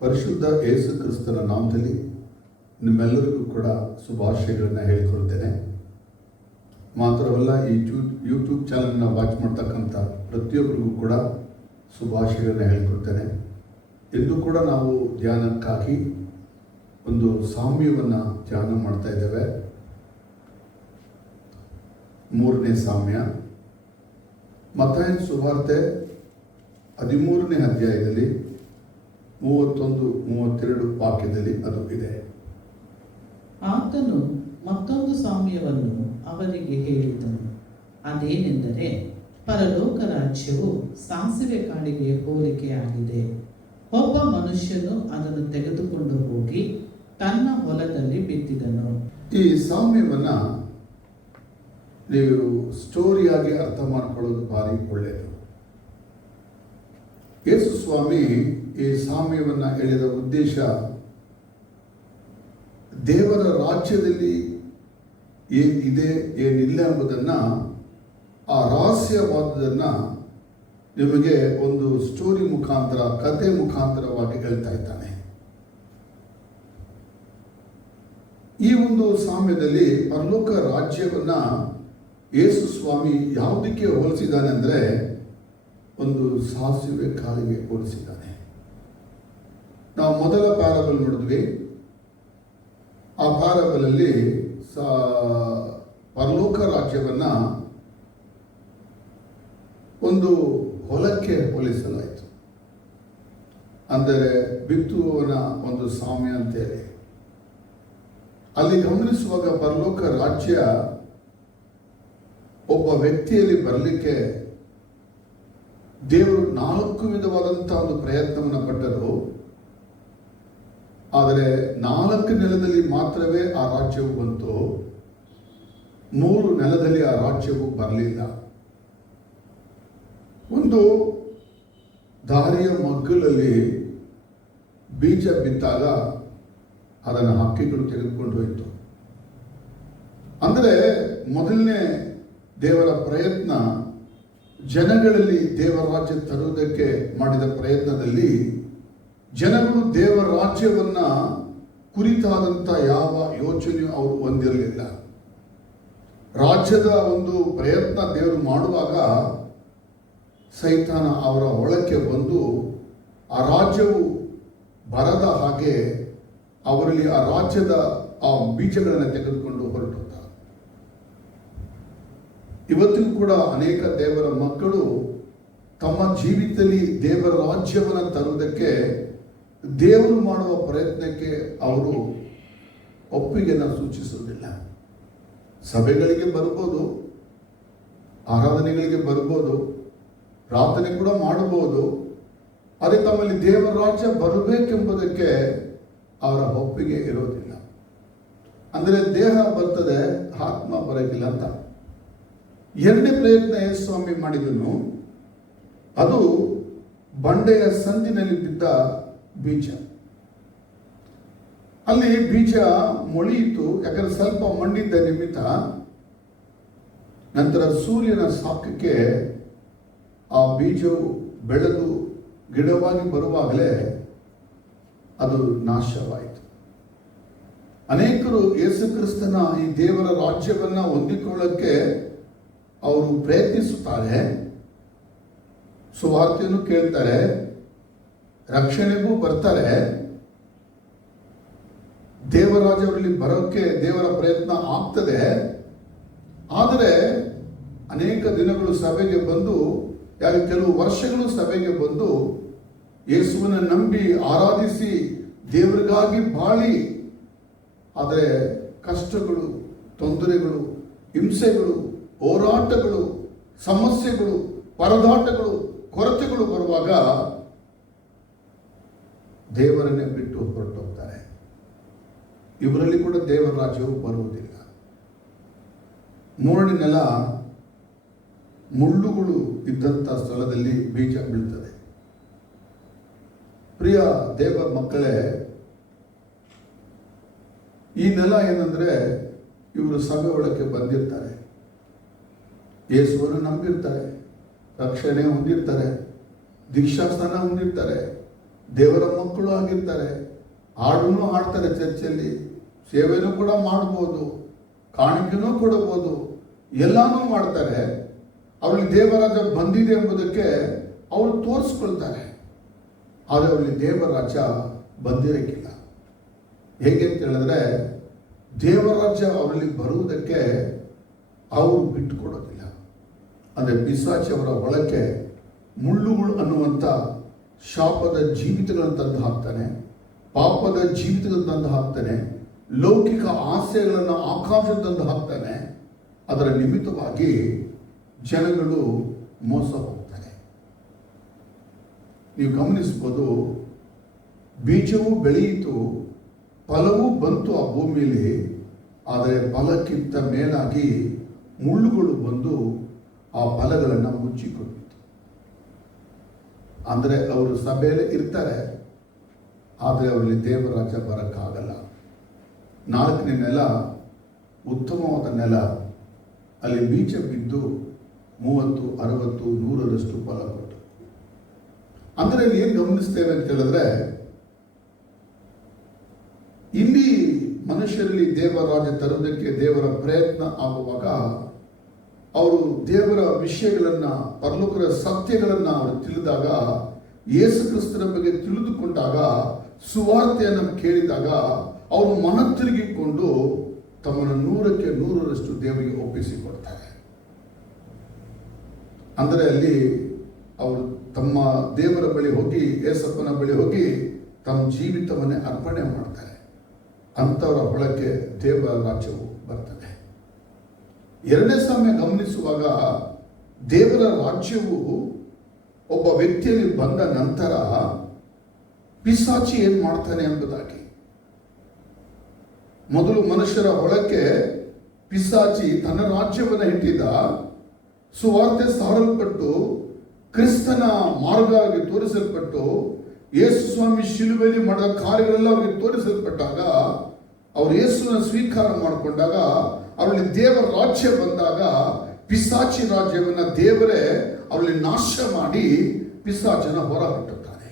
ಪರಿಶುದ್ಧ ಯೇಸು ಕ್ರಿಸ್ತನ ನಾಮದಲ್ಲಿ ನಿಮ್ಮೆಲ್ಲರಿಗೂ ಕೂಡ ಶುಭಾಶಯಗಳನ್ನು ಹೇಳಿಕೊಳ್ತೇನೆ. ಮಾತ್ರವಲ್ಲ, ಈ ಯೂಟ್ಯೂಬ್ ಚಾನಲ್ನ ವಾಚ್ ಮಾಡ್ತಕ್ಕಂಥ ಪ್ರತಿಯೊಬ್ಬರಿಗೂ ಕೂಡ ಶುಭಾಶಯಗಳನ್ನು ಹೇಳಿಕೊಳ್ತೇನೆ. ಇಂದು ಕೂಡ ನಾವು ಧ್ಯಾನಕ್ಕಾಗಿ ಒಂದು ಸಾಮ್ಯವನ್ನು ಧ್ಯಾನ ಮಾಡ್ತಾ ಇದ್ದೇವೆ. 3ನೇ ಸಾಮ್ಯ, ಮತ್ತಾಯನ ಸುವಾರ್ತೆ 13ನೇ ಅಧ್ಯಾಯದಲ್ಲಿ 31-32 ವಾಕ್ಯದಲ್ಲಿ ಅದು ಇದೆ. ಆತನು ಮತ್ತೊಂದು ಸಾಮ್ಯವನ್ನು ಅವರಿಗೆ ಹೇಳಿದನು. ಅದೇನೆಂದರೆ, ಪರಲೋಕ ರಾಜ್ಯವು ಸಾಸಿವೆ ಕಾಳಿಗೆ ಹೋಲಿಕೆಯಾಗಿದೆ. ಒಬ್ಬ ಮನುಷ್ಯನು ಅದನ್ನು ತೆಗೆದುಕೊಂಡು ಹೋಗಿ ತನ್ನ ಹೊಲದಲ್ಲಿ ಬಿತ್ತಿದನು. ಈ ಸಾಮ್ಯವನ್ನ ನೀವು ಸ್ಟೋರಿಯಾಗಿ ಅರ್ಥ ಮಾಡ್ಕೊಳ್ಳೋದು ಭಾರಿ ಒಳ್ಳೆಯದು. ಯೇಸು ಸ್ವಾಮಿ ಈ ಸಾಮ್ಯವನ್ನು ಹೇಳಿದ ಉದ್ದೇಶ, ದೇವರ ರಾಜ್ಯದಲ್ಲಿ ಏನಿದೆ ಏನಿಲ್ಲ ಎಂಬುದನ್ನು, ಆ ರಹಸ್ಯವಾದದನ್ನು ನಿಮಗೆ ಒಂದು ಸ್ಟೋರಿ ಮುಖಾಂತರ, ಕಥೆ ಮುಖಾಂತರವಾಗಿ ಹೇಳ್ತಾ ಇದ್ದಾನೆ. ಈ ಒಂದು ಸಾಮ್ಯದಲ್ಲಿ ಪರಲೋಕ ರಾಜ್ಯವನ್ನ ಯೇಸು ಸ್ವಾಮಿ ಯಾವುದಕ್ಕೆ ಹೋಲಿಸಿದ್ದಾನೆ ಅಂದರೆ, ಒಂದು ಸಾಸಿವೆ ಕಾಳಿಗೆ ಹೋಲಿಸಿದ್ದಾನೆ. ನಾವು ಮೊದಲ ಪ್ಯಾರಬಲ್ ನೋಡಿದ್ವಿ. ಆ ಪ್ಯಾರಬಲಲ್ಲಿ ಪರಲೋಕ ರಾಜ್ಯವನ್ನ ಒಂದು ಹೊಲಕ್ಕೆ ಹೋಲಿಸಲಾಯಿತು. ಅಂದರೆ ಬಿತ್ತುವವನ ಒಂದು ಸಾಮ್ಯ ಅಂತೇಳಿ ಅಲ್ಲಿ ಗಮನಿಸುವಾಗ, ಪರಲೋಕ ರಾಜ್ಯ ಒಬ್ಬ ವ್ಯಕ್ತಿಯಲ್ಲಿ ಬರಲಿಕ್ಕೆ ದೇವರು 4 ವಿಧವಾದಂತಹ ಒಂದು ಪ್ರಯತ್ನವನ್ನು ಪಟ್ಟರು. ಆದರೆ 4 ನೆಲದಲ್ಲಿ ಮಾತ್ರವೇ ಆ ರಾಜ್ಯವು ಬಂತು. 3 ನೆಲದಲ್ಲಿ ಆ ರಾಜ್ಯವು ಬರಲಿಲ್ಲ. ಒಂದು ದಾರಿಯ ಮಗ್ಗಲಲ್ಲಿ ಬೀಜ ಬಿದ್ದಾಗ ಅದನ್ನು ಹಕ್ಕಿಗಳು ತೆಗೆದುಕೊಂಡು ಹೋಯಿತು. ಅಂದರೆ ಮೊದಲನೇ ದೇವರ ಪ್ರಯತ್ನ, ಜನಗಳಲ್ಲಿ ದೇವರ ರಾಜ್ಯ ತರುವುದಕ್ಕೆ ಮಾಡಿದ ಪ್ರಯತ್ನದಲ್ಲಿ ಜನಗಳು ದೇವರ ರಾಜ್ಯವನ್ನ ಕುರಿತಾದಂಥ ಯಾವ ಯೋಚನೆಯೂ ಅವರು ಹೊಂದಿರಲಿಲ್ಲ. ರಾಜ್ಯದ ಒಂದು ಪ್ರಯತ್ನ ದೇವರು ಮಾಡುವಾಗ ಸೈತಾನ ಅವರ ಒಳಕ್ಕೆ ಬಂದು ಆ ರಾಜ್ಯವು ಬರದ ಹಾಗೆ ಅವರಲ್ಲಿ ಆ ರಾಜ್ಯದ ಆ ಬೀಜಗಳನ್ನು ತೆಗೆದುಕೊಂಡು ಹೊರಟು. ಇವತ್ತಿಗೂ ಕೂಡ ಅನೇಕ ದೇವರ ಮಕ್ಕಳು ತಮ್ಮ ಜೀವಿತದಲ್ಲಿ ದೇವರ ರಾಜ್ಯವನ್ನು ತರುವುದಕ್ಕೆ ದೇವರು ಮಾಡುವ ಪ್ರಯತ್ನಕ್ಕೆ ಅವರು ಒಪ್ಪಿಗೆಯನ್ನು ಸೂಚಿಸುವುದಿಲ್ಲ. ಸಭೆಗಳಿಗೆ ಬರ್ಬೋದು, ಆರಾಧನೆಗಳಿಗೆ ಬರ್ಬೋದು, ಪ್ರಾರ್ಥನೆ ಕೂಡ ಮಾಡಬಹುದು. ಅದೇ ತಮ್ಮಲ್ಲಿ ದೇವರ ರಾಜ್ಯ ಬರಬೇಕೆಂಬುದಕ್ಕೆ ಅವರ ಒಪ್ಪಿಗೆ ಇರೋದಿಲ್ಲ. ಅಂದರೆ ದೇಹ ಬರ್ತದೆ, ಆತ್ಮ ಬರೋದಿಲ್ಲ ಅಂತ. 2ನೇ ಪ್ರಯತ್ನ ಯೇಸು ಸ್ವಾಮಿ ಮಾಡಿದನು. ಅದು ಬಂಡೆಯ ಸಂದಿನಲ್ಲಿ ಬಿದ್ದ ಬೀಜ. ಅಲ್ಲಿ ಬೀಜ ಮೊಳೆಯಿತು, ಯಾಕಂದ್ರೆ ಸ್ವಲ್ಪ ಮಣ್ಣಿದ್ದ ನಿಮಿತ್ತ. ನಂತರ ಸೂರ್ಯನ ಶಾಖಕ್ಕೆ ಆ ಬೀಜವು ಬೆಳೆದು ಗಿಡವಾಗಿ ಬರುವಾಗಲೇ ಅದು ನಾಶವಾಯಿತು. ಅನೇಕರು ಯೇಸು ಕ್ರಿಸ್ತನ ಈ ದೇವರ ರಾಜ್ಯವನ್ನ ಹೊಂದಿಕೊಳ್ಳಕ್ಕೆ ಅವರು ಪ್ರಯತ್ನಿಸುತ್ತಾರೆ, ಸುವಾರ್ತೆಯನ್ನು ಕೇಳ್ತಾರೆ, ರಕ್ಷಣೆಗೂ ಬರ್ತಾರೆ, ದೇವರಾಜ ಅವರಲ್ಲಿ ಬರೋಕ್ಕೆ ದೇವರ ಪ್ರಯತ್ನ ಆಗ್ತದೆ. ಆದರೆ ಅನೇಕ ದಿನಗಳು ಸಭೆಗೆ ಬಂದು, ಕೆಲವು ವರ್ಷಗಳು ಸಭೆಗೆ ಬಂದು ಯೇಸುವನ್ನು ನಂಬಿ ಆರಾಧಿಸಿ ದೇವರಿಗಾಗಿ ಬಾಳಿ, ಆದರೆ ಕಷ್ಟಗಳು, ತೊಂದರೆಗಳು, ಹಿಂಸೆಗಳು, ಹೋರಾಟಗಳು, ಸಮಸ್ಯೆಗಳು, ಪರದಾಟಗಳು, ಕೊರತೆಗಳು ಬರುವಾಗ ದೇವರನ್ನೇ ಬಿಟ್ಟು ಹೊರಟೋಗ್ತಾರೆ. ಇವರಲ್ಲಿ ಕೂಡ ದೇವರ ರಾಜ್ಯವು ಬರುವುದಿಲ್ಲ. 3ನೇ ನೆಲ ಮುಳ್ಳುಗಳು ಇದ್ದಂಥ ಸ್ಥಳದಲ್ಲಿ ಬೀಜ ಬೀಳ್ತದೆ. ಪ್ರಿಯ ದೇವ ಮಕ್ಕಳೇ, ಈ ನೆಲ ಏನಂದ್ರೆ, ಇವರು ಸಭೆ ಒಳಕ್ಕೆ ಬಂದಿರ್ತಾರೆ, ಯೇಸುವನ್ನು ನಂಬಿರ್ತಾರೆ, ರಕ್ಷಣೆ ಹೊಂದಿರ್ತಾರೆ, ದೀಕ್ಷಾಸ್ನಾನ ಹೊಂದಿರ್ತಾರೆ, ದೇವರ ಮಕ್ಕಳು ಆಗಿರ್ತಾರೆ, ಹಾಡನ್ನು ಹಾಡ್ತಾರೆ, ಚರ್ಚಲ್ಲಿ ಸೇವೆನೂ ಕೂಡ ಮಾಡ್ಬೋದು, ಕಾಣಿಕೆನೂ ಕೊಡಬಹುದು, ಎಲ್ಲಾನು ಮಾಡ್ತಾರೆ. ಅವಳಿಗೆ ದೇವರಾಜ ಬಂದಿದೆ ಎಂಬುದಕ್ಕೆ ಅವರು ತೋರಿಸ್ಕೊಳ್ತಾರೆ. ಆದರೆ ಅವಳಿಗೆ ದೇವರಾಜ ಬಂದಿರಕ್ಕಿಲ್ಲ. ಹೇಗೆ ಅಂತ ಹೇಳಿದ್ರೆ, ದೇವರಾಜ್ಯ ಅವರಲ್ಲಿ ಬರುವುದಕ್ಕೆ ಅವರು ಬಿಟ್ಟುಕೊಡೋದಿಲ್ಲ. ಅಂದರೆ ಪಿಶಾಚಿ ಅವರ ಒಳಕ್ಕೆ ಮುಳ್ಳುಗಳು ಅನ್ನುವಂಥ ಶಾಪದ ಜೀವಿತಗಳನ್ನು ತಂದು ಹಾಕ್ತಾನೆ, ಪಾಪದ ಜೀವಿತಗಳನ್ನು ತಂದು ಹಾಕ್ತಾನೆ, ಲೌಕಿಕ ಆಸೆಗಳನ್ನು ಆಕಾಂಕ್ಷೆ ತಂದು ಹಾಕ್ತಾನೆ. ಅದರ ನಿಮಿತ್ತವಾಗಿ ಜನಗಳು ಮೋಸ ಹೋಗ್ತಾರೆ. ನೀವು ಗಮನಿಸ್ಬೋದು, ಬೀಜವು ಬೆಳೆಯಿತು, ಫಲವೂ ಬಂತು ಆ ಭೂಮಿಯಲ್ಲಿ. ಆದರೆ ಫಲಕ್ಕಿಂತ ಮೇಲಾಗಿ ಮುಳ್ಳುಗಳು ಬಂದು ಆ ಫಲಗಳನ್ನು ಮುಚ್ಚಿಕೊಂಡಿತು. ಅಂದರೆ ಅವರು ಸಭೆಯಲ್ಲಿ ಇರ್ತಾರೆ, ಆದರೆ ಅವರಲ್ಲಿ ದೇವರಾಜ ಬರೋಕ್ಕಾಗಲ್ಲ. 4ನೇ ನೆಲ ಉತ್ತಮವಾದ ನೆಲ, ಅಲ್ಲಿ ಬೀಜ ಬಿದ್ದು 30, 60, 100ರಷ್ಟು ಫಲ ಕೊಟ್ಟು. ಅಂದರೆ ಇಲ್ಲಿ ಏನು ಗಮನಿಸ್ತೇವೆ ಅಂತ ಹೇಳಿದ್ರೆ, ಇಲ್ಲಿ ಮನುಷ್ಯರಲ್ಲಿ ದೇವರಾಜ ತರುವುದಕ್ಕೆ ದೇವರ ಪ್ರಯತ್ನ ಆಗುವಾಗ ಅವರು ದೇವರ ವಿಷಯಗಳನ್ನು, ಪರಲೋಕದ ಸತ್ಯಗಳನ್ನು ಅವರು ತಿಳಿದಾಗ, ಯೇಸು ಕ್ರಿಸ್ತನ ಬಗ್ಗೆ ತಿಳಿದುಕೊಂಡಾಗ, ಸುವಾರ್ತೆಯನ್ನು ಕೇಳಿದಾಗ ಅವರು ಮನ ತಿರುಗಿಕೊಂಡು ತಮ್ಮನ್ನು 100ಕ್ಕೆ 100ರಷ್ಟು ದೇವರಿಗೆ ಒಪ್ಪಿಸಿಕೊಡ್ತಾರೆ. ಅಂದರೆ ಅಲ್ಲಿ ಅವರು ತಮ್ಮ ದೇವರ ಬಳಿ ಹೋಗಿ, ಯೇಸಪ್ಪನ ಬಳಿ ಹೋಗಿ ತಮ್ಮ ಜೀವಿತವನ್ನೇ ಅರ್ಪಣೆ ಮಾಡ್ತಾರೆ. ಅಂಥವರ ಒಳಕ್ಕೆ ದೇವರ ರಾಜ್ಯವು ಬರ್ತದೆ. 2ನೇ ಸಮಯ ಗಮನಿಸುವಾಗ, ದೇವರ ರಾಜ್ಯವು ಒಬ್ಬ ವ್ಯಕ್ತಿಯಲ್ಲಿ ಬಂದ ನಂತರ ಪಿಶಾಚಿ ಏನು ಮಾಡ್ತಾನೆ ಎಂಬುದಾಗಿ. ಮೊದಲು ಮನುಷ್ಯರ ಒಳಕ್ಕೆ ಪಿಶಾಚಿ ತನ್ನ ರಾಜ್ಯವನ್ನು ಇಟ್ಟಿದ್ದ. ಸುವಾರ್ತೆ ಸಾರಲ್ಪಟ್ಟು ಕ್ರಿಸ್ತನ ಮಾರ್ಗ ಅವರಿಗೆ ತೋರಿಸಲ್ಪಟ್ಟು ಯೇಸು ಸ್ವಾಮಿ ಶಿಲುಬೆಯಲ್ಲಿ ಮಾಡಿದ ಕಾರ್ಯಗಳೆಲ್ಲ ಅವರಿಗೆ ತೋರಿಸಲ್ಪಟ್ಟಾಗ, ಅವರು ಯೇಸುವನ್ನು ಸ್ವೀಕಾರ ಮಾಡಿಕೊಂಡಾಗ, ಅವರಲ್ಲಿ ದೇವರ ರಾಜ್ಯ ಬಂದಾಗ ಪಿಶಾಚಿ ರಾಜ್ಯವನ್ನು ದೇವರೇ ಅವರಲ್ಲಿ ನಾಶ ಮಾಡಿ ಪಿಶಾಚನ ಹೊರ ಹಾಕುತ್ತಾನೆ.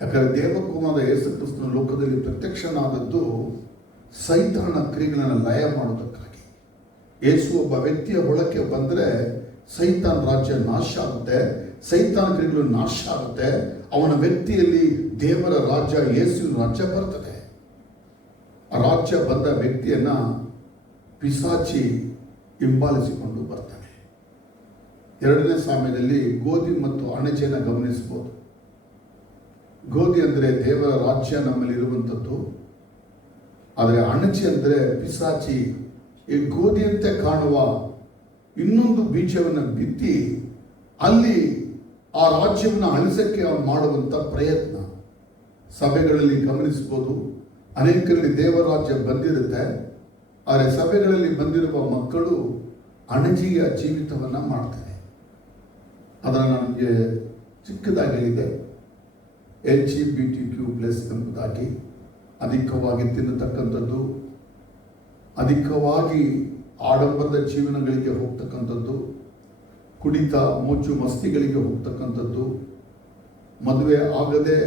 ಯಾಕಂದರೆ ದೇವಕುಮಾರ ಯೇಸು ಕ್ರಿಸ್ತನ ಲೋಕದಲ್ಲಿ ಪ್ರತ್ಯಕ್ಷನಾದದ್ದು ಸೈತಾನನ ಕ್ರಿಯೆಗಳನ್ನು ಲಯ ಮಾಡುವುದಕ್ಕಾಗಿ. ಯೇಸು ಒಬ್ಬ ವ್ಯಕ್ತಿಯ ಒಳಕ್ಕೆ ಬಂದರೆ ಸೈತಾನ್ ರಾಜ್ಯ ನಾಶ ಆಗುತ್ತೆ, ಸೈತಾನ ಕ್ರಿಯೆಗಳು ನಾಶ ಆಗುತ್ತೆ. ಅವನ ವ್ಯಕ್ತಿಯಲ್ಲಿ ದೇವರ ರಾಜ್ಯ, ಯೇಸುವಿನ ರಾಜ್ಯ ಬರ್ತದೆ. ಆ ರಾಜ್ಯ ಬಂದ ವ್ಯಕ್ತಿಯನ್ನ ಪಿಶಾಚಿ ಹಿಂಬಾಲಿಸಿಕೊಂಡು ಬರ್ತಾನೆ. 2ನೇ ಸಾಮ್ಯದಲ್ಲಿ ಗೋಧಿ ಮತ್ತು ಅಣಚೆಯನ್ನು ಗಮನಿಸಬಹುದು. ಗೋಧಿ ಅಂದರೆ ದೇವರ ರಾಜ್ಯ ನಮ್ಮಲ್ಲಿ ಇರುವಂಥದ್ದು, ಆದರೆ ಅಣಚೆ ಅಂದರೆ ಪಿಶಾಚಿ ಈ ಗೋಧಿಯಂತೆ ಕಾಣುವ ಇನ್ನೊಂದು ಬೀಜವನ್ನು ಬಿತ್ತಿ ಅಲ್ಲಿ ಆ ರಾಜ್ಯವನ್ನು ಅಳಿಸಕ್ಕೆ ಅವನು ಮಾಡುವಂಥ ಪ್ರಯತ್ನ. ಸಭೆಗಳಲ್ಲಿ ಗಮನಿಸ್ಬೋದು, ಅನೇಕರಲ್ಲಿ ದೇವರ ರಾಜ್ಯ ಬಂದಿರುತ್ತೆ, ಆದರೆ ಸಭೆಗಳಲ್ಲಿ ಬಂದಿರುವ ಮಕ್ಕಳು ಅಣಜಿಯ ಜೀವಿತವನ್ನು ಮಾಡ್ತಾರೆ. ಅದನ್ನು ನನಗೆ ಚಿಕ್ಕದಾಗಲಿದೆ, LGBTQ+ ಎಂಬುದಾಗಿ ಅಧಿಕವಾಗಿ ತಿನ್ನತಕ್ಕಂಥದ್ದು, ಅಧಿಕವಾಗಿ ಆಡಂಬರದ ಜೀವನಗಳಿಗೆ ಹೋಗ್ತಕ್ಕಂಥದ್ದು, ಕುಡಿತ ಮೋಜು ಮಸ್ತಿಗಳಿಗೆ ಹೋಗ್ತಕ್ಕಂಥದ್ದು, ಮದುವೆ ಆಗದೆ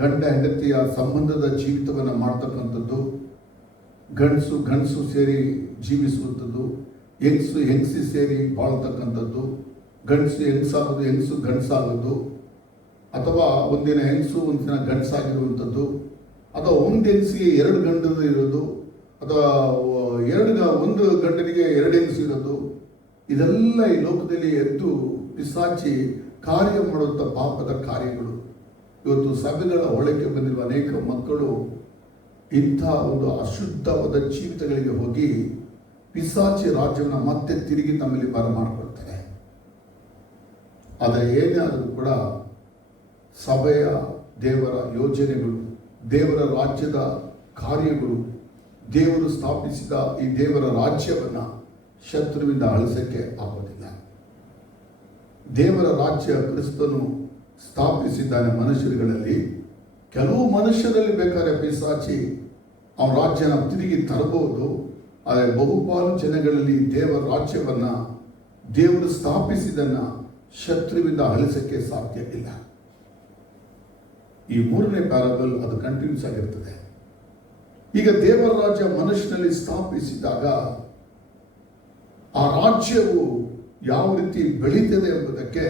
ಗಂಡ ಹೆಂಡತಿಯ ಸಂಬಂಧದ ಜೀವಿತವನ್ನು ಮಾಡ್ತಕ್ಕಂಥದ್ದು, ಗಂಡಸು ಸೇರಿ ಜೀವಿಸುವಂಥದ್ದು, ಹೆಂಗಸಿ ಸೇರಿ ಬಾಳ್ತಕ್ಕಂಥದ್ದು, ಗಂಡಸು ಹೆಂಗಸಾಗೋದು, ಹೆಂಗಸು ಗಂಡಸಾಗೋದು, ಅಥವಾ ಒಂದಿನ ಹೆಂಗಸು ಒಂದಿನ ಗಂಡಸಾಗಿರುವಂಥದ್ದು, ಅಥವಾ ಒಂದು ಹೆಂಗಸಿಗೆ 2 ಗಂಡದು ಇರೋದು, ಅಥವಾ ಒಂದು ಗಂಡನಿಗೆ 2 ಹೆಂಗಸು ಇರೋದು. ಇದೆಲ್ಲ ಈ ಲೋಕದಲ್ಲಿ ಎದ್ದು ಪಿಶಾಚಿ ಕಾರ್ಯ ಮಾಡುವಂಥ ಪಾಪದ ಕಾರ್ಯಗಳು. ಇವತ್ತು ಸಭೆಗಳ ಒಳಗೆ ಬಂದಿರುವ ಅನೇಕ ಮಕ್ಕಳು ಇಂಥ ಒಂದು ಅಶುದ್ಧವಾದ ಜೀವಿತಗಳಿಗೆ ಹೋಗಿ ಪಿಶಾಚಿ ರಾಜ್ಯವನ್ನು ಮತ್ತೆ ತಿರುಗಿ ತಮ್ಮಲ್ಲಿ ಬರಮಾಡಿಕೊಳ್ತಾರೆ. ಆದರೆ ಏನೇ ಆದರೂ ಕೂಡ ಸಭೆಯ ದೇವರ ಯೋಜನೆಗಳು, ದೇವರ ರಾಜ್ಯದ ಕಾರ್ಯಗಳು, ದೇವರು ಸ್ಥಾಪಿಸಿದ ಈ ದೇವರ ರಾಜ್ಯವನ್ನು ಶತ್ರುವಿಂದ ಅಳಿಸಕ್ಕೆ ಆಗೋದಿಲ್ಲ. ದೇವರ ರಾಜ್ಯ ಕ್ರಿಸ್ತನು ಸ್ಥಾಪಿಸಿದ್ದಾನೆ ಮನುಷ್ಯರುಗಳಲ್ಲಿ. ಕೆಲವು ಮನುಷ್ಯರಲ್ಲಿ ಬೇಕಾದ್ರೆ ಪಿಶಾಚಿ ಅವನ ರಾಜ್ಯನ ತಿರುಗಿ ತರಬಹುದು, ಆದರೆ ಬಹುಪಾಲು ಜನಗಳಲ್ಲಿ ದೇವರ ರಾಜ್ಯವನ್ನು ದೇವರು ಸ್ಥಾಪಿಸಿದನ್ನು ಶತ್ರುವಿಂದ ಅಳಿಸಕ್ಕೆ ಸಾಧ್ಯ ಇಲ್ಲ. ಈ ಮೂರನೇ ಪ್ಯಾರಬಲ್ ಅದು ಕಂಟಿನ್ಯೂಸ್ ಆಗಿರ್ತದೆ. ಈಗ ದೇವರ ರಾಜ್ಯ ಮನುಷ್ಯನಲ್ಲಿ ಸ್ಥಾಪಿಸಿದಾಗ ಆ ರಾಜ್ಯವು ಯಾವ ರೀತಿ ಬೆಳೀತದೆ ಎಂಬುದಕ್ಕೆ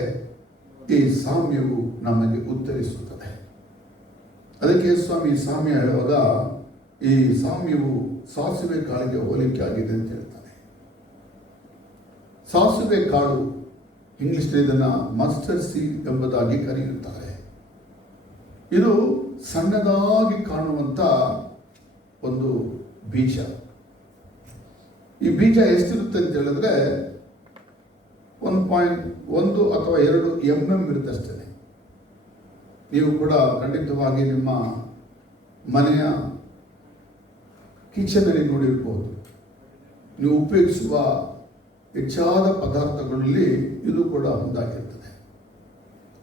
ಈ ಸಾಮ್ಯವು ನಮಗೆ ಉತ್ತರಿಸುತ್ತದೆ. ಅದಕ್ಕೆ ಸ್ವಾಮಿ ಸಾಮ್ಯ ಹೇಳುವಾಗ ಈ ಸಾಮ್ಯವು ಸಾಸಿವೆ ಕಾಳಿಗೆ ಹೋಲಿಕೆ ಆಗಿದೆ ಅಂತ ಹೇಳ್ತಾನೆ. ಸಾಸಿವೆ ಕಾಳು ಇಂಗ್ಲಿಷ್ ಇದನ್ನು ಮಸ್ಟರ್ಡ್ ಸೀಡ್ ಎಂಬುದಾಗಿ ಕರೆಯುತ್ತಾರೆ. ಇದು ಸಣ್ಣದಾಗಿ ಕಾಣುವಂತ ಒಂದು ಬೀಜ. ಈ ಬೀಜ ಎಷ್ಟಿರುತ್ತೆ ಅಂತ ಹೇಳಿದ್ರೆ 1.1 ಅಥವಾ 2 mm ಇರುತ್ತೆ ಅಷ್ಟೇ. ನೀವು ಕೂಡ ಖಂಡಿತವಾಗಿ ನಿಮ್ಮ ಮನೆಯ ಕಿಚನಲ್ಲಿ ನೋಡಿರ್ಬೋದು. ನೀವು ಉಪಯೋಗಿಸುವ ಹೆಚ್ಚಾದ ಪದಾರ್ಥಗಳಲ್ಲಿ ಇದು ಕೂಡ ಒಂದಾಗಿರ್ತದೆ.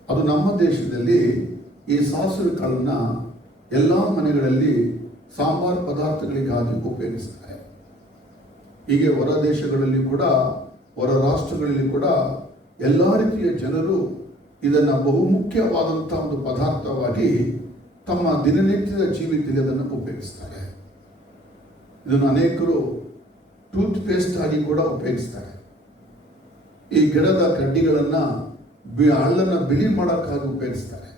ಅದು ನಮ್ಮ ದೇಶದಲ್ಲಿ ಈ ಸಾಸಿವೆ ಕಾಳನ್ನು ಎಲ್ಲ ಮನೆಗಳಲ್ಲಿ ಸಾಂಬಾರು ಪದಾರ್ಥಗಳಿಗಾಗಿ ಉಪಯೋಗಿಸ್ತಾರೆ. ಹೀಗೆ ಹೊರ ದೇಶಗಳಲ್ಲಿ ಕೂಡ, ಹೊರ ರಾಷ್ಟ್ರಗಳಲ್ಲಿ ಕೂಡ ಎಲ್ಲ ರೀತಿಯ ಜನರು ಇದನ್ನು ಬಹುಮುಖ್ಯವಾದಂಥ ಒಂದು ಪದಾರ್ಥವಾಗಿ ತಮ್ಮ ದಿನನಿತ್ಯದ ಜೀವಿತದಲ್ಲಿ ಅದನ್ನು ಉಪಯೋಗಿಸ್ತಾರೆ. ಇದನ್ನು ಅನೇಕರು ಟೂತ್ ಪೇಸ್ಟ್ ಆಗಿ ಕೂಡ ಉಪಯೋಗಿಸ್ತಾರೆ. ಈ ಗಿಡದ ಕಡ್ಡಿಗಳನ್ನು ಹಳ್ಳನ್ನು ಬಿಳಿ ಮಾಡೋಕ್ಕಾಗಿ ಉಪಯೋಗಿಸ್ತಾರೆ.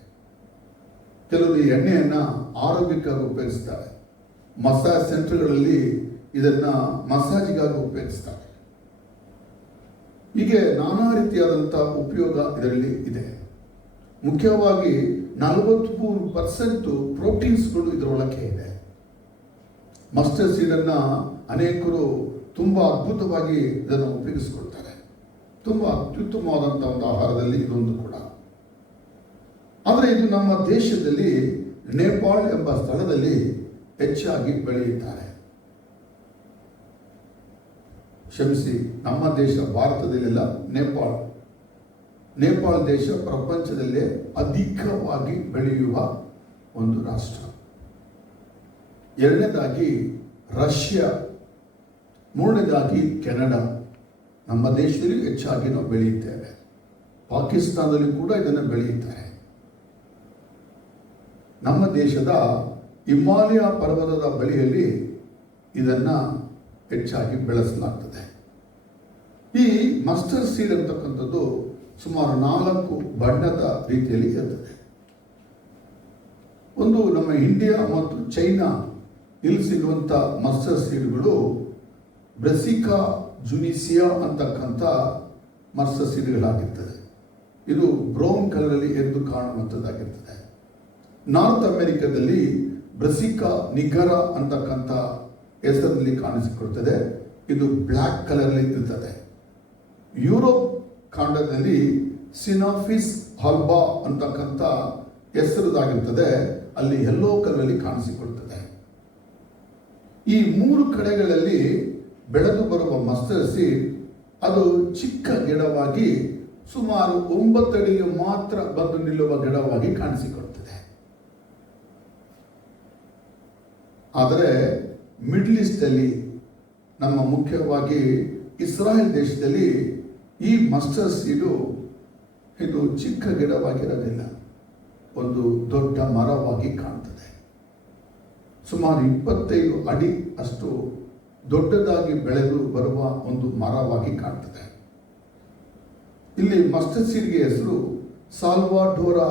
ಕೆಲವರು ಈ ಎಣ್ಣೆಯನ್ನು ಆರೋಗ್ಯಕ್ಕಾಗಿ ಉಪಯೋಗಿಸ್ತಾರೆ. ಮಸಾಜ್ ಸೆಂಟರ್ಗಳಲ್ಲಿ ಇದನ್ನು ಮಸಾಜಿಗಾಗಿ ಉಪಯೋಗಿಸ್ತಾರೆ. ಹೀಗೆ ನಾನಾ ರೀತಿಯಾದಂಥ ಉಪಯೋಗ ಇದರಲ್ಲಿ ಇದೆ. ಮುಖ್ಯವಾಗಿ 43% ಪ್ರೋಟೀನ್ಸ್ಗಳು ಇದರೊಳಗೆ ಇದೆ. ಮಸ್ಟರ್ಡ್ ಸೀಡನ್ನು ಅನೇಕರು ತುಂಬ ಅದ್ಭುತವಾಗಿ ಇದನ್ನು ಉಪಯೋಗಿಸ್ಕೊಳ್ತಾರೆ. ತುಂಬ ಅತ್ಯುತ್ತಮವಾದಂಥ ಒಂದು ಆಹಾರದಲ್ಲಿ ಇದೊಂದು ಕೂಡ. ಆದರೆ ಇದು ನಮ್ಮ ದೇಶದಲ್ಲಿ ನೇಪಾಳ್ ಎಂಬ ಸ್ಥಳದಲ್ಲಿ ಹೆಚ್ಚಾಗಿ ಬೆಳೆಯುತ್ತಾರೆ. ಕ್ಷಮಿಸಿ, ನಮ್ಮ ದೇಶ ಭಾರತದಲ್ಲೆಲ್ಲ ನೇಪಾಳ ದೇಶ ಪ್ರಪಂಚದಲ್ಲೇ ಅಧಿಕವಾಗಿ ಬೆಳೆಯುವ ಒಂದು ರಾಷ್ಟ್ರ. ಎರಡನೇದಾಗಿ ರಷ್ಯಾ, ಮೂರನೇದಾಗಿ ಕೆನಡಾ. ನಮ್ಮ ದೇಶದಲ್ಲಿ ಹೆಚ್ಚಾಗಿ ನಾವು ಬೆಳೆಯುತ್ತೇವೆ. ಪಾಕಿಸ್ತಾನದಲ್ಲಿ ಕೂಡ ಇದನ್ನು ಬೆಳೆಯುತ್ತಾರೆ. ನಮ್ಮ ದೇಶದ ಹಿಮಾಲಯ ಪರ್ವತದ ಬಳಿಯಲ್ಲಿ ಇದನ್ನು ಹೆಚ್ಚಾಗಿ ಬೆಳೆಸಲಾಗ್ತದೆ. ಈ ಮಸ್ಟರ್ಡ್ ಸೀಡ್ ಅಂತಕ್ಕಂಥದ್ದು ಸುಮಾರು 4 ಬಣ್ಣದ ರೀತಿಯಲ್ಲಿ ಇರ್ತದೆ. ಒಂದು ನಮ್ಮ ಇಂಡಿಯಾ ಮತ್ತು ಚೈನಾ ಇಲ್ಲಿ ಸಿಗುವಂಥ ಮಸ್ಟರ್ಡ್ ಸೀಡ್ಗಳು ಬ್ರೆಸಿಕಾ ಜುನಿಸಿಯಾ ಅಂತಕ್ಕಂಥ ಮಸ್ಟರ್ಡ್ ಸೀಡ್ಗಳಾಗಿರ್ತದೆ. ಇದು ಬ್ರೌನ್ ಕಲರಲ್ಲಿ ಎದ್ದು ಕಾಣುವಂಥದ್ದಾಗಿರ್ತದೆ. ನಾರ್ತ್ ಅಮೆರಿಕದಲ್ಲಿ ಬ್ರೆಸಿಕಾ ನಿಗರ ಅಂತಕ್ಕಂಥ ಹೆಸರಿನಲ್ಲಿ ಕಾಣಿಸಿಕೊಳ್ತದೆ. ಇದು ಬ್ಲ್ಯಾಕ್ ಕಲರ್ಲಿ ಇರ್ತದೆ. ಯುರೋಪ್ ಖಂಡದಲ್ಲಿ ಸಿನಾಫಿಸ್ ಆಲ್ಬಾ ಅಂತಕ್ಕಂಥ ಹೆಸರುದಾಗಿರ್ತದೆ. ಅಲ್ಲಿ ಯೆಲ್ಲೋ ಕಲರಲ್ಲಿ ಕಾಣಿಸಿಕೊಳ್ತದೆ. ಈ 3 ಕಡೆಗಳಲ್ಲಿ ಬೆಳೆದು ಬರುವ ಮಸ್ಟರ್ಡ್ ಸೀಡ್ ಅದು ಚಿಕ್ಕ ಗಿಡವಾಗಿ ಸುಮಾರು 9 ಅಡಿಗೆ ಮಾತ್ರ ಬಂದು ನಿಲ್ಲುವ ಗಿಡವಾಗಿ ಕಾಣಿಸಿಕೊಳ್ತದೆ. ಆದರೆ ಮಿಡ್ಲ್ ಈಸ್ಟಲ್ಲಿ, ನಮ್ಮ ಮುಖ್ಯವಾಗಿ ಇಸ್ರಾಯೇಲ್ ದೇಶದಲ್ಲಿ ಈ ಮಸ್ಟರ್ಡ್ ಸೀಡು ಇದು ಚಿಕ್ಕ ಗಿಡವಾಗಿರೋದಿಲ್ಲ, ಒಂದು ದೊಡ್ಡ ಮರವಾಗಿ ಕಾಣ್ತದೆ. ಸುಮಾರು 25 ಅಡಿ ಅಷ್ಟು ದೊಡ್ಡದಾಗಿ ಬೆಳೆದು ಬರುವ ಒಂದು ಮರವಾಗಿ ಕಾಣ್ತದೆ. ಇಲ್ಲಿ ಮಸ್ಟರ್ಡ್ ಸೀಡ್ಗೆ ಹೆಸರು ಸಾಲ್ವಾಡೋರಾ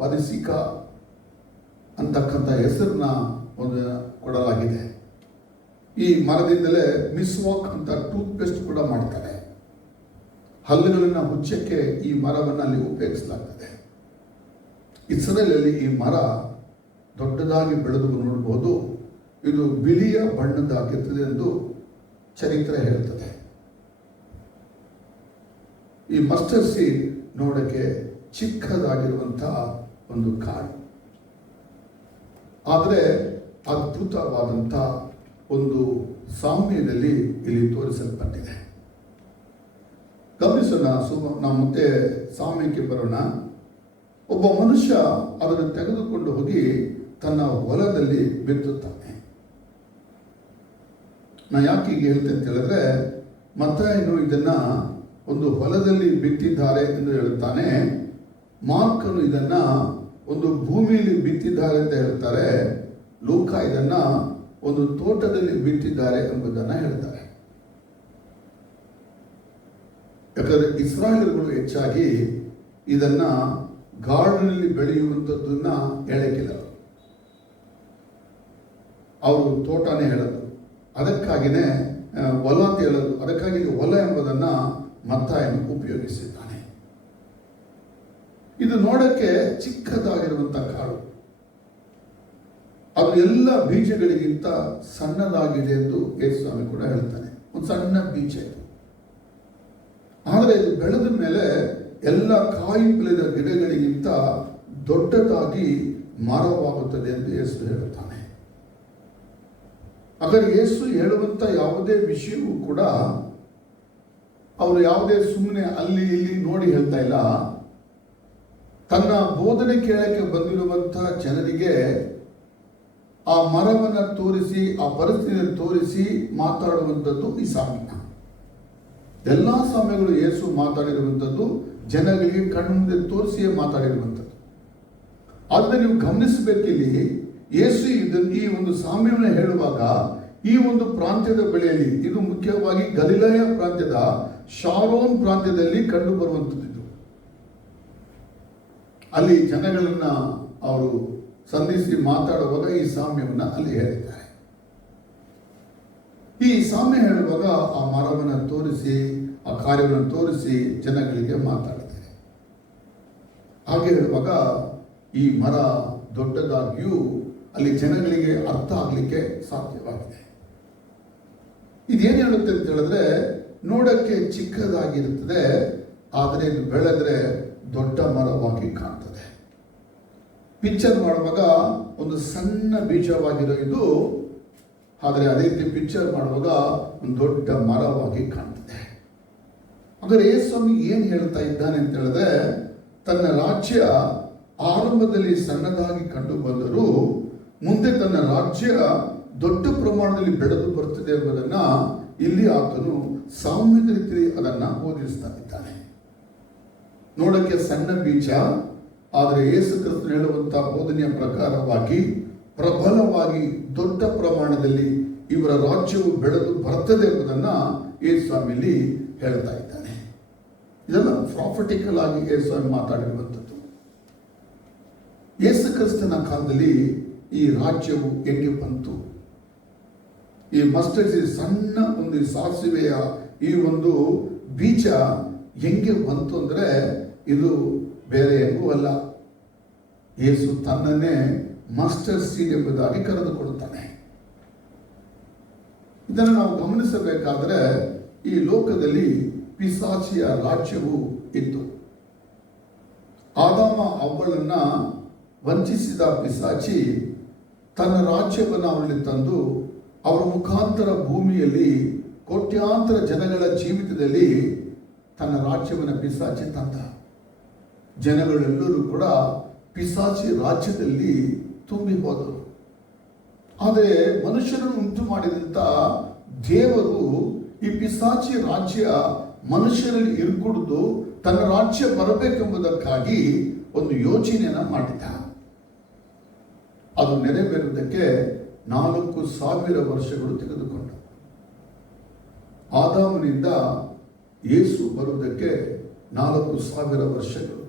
ಪದಿಸಿಕಾ ಅಂತಕ್ಕಂಥ ಹೆಸರನ್ನ ಒಂದು ಕೊಡಲಾಗಿದೆ. ಈ ಮರದಿಂದಲೇ ಮಿಸ್ವಾಕ್ ಅಂತ ಟೂತ್ ಪೇಸ್ಟ್ ಕೂಡ ಮಾಡ್ತಾರೆ. ಹಲ್ಲುಗಳನ್ನು ಮುಚ್ಚಕ್ಕೆ ಈ ಮರವನ್ನು ಅಲ್ಲಿ ಉಪಯೋಗಿಸಲಾಗ್ತದೆ. ಇಸ್ರೇಲಲ್ಲಿ ಈ ಮರ ದೊಡ್ಡದಾಗಿ ಬೆಳೆದು ನೋಡಬಹುದು. ಇದು ಬಿಳಿಯ ಬಣ್ಣದಾಗಿರ್ತದೆ ಎಂದು ಚರಿತ್ರೆ ಹೇಳ್ತದೆ. ಈ ಮಸ್ಟರ್ಡ್ ಸೀಡ್ ನೋಡಕ್ಕೆ ಚಿಕ್ಕದಾಗಿರುವಂತಹ ಒಂದು ಕಾಳು, ಆದರೆ ಅದ್ಭುತವಾದಂಥ ಒಂದು ಸಾಮ್ಯದಲ್ಲಿ ಇಲ್ಲಿ ತೋರಿಸಲ್ಪಟ್ಟಿದೆ. ಗಮನಿಸೋಣ. ನಾವು ಮತ್ತೆ ಸಾಮ್ಯಕ್ಕೆ ಬರೋಣ. ಒಬ್ಬ ಮನುಷ್ಯ ಅದನ್ನು ತೆಗೆದುಕೊಂಡು ಹೋಗಿ ತನ್ನ ಹೊಲದಲ್ಲಿ ಬಿತ್ತುತ್ತಾನೆ. ನಾ ಯಾಕೆ ಹೀಗೆ ಹೇಳ್ತೇನೆ ಅಂತ ಹೇಳಿದ್ರೆ, ಮತ್ತಾಯನು ಇದನ್ನ ಒಂದು ಹೊಲದಲ್ಲಿ ಬಿತ್ತಿದ್ದಾರೆ ಎಂದು ಹೇಳುತ್ತಾನೆ. ಮಾರ್ಕನು ಇದನ್ನ ಒಂದು ಭೂಮಿಯಲ್ಲಿ ಬಿತ್ತಿದ್ದಾರೆ ಅಂತ ಹೇಳ್ತಾರೆ. ಲೂಕ ಇದನ್ನ ಒಂದು ತೋಟದಲ್ಲಿ ಬಿತ್ತಿದ್ದಾರೆ ಎಂಬುದನ್ನ ಹೇಳ್ತಾರೆ. ಯಾಕಂದ್ರೆ ಇಸ್ರಾಯೇಲರು ಹೆಚ್ಚಾಗಿ ಇದನ್ನ ಗಾರ್ಡನಲ್ಲಿ ಬೆಳೆಯುವಂಥದ್ದನ್ನ ಹೇಳಕ್ಕಿಲ್ಲ, ಅವರು ತೋಟನೇ ಹೇಳೋದು. ಅದಕ್ಕಾಗಿನೇ ಹೊಲ ಅಂತ ಹೇಳೋದು. ಅದಕ್ಕಾಗಿ ಹೊಲ ಎಂಬುದನ್ನ ಮತ್ತಾಯನು ಉಪಯೋಗಿಸಿದ್ದಾನೆ. ಇದು ನೋಡಕ್ಕೆ ಚಿಕ್ಕದಾಗಿರುವಂತ ಕಾಡು, ಅದು ಎಲ್ಲ ಬೀಜಗಳಿಗಿಂತ ಸಣ್ಣದಾಗಿದೆ ಎಂದು ಯೇಸು ಸ್ವಾಮಿ ಕೂಡ ಹೇಳ್ತಾನೆ. ಒಂದು ಸಣ್ಣ ಬೀಜ ಇದು, ಆದರೆ ಇದು ಬೆಳೆದ ಮೇಲೆ ಎಲ್ಲ ಕಾಯಿ ಫಲದ ಗಿಡಗಳಿಗಿಂತ ದೊಡ್ಡದಾಗಿ ಮರವಾಗುತ್ತದೆ ಎಂದು ಯೇಸು ಹೇಳುತ್ತಾನೆ. ಹಾಗಾದ್ರೆ ಯೇಸು ಹೇಳುವಂತ ಯಾವುದೇ ವಿಷಯವೂ ಕೂಡ ಅವರು ಯಾವುದೇ ಸುಮ್ಮನೆ ಅಲ್ಲಿ ಇಲ್ಲಿ ನೋಡಿ ಹೇಳ್ತಾ ಇಲ್ಲ. ತನ್ನ ಬೋಧನೆ ಕೇಳಕ್ಕೆ ಬಂದಿರುವಂತಹ ಜನರಿಗೆ ಆ ಮರವನ್ನು ತೋರಿಸಿ, ಆ ಪರಿಸ್ಥಿತಿಯನ್ನು ತೋರಿಸಿ ಮಾತಾಡುವಂಥದ್ದು ಈ ಸಾಮ್ಯ. ಎಲ್ಲ ಸಾಮ್ಯಗಳು ಯೇಸು ಮಾತಾಡಿರುವಂಥದ್ದು ಜನಗಳಿಗೆ ಕಣ್ಣು ಮುಂದೆ ತೋರಿಸಿಯೇ ಮಾತಾಡಿರುವಂಥದ್ದು. ಆದರೆ ನೀವು ಗಮನಿಸಬೇಕಿಲ್ಲಿ, ಯೇಸು ಈ ಒಂದು ಸಾಮ್ಯವನ್ನು ಹೇಳುವಾಗ ಈ ಒಂದು ಪ್ರಾಂತ್ಯದ ಬೆಳೆಯಲ್ಲಿ, ಇದು ಮುಖ್ಯವಾಗಿ ಗಲಿಲಾಯ ಪ್ರಾಂತ್ಯದ ಶಾರೋನ್ ಪ್ರಾಂತ್ಯದಲ್ಲಿ ಕಂಡು ಬರುವಂಥದ್ದು. ಅಲ್ಲಿ ಜನಗಳನ್ನ ಅವರು ಸಂಧಿಸಿ ಮಾತಾಡುವಾಗ ಈ ಸಾಮ್ಯವನ್ನ ಅಲ್ಲಿ ಹೇಳಿದ್ದಾರೆ. ಈ ಸಾಮ್ಯ ಹೇಳುವಾಗ ಆ ಮರವನ್ನು ತೋರಿಸಿ, ಆ ಕಾರ್ಯವನ್ನು ತೋರಿಸಿ ಜನಗಳಿಗೆ ಮಾತಾಡಿದ್ದಾರೆ. ಹಾಗೆ ಹೇಳುವಾಗ ಈ ಮರ ದೊಡ್ಡದಾಗಿಯೂ ಅಲ್ಲಿ ಜನಗಳಿಗೆ ಅರ್ಥ ಆಗಲಿಕ್ಕೆ ಸಾಧ್ಯವಾಗಿದೆ. ಇದೇನು ಹೇಳುತ್ತೆ ಅಂತ ಹೇಳಿದ್ರೆ, ನೋಡಕ್ಕೆ ಚಿಕ್ಕದಾಗಿರುತ್ತದೆ, ಆದರೆ ಇದು ಬೆಳೆದ್ರೆ ದೊಡ್ಡ ಮರವಾಗಿ ಕಾಣ್ತದೆ. ಪಿಕ್ಚರ್ ಮಾಡುವಾಗ ಒಂದು ಸಣ್ಣ ಬೀಜವಾಗಿರೋ ಇದು, ಆದರೆ ಅದೇ ರೀತಿ ಪಿಕ್ಚರ್ ಮಾಡುವಾಗ ಒಂದು ದೊಡ್ಡ ಮರವಾಗಿ ಕಾಣ್ತದೆ. ಹಾಗಾದ್ರೆ ಯೇಸು ಸ್ವಾಮಿ ಏನು ಹೇಳ್ತಾ ಇದ್ದಾನೆ ಅಂತ ಹೇಳಿದ್ರೆ, ತನ್ನ ರಾಜ್ಯ ಆರಂಭದಲ್ಲಿ ಸಣ್ಣದಾಗಿ ಕಂಡು ಬಂದರೂ ಮುಂದೆ ತನ್ನ ರಾಜ್ಯ ದೊಡ್ಡ ಪ್ರಮಾಣದಲ್ಲಿ ಬೆಳೆದು ಬರುತ್ತದೆ ಎಂಬುದನ್ನ ಇಲ್ಲಿ ಆತನು ಸಾಮ್ಯದ ರೀತಿ ಅದನ್ನ ಬೋಧಿಸ್ತಾ ಇದ್ದಾನೆ. ನೋಡಕ್ಕೆ ಸಣ್ಣ ಬೀಜ, ಆದರೆ ಯೇಸು ಕ್ರಿಸ್ತನು ಹೇಳುವಂತಹ ಬೋಧನೆಯ ಪ್ರಕಾರವಾಗಿ ಪ್ರಬಲವಾಗಿ ದೊಡ್ಡ ಪ್ರಮಾಣದಲ್ಲಿ ಇವರ ರಾಜ್ಯವು ಬೆಳೆದು ಬರ್ತದೆ ಎಂಬುದನ್ನ ಯೇಸು ಸ್ವಾಮಿಯಲ್ಲಿ ಹೇಳ್ತಾ ಇದ್ದಾನೆ. ಇದೆಲ್ಲ ಪ್ರಾಫಿಟಿಕಲ್ ಆಗಿ ಯೇಸು ಸ್ವಾಮಿ ಮಾತಾಡಿರುವಂಥದ್ದು. ಯೇಸು ಕ್ರಿಸ್ತನ ಕಾಲದಲ್ಲಿ ಈ ರಾಜ್ಯವು ಹೆಂಗೆ ಬಂತು, ಈ ಮಸ್ಟರ್ಡ್ ಸೀಡ್ ಸಣ್ಣ ಒಂದು ಸಾಸಿವೆಯ ಈ ಒಂದು ಬೀಜ ಹೆಂಗೆ ಬಂತು ಅಂದ್ರೆ, ಇದು ಬೇರೆ ಹೆಂಗೂ ಅಲ್ಲ, ಯೇಸು ತನ್ನನ್ನೇ ಮಸ್ಟರ್ಡ್ ಸೀಡ್ ಎಂಬುದಾಗಿ ಕರೆದುಕೊಳ್ಳುತ್ತಾನೆ. ಇದನ್ನು ನಾವು ಗಮನಿಸಬೇಕಾದರೆ, ಈ ಲೋಕದಲ್ಲಿ ಪಿಶಾಚಿಯ ರಾಜ್ಯವು ಇತ್ತು. ಆದಾಮ ಅವ್ವಳನ್ನ ವಂಚಿಸಿದ ಪಿಶಾಚಿ ತನ್ನ ರಾಜ್ಯವನ್ನು ಅವರಲ್ಲಿ ತಂದು ಅವರ ಮುಖಾಂತರ ಭೂಮಿಯಲ್ಲಿ ಕೋಟ್ಯಾಂತರ ಜನಗಳ ಜೀವಿತದಲ್ಲಿ ತನ್ನ ರಾಜ್ಯವನ್ನು ಪಿಶಾಚಿ ತಂದ. ಜನಗಳೆಲ್ಲರೂ ಕೂಡ ಪಿಶಾಚಿ ರಾಜ್ಯದಲ್ಲಿ ತುಂಬಿ ಹೋದರು. ಆದರೆ ಮನುಷ್ಯರನ್ನು ಉಂಟು ಮಾಡಿದಂಥ ದೇವರು ಈ ಪಿಶಾಚಿ ರಾಜ್ಯ ಮನುಷ್ಯರಲ್ಲಿ ಇರುಕೂಡುದು ತನ್ನ ರಾಜ್ಯ ಬರಬೇಕೆಂಬುದಕ್ಕಾಗಿ ಒಂದು ಯೋಚನೆಯನ್ನ ಮಾಡಿದ. ಅದು ನೆರವೇರುವುದಕ್ಕೆ 4,000 ವರ್ಷಗಳು ತೆಗೆದುಕೊಂಡ. ಆದಾಮನಿಂದ ಯೇಸು ಬರುವುದಕ್ಕೆ 4,000 ವರ್ಷಗಳು.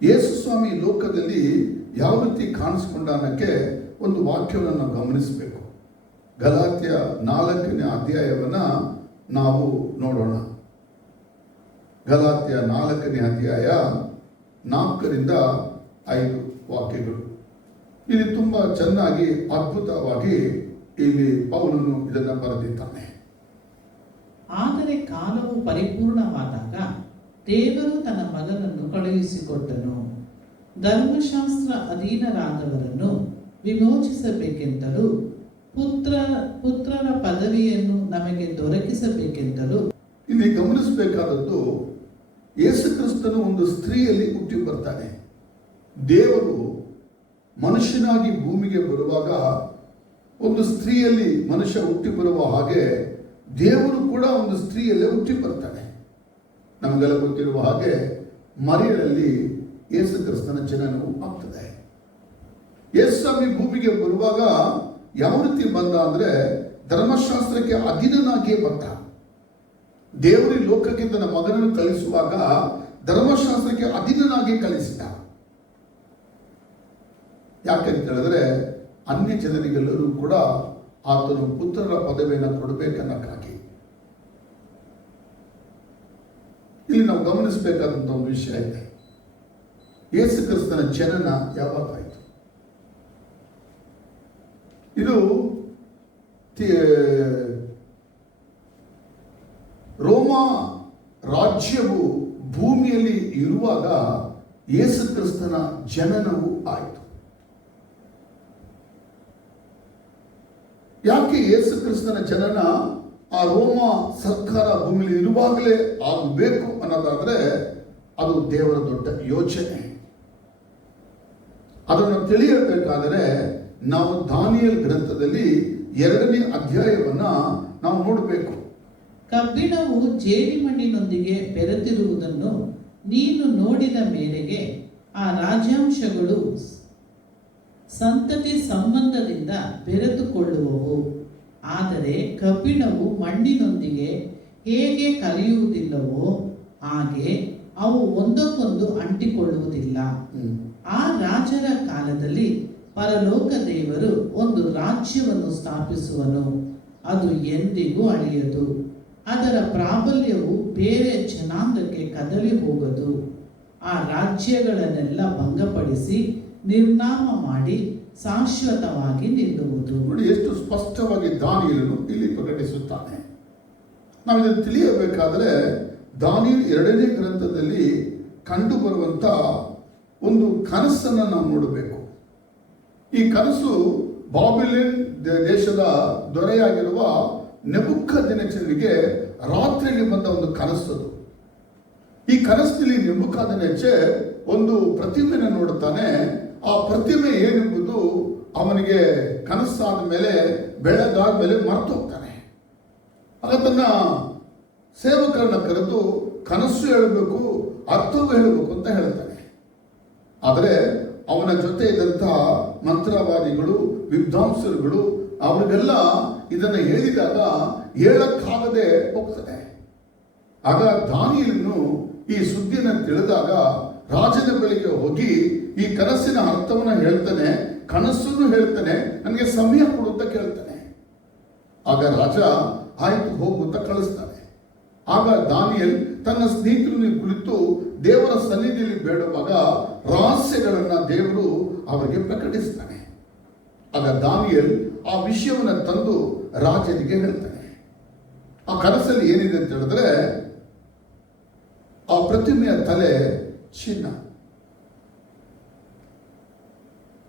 ಯೇಸು ಸ್ವಾಮಿ ಲೋಕದಲ್ಲಿ ಯಾವ ರೀತಿ ಕಾಣಿಸ್ಕೊಂಡ ಅನ್ನಕ್ಕೆ ಒಂದು ವಾಕ್ಯವನ್ನು ನಾವು ಗಮನಿಸಬೇಕು. ಗಲಾತ್ಯ 4ನೇ ಅಧ್ಯಾಯವನ್ನ ನಾವು ನೋಡೋಣ. ಗಲಾತ್ಯ 4ನೇ ಅಧ್ಯಾಯ 4ರಿಂದ 5 ವಾಕ್ಯಗಳು. ಇಲ್ಲಿ ತುಂಬಾ ಚೆನ್ನಾಗಿ ಅದ್ಭುತವಾಗಿ ಇಲ್ಲಿ ಪೌಲನು ಇದನ್ನು ಬರೆದಿದ್ದಾನೆ. ಆದರೆ ಕಾಲವು ಪರಿಪೂರ್ಣವಾದಾಗ ದೇವರು ತನ್ನ ಮಗನನ್ನು ಕಳುಹಿಸಿಕೊಟ್ಟನು. ಧರ್ಮಶಾಸ್ತ್ರ ಅಧೀನರಾದವರನ್ನು ವಿಮೋಚಿಸಬೇಕೆಂತಲೂ ಪುತ್ರರ ಪದವಿಯನ್ನು ನಮಗೆ ದೊರಕಿಸಬೇಕೆಂತಲೂ. ಇಲ್ಲಿ ಗಮನಿಸಬೇಕಾದದ್ದು, ಯೇಸು ಕ್ರಿಸ್ತನು ಒಂದು ಸ್ತ್ರೀಯಲ್ಲಿ ಹುಟ್ಟಿ ಬರ್ತಾನೆ. ದೇವರು ಮನುಷ್ಯನಾಗಿ ಭೂಮಿಗೆ ಬರುವಾಗ ಒಂದು ಸ್ತ್ರೀಯಲ್ಲಿ ಮನುಷ್ಯ ಹುಟ್ಟಿ ಬರುವ ಹಾಗೆ ದೇವರು ಕೂಡ ಒಂದು ಸ್ತ್ರೀಯಲ್ಲೇ ಹುಟ್ಟಿ ಬರ್ತಾನೆ. ನಮಗೆಲ್ಲ ಗೊತ್ತಿರುವ ಹಾಗೆ ಮರಿಯಳಲ್ಲಿ ಯೇಸು ಕ್ರಿಸ್ತನ ಜನನವು ಆಗ್ತದೆ. ಯೇಸು ಸ್ವಾಮಿ ಭೂಮಿಗೆ ಬರುವಾಗ ಯಾವ ರೀತಿ ಬಂದ ಅಂದ್ರೆ ಧರ್ಮಶಾಸ್ತ್ರಕ್ಕೆ ಅಧೀನನಾಗಿಯೇ ಬಂದ. ದೇವರ ಲೋಕಕ್ಕೆ ತನ್ನ ಮಗನನ್ನು ಕಳಿಸುವಾಗ ಧರ್ಮಶಾಸ್ತ್ರಕ್ಕೆ ಅಧೀನನಾಗಿ ಕಳಿಸಿದ. ಯಾಕಂತ ಹೇಳಿದ್ರೆ ಅನ್ಯ ಜನರಿಗೆಲ್ಲರೂ ಕೂಡ ಆತನು ಪುತ್ರರ ಪದವಿಯನ್ನು ಕೊಡಬೇಕನ್ನಕ್ಕಾಗಿ. ಇಲ್ಲಿ ನಾವು ಗಮನಿಸಬೇಕಾದಂತ ಒಂದು ವಿಷಯ ಇದೆ. ಯೇಸು ಕ್ರಿಸ್ತನ ಜನನ ಯಾವಾಗಾಯಿತು? ಇದು ರೋಮ ರಾಜ್ಯವು ಭೂಮಿಯಲ್ಲಿ ಇರುವಾಗ ಯೇಸು ಕ್ರಿಸ್ತನ ಜನನವು ಆಯಿತು. ಯಾಕೆ ಯೇಸು ಕ್ರಿಸ್ತನ ಜನನ ಆ ರೋಮ ಸರ್ಕಾರ ಭೂಮಿಯಲ್ಲಿ ಇರುವಾಗಲೇ ಆಗಬೇಕು ಅನ್ನೋದಾದ್ರೆ ಅದು ದೇವರ ದೊಡ್ಡ ಯೋಚನೆ. ಅದನ್ನು ತಿಳಿಯಬೇಕಾದರೆ ನಾವು ದಾನಿಯೇಲ್ ಗ್ರಂಥದಲ್ಲಿ 2ನೇ ಅಧ್ಯಾಯವನ್ನ ನಾವು ನೋಡಬೇಕು. ಕಬ್ಬಿಣವು ಜೇಡಿಮಣ್ಣಿನೊಂದಿಗೆ ಬೆರೆತಿರುವುದನ್ನು ನೀನು ನೋಡಿದ ಮೇರೆಗೆ ಆ ರಾಜ್ಯಾಂಶಗಳು ಸಂತತಿ ಸಂಬಂಧದಿಂದ ಬೆರೆತುಕೊಳ್ಳುವವು. ಆದರೆ ಕಬ್ಬಿಣವು ಮಣ್ಣಿನೊಂದಿಗೆ ಹೇಗೆ ಕಲಿಯುವುದಿಲ್ಲವೋ ಹಾಗೆ ಅವು ಒಂದಕ್ಕೊಂದು ಅಂಟಿಕೊಳ್ಳುವುದಿಲ್ಲ. ಆ ರಾಜರ ಕಾಲದಲ್ಲಿ ಪರಲೋಕ ದೇವರು ಒಂದು ರಾಜ್ಯವನ್ನು ಸ್ಥಾಪಿಸುವನು. ಅದು ಎಂದಿಗೂ ಅಳಿಯದು. ಅದರ ಪ್ರಾಬಲ್ಯವು ಬೇರೆ ಜನಾಂಗಕ್ಕೆ ಕದಲಿ ಹೋಗದು. ಆ ರಾಜ್ಯಗಳನ್ನೆಲ್ಲ ಭಂಗಪಡಿಸಿ ನಿರ್ನಾಮ ಮಾಡಿ ಶಾಶ್ವತವಾಗಿ ನಿಲ್ಲುವುದು. ನೋಡಿ, ಎಷ್ಟು ಸ್ಪಷ್ಟವಾಗಿ ದಾನಿಯೇಲನು ಇಲ್ಲಿ ಪ್ರಕಟಿಸುತ್ತಾನೆ. ನಾವು ಇದನ್ನು ತಿಳಿಯಬೇಕಾದ್ರೆ ದಾನಿಯೇಲ್ 2ನೇ ಗ್ರಂಥದಲ್ಲಿ ಕಂಡು ಬರುವಂತ ಒಂದು ಕನಸನ್ನು ನಾವು ನೋಡಬೇಕು. ಈ ಕನಸು ಬಾಬಿಲೋನ್ ದೇಶದ ದೊರೆಯಾಗಿರುವ ನೆಬೂಕದ್ನೆಚ್ಚರನಿಗೆ ರಾತ್ರಿಯಲ್ಲಿ ಬಂದ ಒಂದು ಕನಸು. ಈ ಕನಸಿನಲ್ಲಿ ನೆಬೂಕದ್ನೆಚ್ಚರ್ ಒಂದು ಪ್ರತಿಮೆಯನ್ನು ನೋಡುತ್ತಾನೆ. ಆ ಪ್ರತಿಮೆ ಏನೆಂಬುದು ಅವನಿಗೆ ಕನಸಾದ ಮೇಲೆ ಬೆಳಗಾದ ಮೇಲೆ ಮರೆತು ಹೋಗ್ತಾನೆ. ಆಗ ತನ್ನ ಸೇವಕರನ್ನ ಕರೆದು ಕನಸು ಹೇಳಬೇಕು, ಅರ್ಥವೂ ಹೇಳಬೇಕು ಅಂತ ಹೇಳ್ತಾನೆ. ಆದರೆ ಅವನ ಜೊತೆ ಇದ್ದಂತಹ ಮಂತ್ರವಾದಿಗಳು, ವಿದ್ವಾಂಸರುಗಳು ಅವರಿಗೆಲ್ಲ ಇದನ್ನು ಹೇಳಿದಾಗ ಹೇಳಕ್ಕಾಗದೆ ಹೋಗ್ತದೆ. ಆಗ ದಾನಿಯೇಲನು ಈ ಸುದ್ದಿಯನ್ನು ತಿಳಿದಾಗ ರಾಜನ ಬಳಿಗೆ ಹೋಗಿ ಈ ಕನಸಿನ ಅರ್ಥವನ್ನು ಹೇಳ್ತಾನೆ, ಕನಸನ್ನು ಹೇಳ್ತಾನೆ, ನನಗೆ ಸಮಯ ಕೊಡು ಅಂತ ಕೇಳ್ತಾನೆ. ಆಗ ರಾಜ ಆಯ್ತು ಹೋಗು ಅಂತ ಕಳಿಸ್ತಾನೆ. ಆಗ ದಾನಿಯೇಲ್ ತನ್ನ ಸ್ನೇಹಿತರನ್ನು ಕುಳಿತು ದೇವರ ಸನ್ನಿಧಿಯಲ್ಲಿ ಬೇಡುವಾಗ ರಹಸ್ಯಗಳನ್ನ ದೇವರು ಅವರಿಗೆ ಪ್ರಕಟಿಸ್ತಾನೆ. ಆಗ ದಾನಿಯೇಲ್ ಆ ವಿಷಯವನ್ನು ತಂದು ರಾಜನಿಗೆ ಹೇಳ್ತಾನೆ. ಆ ಕನಸಲ್ಲಿ ಏನಿದೆ ಅಂತ ಹೇಳಿದ್ರೆ, ಆ ಪ್ರತಿಮೆಯ ತಲೆ ಚಿನ್ನ,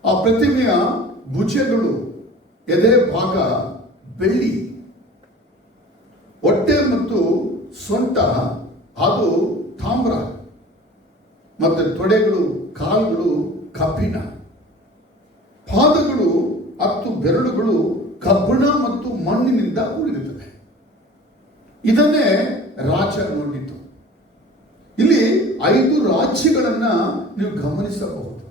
ಆ ಪ್ರತಿಮೆಯ ಭುಜಗಳು, ಎದೆ ಭಾಗ ಬೆಳ್ಳಿ, ಹೊಟ್ಟೆ ಮತ್ತು ಸೊಂಟ ಅದು ತಾಮ್ರ, ಮತ್ತೆ ತೊಡೆಗಳು, ಕಾಲುಗಳು ಕಬ್ಬಿಣ, ಪಾದಗಳು 10 ಬೆರಳುಗಳು ಕಬ್ಬಿಣ ಮತ್ತು ಮಣ್ಣಿನಿಂದ ಕೂಡಿರುತ್ತದೆ. ಇದನ್ನೇ ರಾಜ ನೋಡಿತು. ಇಲ್ಲಿ 5 ರಾಜ್ಯಗಳನ್ನ ನೀವು ಗಮನಿಸಬಹುದು.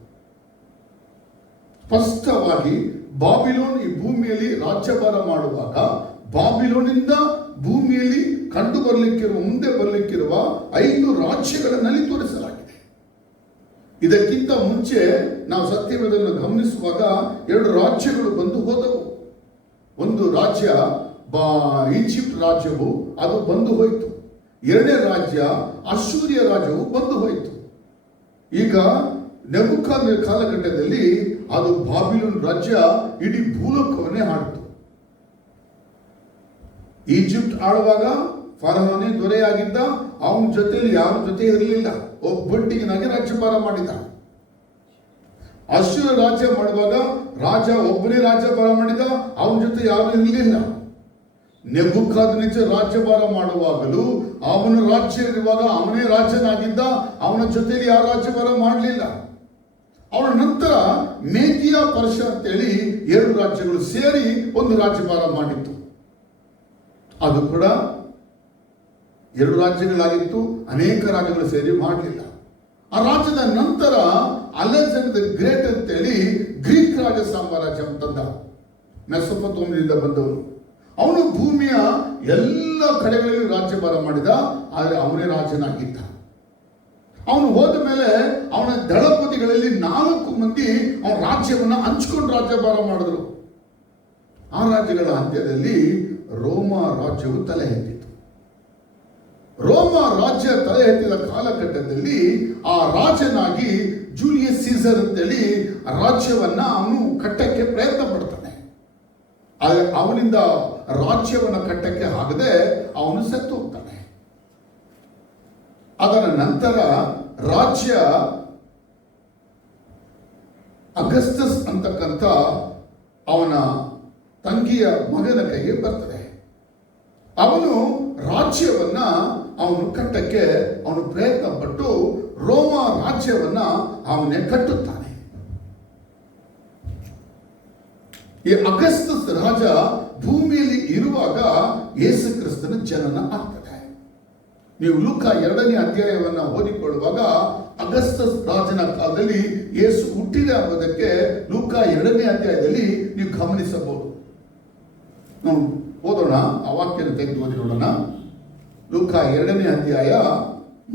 ಸ್ಪಷ್ಟವಾಗಿ ಬಾಬಿಲೋನ್ ಈ ಭೂಮಿಯಲ್ಲಿ ರಾಜ್ಯಭಾರ ಮಾಡುವಾಗ ಬಾಬಿಲೋನಿಂದ ಭೂಮಿಯಲ್ಲಿ ಕಂಡು ಬರಲಿಕ್ಕಿರುವ, ಮುಂದೆ ಬರಲಿಕ್ಕಿರುವ 5 ರಾಜ್ಯಗಳನ್ನಲ್ಲಿ ತೋರಿಸಲಾಗಿದೆ. ಇದಕ್ಕಿಂತ ಮುಂಚೆ ನಾವು ಸತ್ಯವೇದವನ್ನು ಗಮನಿಸುವಾಗ 2 ರಾಜ್ಯಗಳು ಬಂದು ಹೋದವು. ಒಂದು ರಾಜ್ಯ ಈಜಿಪ್ಟ್ ರಾಜ್ಯವು ಅದು ಬಂದು ಹೋಯಿತು. 2ನೇ ರಾಜ್ಯ ಅಶ್ಶೂರಿಯ ರಾಜ್ಯವು ಬಂದು ಹೋಯಿತು. ಈಗ ನೆಬೂಕದ್ನೆಚ್ಚರನ ಕಾಲಘಟ್ಟದಲ್ಲಿ ಅದು ಬಾಬಿಲೋನ್ ರಾಜ್ಯ ಇಡೀ ಭೂಲೋಕವನ್ನೇ ಆಳಿತು. ಈಜಿಪ್ಟ್ ಆಳುವಾಗ ಫರೋಹನೇ ದೊರೆಯಾಗಿದ್ದ, ಅವನ ಜೊತೆಯಲ್ಲಿ ಯಾರ ಜೊತೆ ಇರಲಿಲ್ಲ, ಒಬ್ಬೊಟ್ಟಿಗೆನಾಗಿ ರಾಜ್ಯಭಾರ ಮಾಡಿದ. ಅಶ್ಶೂರ ರಾಜ್ಯ ಮಾಡುವಾಗ ರಾಜ ಒಬ್ಬನೇ ರಾಜ್ಯಭಾರ ಮಾಡಿದ, ಅವನ ಜೊತೆ ಯಾರು ಇರಲಿಲ್ಲ. ನೆಬೂಕದ್ನೆಚ್ಚರ ರಾಜ್ಯಭಾರ ಮಾಡುವಾಗಲೂ ಅವನ ರಾಜ್ಯ ಇರುವಾಗ ಅವನೇ ರಾಜನಾಗಿದ್ದ, ಅವನ ಜೊತೆಯಲ್ಲಿ ಯಾರು ರಾಜ್ಯಭಾರ ಮಾಡಲಿಲ್ಲ. ಅವನ ನಂತರ ಮೇದಿಯ ಪರ್ಷ ಅಂತೇಳಿ 2 ರಾಜ್ಯಗಳು ಸೇರಿ ಒಂದು ರಾಜ್ಯಭಾರ ಮಾಡಿತ್ತು. ಅದು ಕೂಡ 2 ರಾಜ್ಯಗಳಾಗಿತ್ತು, ಅನೇಕ ರಾಜ್ಯಗಳು ಸೇರಿ ಮಾಡಲಿಲ್ಲ. ಆ ರಾಜ್ಯದ ನಂತರ ಅಲೆಕ್ಸಾಂಡರ್ ದ ಗ್ರೇಟ್ ಅಂತೇಳಿ ಗ್ರೀಕ್ ರಾಜ ಸಾಮ್ರಾಜ್ಯ ತಂದ. ಮೆಸೊಪೊತಾಮಿಯಾದಿಂದ ಬಂದವನು. ಅವನು ಭೂಮಿಯ ಎಲ್ಲ ಕಡೆಗಳಲ್ಲಿ ರಾಜ್ಯಭಾರ ಮಾಡಿದ. ಆದರೆ ಅವನೇ ರಾಜನಾಗಿದ್ದ. ಅವನು ಹೋದ ಮೇಲೆ ಅವನ ದಳಪತಿಗಳಲ್ಲಿ 4 ಮಂದಿ ಅವನ ರಾಜ್ಯವನ್ನು ಹಂಚ್ಕೊಂಡು ರಾಜ್ಯಭಾರ ಮಾಡಿದ್ರು. ಆ ರಾಜ್ಯಗಳ ಅಂತ್ಯದಲ್ಲಿ ರೋಮ ರಾಜ್ಯವು ತಲೆ ಎತ್ತಿತು. ರೋಮ ರಾಜ್ಯ ತಲೆ ಎತ್ತಿದ ಕಾಲಘಟ್ಟದಲ್ಲಿ ಆ ರಾಜನಾಗಿ ಜೂಲಿಯಸ್ ಸೀಸರ್ ಅಂತೇಳಿ ರಾಜ್ಯವನ್ನ ಅವನು ಕಟ್ಟಕ್ಕೆ ಪ್ರಯತ್ನ ಪಡ್ತಾನೆ. ಆದರೆ ಅವನಿಂದ ರಾಜ್ಯವನ್ನ ಕಟ್ಟಕ್ಕೆ ಆಗದೆ ಅವನು ಸತ್ತು ಹೋಗ್ತಾನೆ. ಅದರ ನಂತರ ರಾಜ್ಯ ಅಗಸ್ಟಸ್ ಅಂತಕ್ಕಂಥ ಅವನ ತಂಗಿಯ ಮಗನ ಕೈಗೆ ಬರ್ತದೆ. ಅವನು ರಾಜ್ಯವನ್ನ ಅವನು ಕಟ್ಟಕ್ಕೆ ಅವನು ಪ್ರಯತ್ನ ಪಟ್ಟು ರೋಮ ರಾಜ್ಯವನ್ನ ಅವನೇ ಕಟ್ಟುತ್ತಾನೆ. ಈ ಅಗಸ್ಟಸ್ ರಾಜ ಭೂಮಿಯಲ್ಲಿ ಇರುವಾಗ ಯೇಸು ಕ್ರಿಸ್ತನ ಜನನ ಆಗ್ತದೆ. ನೀವು ಲೂಕ 2ನೇ ಅಧ್ಯಾಯವನ್ನ ಓದಿಕೊಳ್ಳುವಾಗ ಅಗಸ್ಟಸ್ ರಾಜನ ಕಾಲದಲ್ಲಿ ಯೇಸು ಹುಟ್ಟಿದೆ ಎಂಬುದಕ್ಕೆ ಲೂಕ 2ನೇ ಅಧ್ಯಾಯದಲ್ಲಿ ನೀವು ಗಮನಿಸಬಹುದು. ನಾವು ಓದೋಣ, ಆ ವಾಕ್ಯನ ತೆಗೆದು ಓದಿ ನೋಡೋಣ. ಲೂಕ 2ನೇ ಅಧ್ಯಾಯ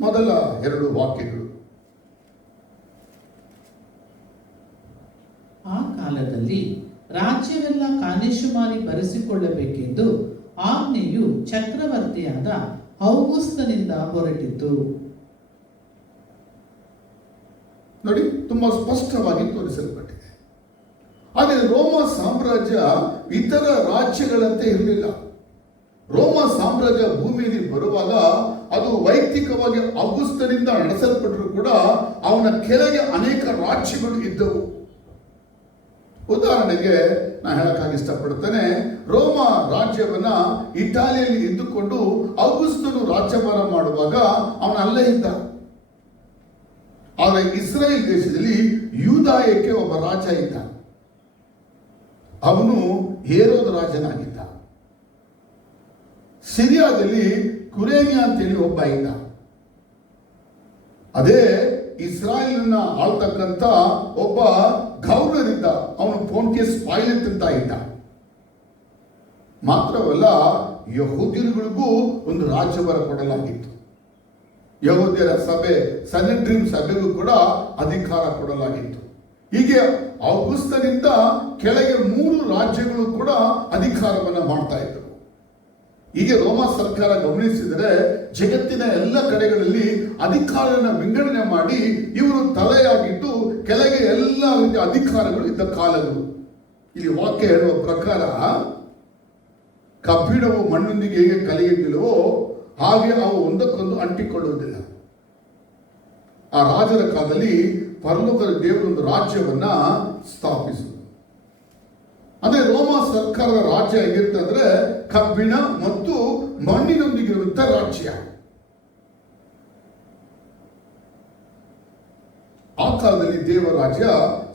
ಮೊದಲ 2 ವಾಕ್ಯಗಳು. ಆ ಕಾಲದಲ್ಲಿ ರಾಜ್ಯವೆಲ್ಲ ಕಾನೇಶುಮಾರಿ ಬರೆಸಿಕೊಳ್ಳಬೇಕೆಂದು ಆಜ್ಞೆಯು ಚಕ್ರವರ್ತಿಯಾದ ಔಗುಸ್ತನಿಂದ ಹೊರಟಿತು. ನೋಡಿ, ತುಂಬಾ ಸ್ಪಷ್ಟವಾಗಿ ತೋರಿಸಲ್ಪಟ್ಟಿದೆ. ಆದರೆ ರೋಮ ಸಾಮ್ರಾಜ್ಯ ಇತರ ರಾಜ್ಯಗಳಂತೆ ಇರಲಿಲ್ಲ. ರೋಮ ಸಾಮ್ರಾಜ್ಯ ಭೂಮಿಯಲ್ಲಿ ಬರುವಾಗ ಅದು ವೈಯಕ್ತಿಕವಾಗಿ ಔಗುಸ್ತನಿಂದ ನಡೆಸಲ್ಪಟ್ಟರೂ ಕೂಡ ಅವನ ಕೆಳಗೆ ಅನೇಕ ರಾಜ್ಯಗಳು ಇದ್ದವು. ಉದಾಹರಣೆಗೆ ನಾನು ಹೇಳಕ್ಕಾಗಿ ಇಷ್ಟಪಡ್ತೇನೆ, ರೋಮ ರಾಜ್ಯವನ್ನ ಇಟಾಲಿಯಲ್ಲಿ ಇದ್ದುಕೊಂಡು ಔಗುಸ್ತನು ರಾಜ್ಯಭಾರ ಮಾಡುವಾಗ ಅವನ ಅಲ್ಲೇ ಇದ್ದ. ಆದರೆ ಇಸ್ರೇಲ್ ದೇಶದಲ್ಲಿ ಯೂದಾಯಕ್ಕೆ ಒಬ್ಬ ರಾಜ ಇದ್ದ. ಅವನು ಹೇರೋದ ರಾಜನಾಗಿದ್ದ. ಸಿರಿಯಾದಲ್ಲಿ ಕುರೇನಿಯಾ ಅಂತೇಳಿ ಒಬ್ಬ ಇದ್ದ. ಅದೇ ಇಸ್ರಾಯೇಲನ್ನ ಆಳ್ತಕ್ಕಂಥ ಒಬ್ಬ ಗವರ್ನರ್ ಇದ್ದ. ಅವನು ಪೋಂಟಿಯಸ್ ಪೈಲಟ್ ಅಂತ ಇದ್ದ. ಮಾತ್ರವಲ್ಲ, ಯಹೂದ್ಯರುಗಳಿಗೂ ಒಂದು ರಾಜ್ಯಭಾರ ಕೊಡಲಾಗಿತ್ತು. ಯಹೂದ್ಯರ ಸಭೆ ಸನೆಡ್ರಿಮ್ ಸಭೆಗೂ ಕೂಡ ಅಧಿಕಾರ ಕೊಡಲಾಗಿತ್ತು. ಹೀಗೆ ಔಗುಸ್ತನಿಂದ ಕೆಳಗೆ 3 ರಾಜ್ಯಗಳು ಕೂಡ ಅಧಿಕಾರವನ್ನು ಮಾಡ್ತಾ ಇದ್ದರು. ಹೀಗೆ ರೋಮ ಸರ್ಕಾರ ಗಮನಿಸಿದರೆ ಜಗತ್ತಿನ ಎಲ್ಲ ಕಡೆಗಳಲ್ಲಿ ಅಧಿಕಾರನ ವಿಂಗಡಣೆ ಮಾಡಿ ಇವರು ತಲೆಯಾಗಿದ್ದು ಕೆಳಗೆ ಎಲ್ಲ ರೀತಿಯ ಅಧಿಕಾರಗಳು ಇದ್ದ ಕಾಲಗಳು. ಇಲ್ಲಿ ವಾಕ್ಯ ಹೇಳುವ ಪ್ರಕಾರ ಕಬ್ಬಿಣವು ಮಣ್ಣೊಂದಿಗೆ ಹೇಗೆ ಕಲಿಯುತ್ತಿಲ್ಲವೋ ಹಾಗೆ ಅವು ಒಂದಕ್ಕೊಂದು ಅಂಟಿಕೊಳ್ಳುವುದಿಲ್ಲ. ಆ ರಾಜರ ಕಾಲದಲ್ಲಿ ಪರಲೋಕದ ದೇವರೊಂದು ರಾಜ್ಯವನ್ನ ಸ್ಥಾಪಿಸುವುದು. ಅದೇ ರೋಮ ಸರ್ಕಾರದ ರಾಜ್ಯ ಹೇಗಿರ್ತಂದ್ರೆ ಕಬ್ಬಿಣ ಮತ್ತು ಮಣ್ಣಿನೊಂದಿಗಿರುವಂತ ರಾಜ್ಯ. ಆ ಕಾಲದಲ್ಲಿ ದೇವ ರಾಜ್ಯ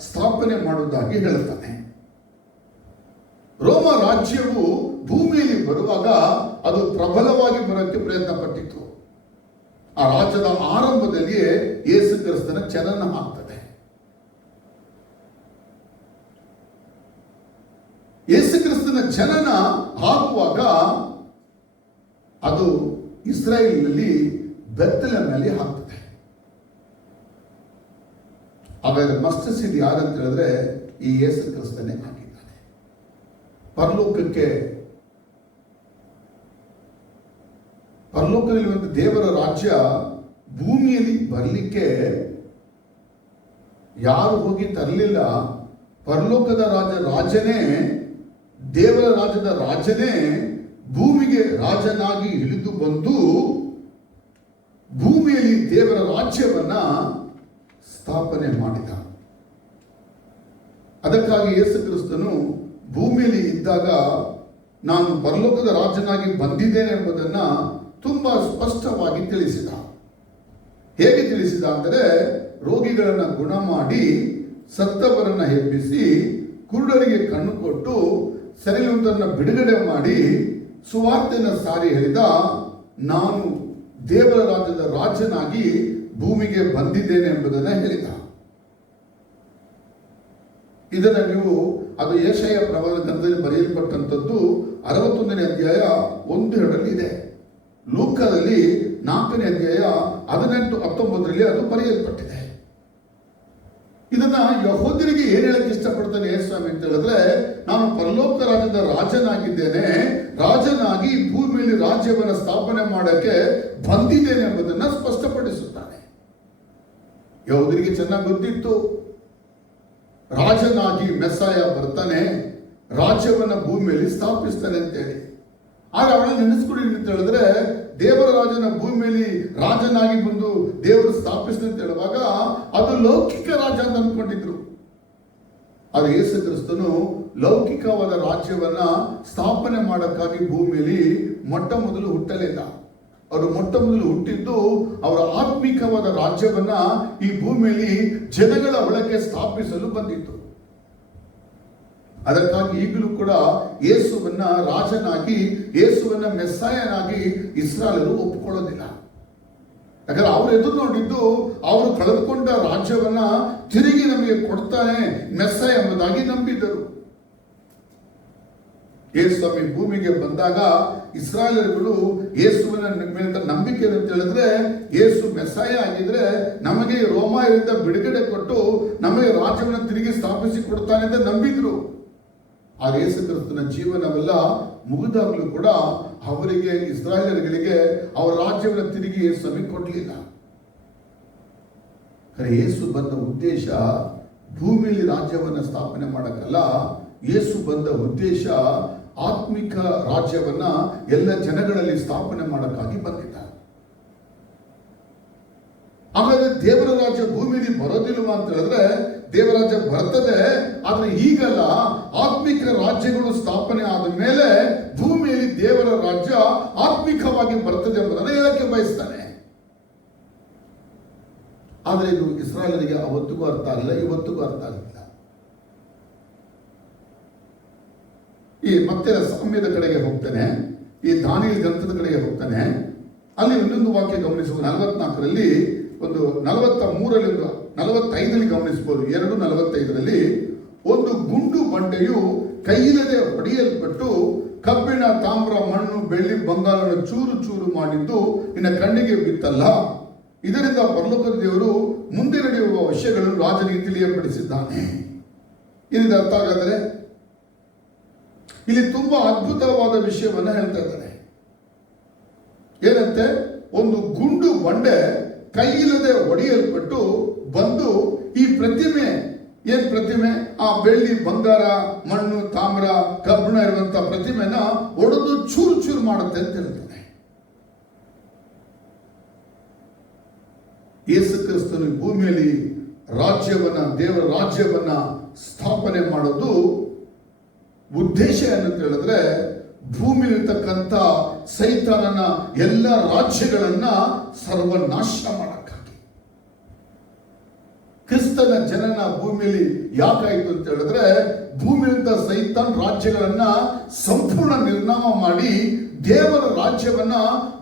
ಸ್ಥಾಪನೆ ಮಾಡುವುದಾಗಿ ಹೇಳುತ್ತಾನೆ. ರೋಮ ರಾಜ್ಯವು ಭೂಮಿಯಲ್ಲಿ ಬರುವಾಗ ಅದು ಪ್ರಬಲವಾಗಿ ಬರೋಕ್ಕೆ ಪ್ರಯತ್ನ ಪಟ್ಟಿತ್ತು. ಆ ರಾಜ್ಯದ ಆರಂಭದಲ್ಲಿಯೇ ಯೇಸು ಕ್ರಿಸ್ತನ ಜನನ ಆಗ್ತದೆ. ಯೇಸು ಕ್ರಿಸ್ತನ ಜನನ ಆಗುವಾಗ ಅದು ಇಸ್ರಾಯೇಲಿನಲ್ಲಿ ಬೆತ್ತಲೆಹೇಮಿನಲ್ಲಿ ಆಗ್ತದೆ. ಹಾಗಾದ್ರೆ ಮಸ್ಟರ್ಡ್ ಸೀಡ್ ಯಾರಂತ ಹೇಳಿದ್ರೆ ಈ ಯೇಸು ಕ್ರಿಸ್ತನೇ ಆಗಿದ್ದಾನೆ. ಪರಲೋಕದಲ್ಲಿ ಒಂದು ದೇವರ ರಾಜ್ಯ ಭೂಮಿಯಲ್ಲಿ ಬರಲಿಕ್ಕೆ ಯಾರು ಹೋಗಿ ತರಲಿಲ್ಲ. ಪರಲೋಕದ ರಾಜನೇ, ದೇವರ ರಾಜ್ಯದ ರಾಜನೇ ಭೂಮಿಗೆ ರಾಜನಾಗಿ ಇಳಿದು ಬಂದು ಭೂಮಿಯಲ್ಲಿ ದೇವರ ರಾಜ್ಯವನ್ನ ಸ್ಥಾಪನೆ ಮಾಡಿದ. ಅದಕ್ಕಾಗಿ ಯೇಸು ಕ್ರಿಸ್ತನು ಭೂಮಿಯಲ್ಲಿ ಇದ್ದಾಗ ನಾನು ಪರಲೋಕದ ರಾಜನಾಗಿ ಬಂದಿದ್ದೇನೆ ಎಂಬುದನ್ನ ತುಂಬಾ ಸ್ಪಷ್ಟವಾಗಿ ತಿಳಿಸಿದ. ಹೇಗೆ ತಿಳಿಸಿದ ಅಂದರೆ, ರೋಗಿಗಳನ್ನು ಗುಣ ಮಾಡಿ, ಸತ್ತವರನ್ನ ಎಬ್ಬಿಸಿ, ಕುರುಡರಿಗೆ ಕಣ್ಣು ಕೊಟ್ಟು, ಸೆರೆಯುವುದನ್ನು ಬಿಡುಗಡೆ ಮಾಡಿ, ಸುವಾರ್ತೆಯನ್ನು ಸಾರಿ ಹೇಳಿದ. ನಾನು ದೇವರ ರಾಜ್ಯದ ರಾಜನಾಗಿ ಭೂಮಿಗೆ ಬಂದಿದ್ದೇನೆ ಎಂಬುದನ್ನು ಹೇಳಿದ. ಇದನ್ನ ನೀವು ಅದು ಯೆಶಾಯ ಪ್ರವಾದನ ಗ್ರಂಥದಲ್ಲಿ ಬರೆಯಲ್ಪಟ್ಟಂಥದ್ದು 61ನೇ ಅಧ್ಯಾಯ 1-2 ಇದೆ. ಲೂಕದಲ್ಲಿ 4ನೇ ಅಧ್ಯಾಯ 18-19 ಅದು ಬರೆಯಲ್ಪಟ್ಟಿದೆ. ಇದನ್ನ ಯಹೂದ್ಯರಿಗೆ ಏನ್ ಹೇಳಕ್ಕೆ ಇಷ್ಟಪಡ್ತಾನೆ ಯೇಸುಸ್ವಾಮಿ ಅಂತ ಹೇಳಿದ್ರೆ, ನಾನು ಪರಲೋಕ ರಾಜ್ಯದ ರಾಜನಾಗಿದ್ದೇನೆ, ರಾಜನಾಗಿ ಭೂಮಿಯಲ್ಲಿ ರಾಜ್ಯವನ್ನು ಸ್ಥಾಪನೆ ಮಾಡಕ್ಕೆ ಬಂದಿದ್ದೇನೆ ಎಂಬುದನ್ನ ಸ್ಪಷ್ಟಪಡಿಸುತ್ತಾನೆ. ಯಹೂದ್ಯರಿಗೆ ಚೆನ್ನಾಗಿ ಗೊತ್ತಿತ್ತು, ರಾಜನಾಗಿ ಮೆಸ್ಸಾಯ ಬರ್ತಾನೆ, ರಾಜ್ಯವನ್ನ ಭೂಮಿಯಲ್ಲಿ ಸ್ಥಾಪಿಸ್ತಾನೆ ಅಂತೇಳಿ. ಆದ್ರೆ ಅವಳ ನೆನೆಸ್ಕೊಡಿ ಅಂತ ಹೇಳಿದ್ರೆ, ದೇವರ ರಾಜನ ಭೂಮಿಯಲ್ಲಿ ರಾಜನಾಗಿ ಬಂದು ದೇವರು ಸ್ಥಾಪಿಸಿದ ಅಂತ ಹೇಳುವಾಗ ಅದು ಲೌಕಿಕ ರಾಜ್ಯ ಅಂತ ಅಂದ್ಕೊಂಡಿದ್ರು. ಆದ್ರೆ ಯೇಸು ಕ್ರಿಸ್ತನು ಲೌಕಿಕವಾದ ರಾಜ್ಯವನ್ನ ಸ್ಥಾಪನೆ ಮಾಡಕ್ಕಾಗಿ ಭೂಮಿಯಲ್ಲಿ ಮೊಟ್ಟ ಮೊದಲು ಹುಟ್ಟಲಿಲ್ಲ. ಅವರು ಮೊಟ್ಟ ಮೊದಲು ಹುಟ್ಟಿದ್ದು ಅವರ ಆತ್ಮಿಕವಾದ ರಾಜ್ಯವನ್ನ ಈ ಭೂಮಿಯಲ್ಲಿ ಜನಗಳ ಒಳಗೆ ಸ್ಥಾಪಿಸಲು ಬಂದಿತ್ತು. ಅದಕ್ಕಾಗಿ ಈಗಲೂ ಕೂಡ ಯೇಸುವನ್ನ ರಾಜನಾಗಿ, ಯೇಸುವನ್ನ ಮೆಸ್ಸಾಯನಾಗಿ ಇಸ್ರಾಯೇಲರು ಒಪ್ಪಿಕೊಳ್ಳೋದಿಲ್ಲ. ಯಾಕಂದ್ರೆ ಅವರು ಎದುರು ನೋಡಿದ್ದು ಅವರು ಕಳೆದುಕೊಂಡ ರಾಜ್ಯವನ್ನ ತಿರುಗಿ ನಮಗೆ ಕೊಡ್ತಾನೆ ಮೆಸ್ಸಾಯ ಎಂಬುದಾಗಿ ನಂಬಿದ್ದರು. ಯೇಸುಸ್ವಾಮಿ ಭೂಮಿಗೆ ಬಂದಾಗ ಇಸ್ರಾಯೇಲರುಗಳು ಯೇಸುವಿನ ಮೇಲೆ ನಂಬಿಕೆ ಅಂತ ಹೇಳಿದ್ರೆ, ಯೇಸು ಮೆಸ್ಸಾಯ ಆಗಿದ್ರೆ ನಮಗೆ ರೋಮಾಯರಿಂದ ಬಿಡುಗಡೆ ಕೊಟ್ಟು ನಮಗೆ ರಾಜ್ಯವನ್ನು ತಿರುಗಿ ಸ್ಥಾಪಿಸಿ ಕೊಡ್ತಾನೆ ಅಂತ ನಂಬಿದ್ರು. ಆ ಯೇಸು ಕ್ರಿಸ್ತನ ಜೀವನವೆಲ್ಲ ಮುಗಿದಾಗಲೂ ಕೂಡ ಅವರಿಗೆ, ಇಸ್ರಾಯೇಲರಿಗೆ ಅವರ ರಾಜ್ಯವನ್ನು ತಿರುಗಿ ಯೇಸುಸ್ವಾಮಿ ಕೊಡಲಿಲ್ಲ. ಯೇಸು ಬಂದ ಉದ್ದೇಶ ಭೂಮಿಯಲ್ಲಿ ರಾಜ್ಯವನ್ನು ಸ್ಥಾಪನೆ ಮಾಡಕ್ಕಲ್ಲ. ಯೇಸು ಬಂದ ಉದ್ದೇಶ ಆತ್ಮಿಕ ರಾಜ್ಯವನ್ನ ಎಲ್ಲ ಜನಗಳಲ್ಲಿ ಸ್ಥಾಪನೆ ಮಾಡಕ್ಕಾಗಿ ಬಂದಿದ್ದ. ಹಾಗಾದ್ರೆ ದೇವರ ರಾಜ್ಯ ಭೂಮಿಯಲ್ಲಿ ಬರೋದಿಲ್ವಾ ಅಂತ ಹೇಳಿದ್ರೆ, ದೇವರ ರಾಜ್ಯ ಬರ್ತದೆ, ಆದ್ರೆ ಈಗಲ್ಲ. ಆತ್ಮಿಕ ರಾಜ್ಯಗಳು ಸ್ಥಾಪನೆ ಆದ ಮೇಲೆ ಭೂಮಿಯಲ್ಲಿ ದೇವರ ರಾಜ್ಯ ಆತ್ಮಿಕವಾಗಿ ಬರ್ತದೆ ಎಂಬುದನ್ನು ಹೇಳಕ್ಕೆ ಬಯಸ್ತಾನೆ. ಆದ್ರೆ ಇದು ಇಸ್ರಾಯೇಲರಿಗೆ ಅವತ್ತಿಗೂ ಅರ್ಥ ಆಗಲಿಲ್ಲ, ಇವತ್ತಿಗೂ ಅರ್ಥ ಆಗಲಿಲ್ಲ. ಈ ಮತ್ತೆ ಸಾಮ್ಯದ ಕಡೆಗೆ ಹೋಗ್ತಾನೆ, ಈ ದಾನಿಯೇಲ ಗ್ರಂಥದ ಕಡೆಗೆ ಹೋಗ್ತಾನೆ. ಅಲ್ಲಿ ಇನ್ನೊಂದು ವಾಕ್ಯ ಗಮನಿಸುವ 44ರಲ್ಲಿ, ಒಂದು 43ರಲ್ಲಿ, ಒಂದು 45ರಲ್ಲಿ ಗಮನಿಸಬಹುದು. 2:45ರಲ್ಲಿ ಒಂದು ಗುಂಡು ಬಂಡೆಯು ಕೈಯಿಲ್ಲದೆ ಹೊಡೆಯಲ್ಪಟ್ಟು ಕಬ್ಬಿಣ, ತಾಮ್ರ, ಮಣ್ಣು, ಬೆಳ್ಳಿ, ಬಂಗಾರವನ್ನು ಚೂರು ಚೂರು ಮಾಡಿದ್ದು ನಿನ್ನ ಕಣ್ಣಿಗೆ ಬಿತ್ತಲ್ಲ. ಇದರಿಂದ ಪರಲೋಕದ ದೇವರು ಮುಂದೆ ನಡೆಯುವ ವಿಷಯಗಳನ್ನು ರಾಜನಿಗೆ ತಿಳಿಯಪಡಿಸಿದ್ದಾನೆ. ಇದರಿಂದ ಅರ್ಥ ಹಾಗಾದರೆ ಇಲ್ಲಿ ತುಂಬಾ ಅದ್ಭುತವಾದ ವಿಷಯವನ್ನ ಹೇಳ್ತಾ ಇದ್ದಾನೆ. ಏನಂತೆ, ಒಂದು ಗುಂಡು ಬಂಡೆ ಕೈಯಿಲ್ಲದೆ ಒಡೆಯಲ್ಪಟ್ಟು ಬಂದು ಈ ಪ್ರತಿಮೆ, ಏನ್ ಪ್ರತಿಮೆ, ಆ ಬೆಳ್ಳಿ, ಬಂಗಾರ, ಮಣ್ಣು, ತಾಮ್ರ, ಕಬ್ಬಿಣ ಇರುವಂತಹ ಪ್ರತಿಮೆನ ಒಡೆದು ಚೂರು ಚೂರು ಮಾಡುತ್ತೆ ಅಂತ ಹೇಳ್ತಾನೆ. ಯೇಸು ಕ್ರಿಸ್ತನು ಭೂಮಿಯಲ್ಲಿ ರಾಜ್ಯವನ್ನ, ದೇವರ ರಾಜ್ಯವನ್ನ ಸ್ಥಾಪನೆ ಮಾಡೋದು ಉದ್ದೇಶ ಏನಂತ ಹೇಳಿದ್ರೆ, ಭೂಮಿಯಲ್ಲಿರ್ತಕ್ಕಂಥ ಸೈತಾನನ ಎಲ್ಲ ರಾಜ್ಯಗಳನ್ನ ಸರ್ವನಾಶ ಮಾಡಕ್ಕಾಗಿ. ಕ್ರಿಸ್ತನ ಜನನ ಭೂಮಿಯಲ್ಲಿ ಯಾಕಾಯ್ತು ಅಂತ ಹೇಳಿದ್ರೆ, ಭೂಮಿಯಲ್ಲಿದ್ದ ಸೈತಾನ್ ರಾಜ್ಯಗಳನ್ನ ಸಂಪೂರ್ಣ ನಿರ್ನಾಮ ಮಾಡಿ ದೇವರ ರಾಜ್ಯವನ್ನ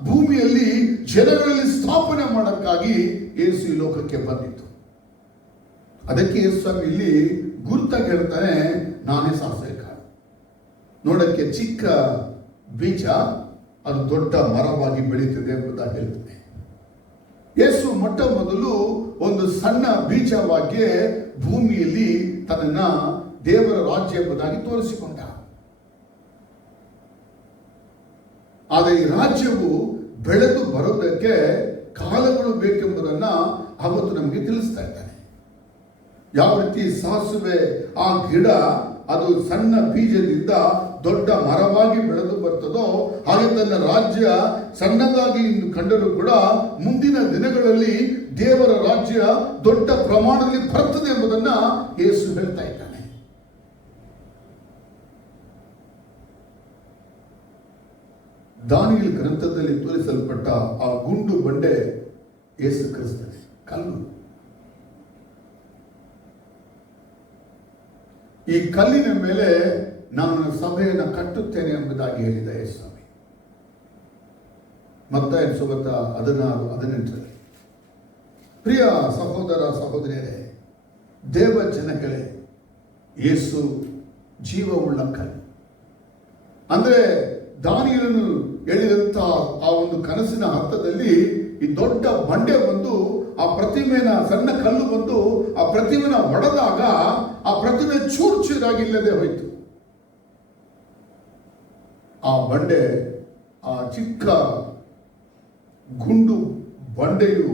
ಭೂಮಿಯಲ್ಲಿ ಜನಗಳಲ್ಲಿ ಸ್ಥಾಪನೆ ಮಾಡಕ್ಕಾಗಿ ಯೇಸು ಈ ಲೋಕಕ್ಕೆ ಬಂದಿತ್ತು. ಅದಕ್ಕೆ ಯೇಸುಸ್ವಾಮಿ ಇಲ್ಲಿ ಗುರುತಾಗಿ ಹೇಳ್ತಾನೆ, ನಾನೇ ಸಾಸಿವೆ ಕಾಳು. ನೋಡಕ್ಕೆ ಚಿಕ್ಕ ಬೀಜ ಅದು ದೊಡ್ಡ ಮರವಾಗಿ ಬೆಳೀತದೆ ಎಂಬುದಾಗಿ ಹೇಳ್ತದೆ. ಯೇಸು ಮೊಟ್ಟ ಮೊದಲು ಒಂದು ಸಣ್ಣ ಬೀಜವಾಗಿ ಭೂಮಿಯಲ್ಲಿ ತನ್ನನ್ನ ದೇವರ ರಾಜ್ಯ ಎಂಬುದಾಗಿ ತೋರಿಸಿಕೊಂಡ. ಆದರೆ ಈ ರಾಜ್ಯವು ಬೆಳೆದು ಬರೋದಕ್ಕೆ ಕಾಲಗಳು ಬೇಕೆಂಬುದನ್ನ ಅವತ್ತು ನಮಗೆ ತಿಳಿಸ್ತಾ ಇದ್ದಾನೆ. ಯಾವ ರೀತಿ ಸಾಸುವೆ ಆ ಗಿಡ ಅದು ಸಣ್ಣ ಬೀಜದಿಂದ ದೊಡ್ಡ ಮರವಾಗಿ ಬೆಳೆದು ಬರ್ತದೋ, ಹಾಗೆ ತನ್ನ ರಾಜ್ಯ ಸಣ್ಣದಾಗಿ ಕಂಡರೂ ಕೂಡ ಮುಂದಿನ ದಿನಗಳಲ್ಲಿ ದೇವರ ರಾಜ್ಯ ದೊಡ್ಡ ಪ್ರಮಾಣದಲ್ಲಿ ಬರ್ತದೆ ಎಂಬುದನ್ನ ಯೇಸು ಹೇಳ್ತಾ ಇದ್ದಾನೆ. ದಾನಿಯೇಲ ಗ್ರಂಥದಲ್ಲಿ ತೋರಿಸಲ್ಪಟ್ಟ ಆ ಗುಂಡು ಬಂಡೆ ಯೇಸು ಕ್ರಿಸ್ತನೇ, ಕಲ್ಲು. ಈ ಕಲ್ಲಿನ ಮೇಲೆ ನಾನು ಸಭೆಯನ್ನು ಕಟ್ಟುತ್ತೇನೆ ಎಂಬುದಾಗಿ ಹೇಳಿದ ಯೇಸುಸ್ವಾಮಿ. ಮತ್ತಾಯ ಸುವಾರ್ತೆ 16:18. ಪ್ರಿಯ ಸಹೋದರ ಸಹೋದರಿಯರೇ, ದೇವ ಜನಗಳೇ, ಯೇಸು ಜೀವವುಳ್ಳ ಕಲ್ಲು. ಅಂದ್ರೆ ದಾನಿಯೇಲನು ಹೇಳಿದಂತ ಆ ಒಂದು ಕನಸಿನ ಅರ್ಥದಲ್ಲಿ ಈ ದೊಡ್ಡ ಬಂಡೆ ಬಂದು ಆ ಪ್ರತಿಮೆನ, ಸಣ್ಣ ಕಲ್ಲು ಬಂದು ಆ ಪ್ರತಿಮೆನ ಹೊಡೆದಾಗ ಆ ಪ್ರತಿಮೆ ಚೂರು ಚೂರಾಗಿಲ್ಲದೆ ಹೋಯಿತು. ಆ ಬಂಡೆ, ಆ ಚಿಕ್ಕ ಗುಂಡು ಬಂಡೆಯು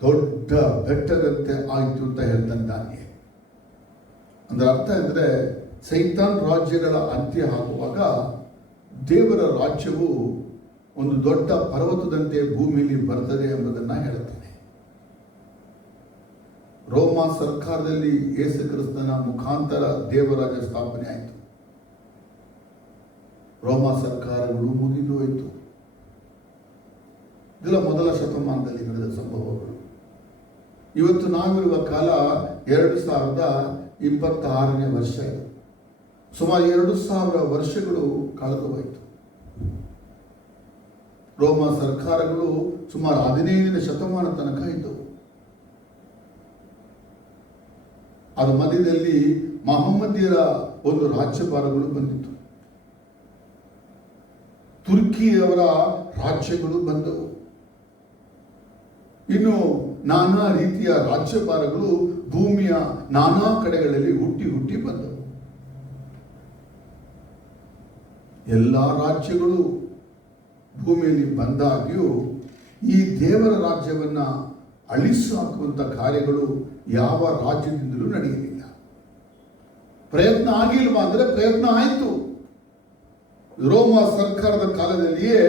ದೊಡ್ಡ ಬೆಟ್ಟದಂತೆ ಆಯಿತು ಅಂತ ಹೇಳ್ತಾನೆ. ಅಂದ್ರೆ ಅರ್ಥ ಅಂದ್ರೆ ಸೈತಾನ್ ರಾಜ್ಯಗಳ ಅಂತ್ಯ ಆಗುವಾಗ ದೇವರ ರಾಜ್ಯವು ಒಂದು ದೊಡ್ಡ ಪರ್ವತದಂತೆ ಭೂಮಿಯಲ್ಲಿ ಬರ್ತದೆ ಎಂಬುದನ್ನು ಹೇಳುತ್ತಾನೆ. ರೋಮ ಸರ್ಕಾರದಲ್ಲಿ ಯೇಸು ಕ್ರಿಸ್ತನ ಮುಖಾಂತರ ದೇವರಾಜ್ಯ ಸ್ಥಾಪನೆ ಆಯಿತು. ರೋಮ ಸರ್ಕಾರಗಳು ಮುಗಿದು ಹೋಯಿತು. ಇದೆಲ್ಲ ಮೊದಲ ಶತಮಾನದಲ್ಲಿ ನಡೆದ ಸಂಭವಗಳು. ಇವತ್ತು ನಾವಿರುವ ಕಾಲ 2026ನೇ ವರ್ಷ ಇದು. ಸುಮಾರು 2000 ವರ್ಷಗಳು ಕಳೆದು ಹೋಯಿತು. ರೋಮ ಸರ್ಕಾರಗಳು ಸುಮಾರು 15ನೇ ಶತಮಾನ ತನಕ ಇದ್ದವು. ಅದು ಮಧ್ಯದಲ್ಲಿ ಮಹಮ್ಮದಿಯರ ಒಂದು ರಾಜ್ಯಭಾರಗಳು ಬಂದಿತ್ತು. ತುರ್ಕಿಯವರ ರಾಜ್ಯಗಳು ಬಂದವು. ಇನ್ನು ನಾನಾ ರೀತಿಯ ರಾಜ್ಯಭಾರಗಳು ಭೂಮಿಯ ನಾನಾ ಕಡೆಗಳಲ್ಲಿ ಹುಟ್ಟಿ ಹುಟ್ಟಿ ಬಂದವು. ಎಲ್ಲ ರಾಜ್ಯಗಳು ಭೂಮಿಯಲ್ಲಿ ಬಂದಾಗ್ಯೂ ಈ ದೇವರ ರಾಜ್ಯವನ್ನ ಅಳಿಸಿ ಹಾಕುವಂತ ಕಾರ್ಯಗಳು ಯಾವ ರಾಜ್ಯದಿಂದಲೂ ನಡೆಯಲಿಲ್ಲ. ಪ್ರಯತ್ನ ಆಗಿಲ್ವಾ ಅಂದ್ರೆ ಪ್ರಯತ್ನ ಆಯಿತು. ರೋಮ ಸರ್ಕಾರದ ಕಾಲದಲ್ಲಿಯೇ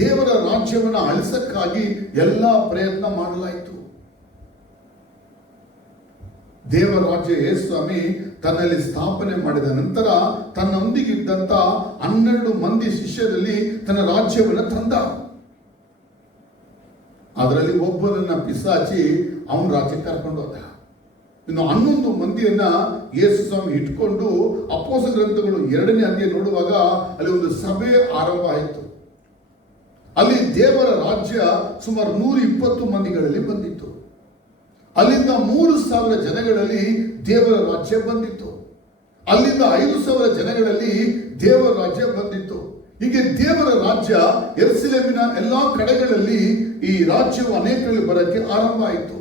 ದೇವರ ರಾಜ್ಯವನ್ನು ಅಳಿಸಕ್ಕಾಗಿ ಎಲ್ಲ ಪ್ರಯತ್ನ ಮಾಡಲಾಯಿತು. ದೇವರ ರಾಜ್ಯ ಯೇಸುಸ್ವಾಮಿ ತನ್ನಲ್ಲಿ ಸ್ಥಾಪನೆ ಮಾಡಿದ ನಂತರ ತನ್ನೊಂದಿಗಿದ್ದಂತ 12 ಮಂದಿ ಶಿಷ್ಯರಲ್ಲಿ ತನ್ನ ರಾಜ್ಯವನ್ನು ತಂದ. ಅದರಲ್ಲಿ ಒಬ್ಬನನ್ನ ಪಿಸಾಚಿ ಅವನ ರಾಜ್ಯಕ್ಕೆ ಕರ್ಕೊಂಡು ಹೋದ. ಇನ್ನು 11 ಮಂದಿಯನ್ನ ಯೇಸುಸ್ವಾಮಿ ಇಟ್ಕೊಂಡು ಅಪೊಸ್ತಲರ ಗ್ರಂಥಗಳು 2ನೇ ಅಧ್ಯಾಯ ನೋಡುವಾಗ ಅಲ್ಲಿ ಒಂದು ಸಭೆ ಆರಂಭ ಆಯಿತು. ಅಲ್ಲಿ ದೇವರ ರಾಜ್ಯ ಸುಮಾರು 120 ಮಂದಿಗಳಲ್ಲಿ ಬಂದಿತ್ತು. ಅಲ್ಲಿಂದ 3,000 ಜನಗಳಲ್ಲಿ ದೇವರ ರಾಜ್ಯ ಬಂದಿತ್ತು. ಅಲ್ಲಿಂದ 5,000 ಜನಗಳಲ್ಲಿ ದೇವರ ರಾಜ್ಯ ಬಂದಿತ್ತು. ಹೀಗೆ ದೇವರ ರಾಜ್ಯ ಯೆರೂಸಲೇಮಿನ ಎಲ್ಲಾ ಕಡೆಗಳಲ್ಲಿ ಈ ರಾಜ್ಯವು ಅನೇಕರಲ್ಲಿ ಬರಕ್ಕೆ ಆರಂಭ ಆಯಿತು.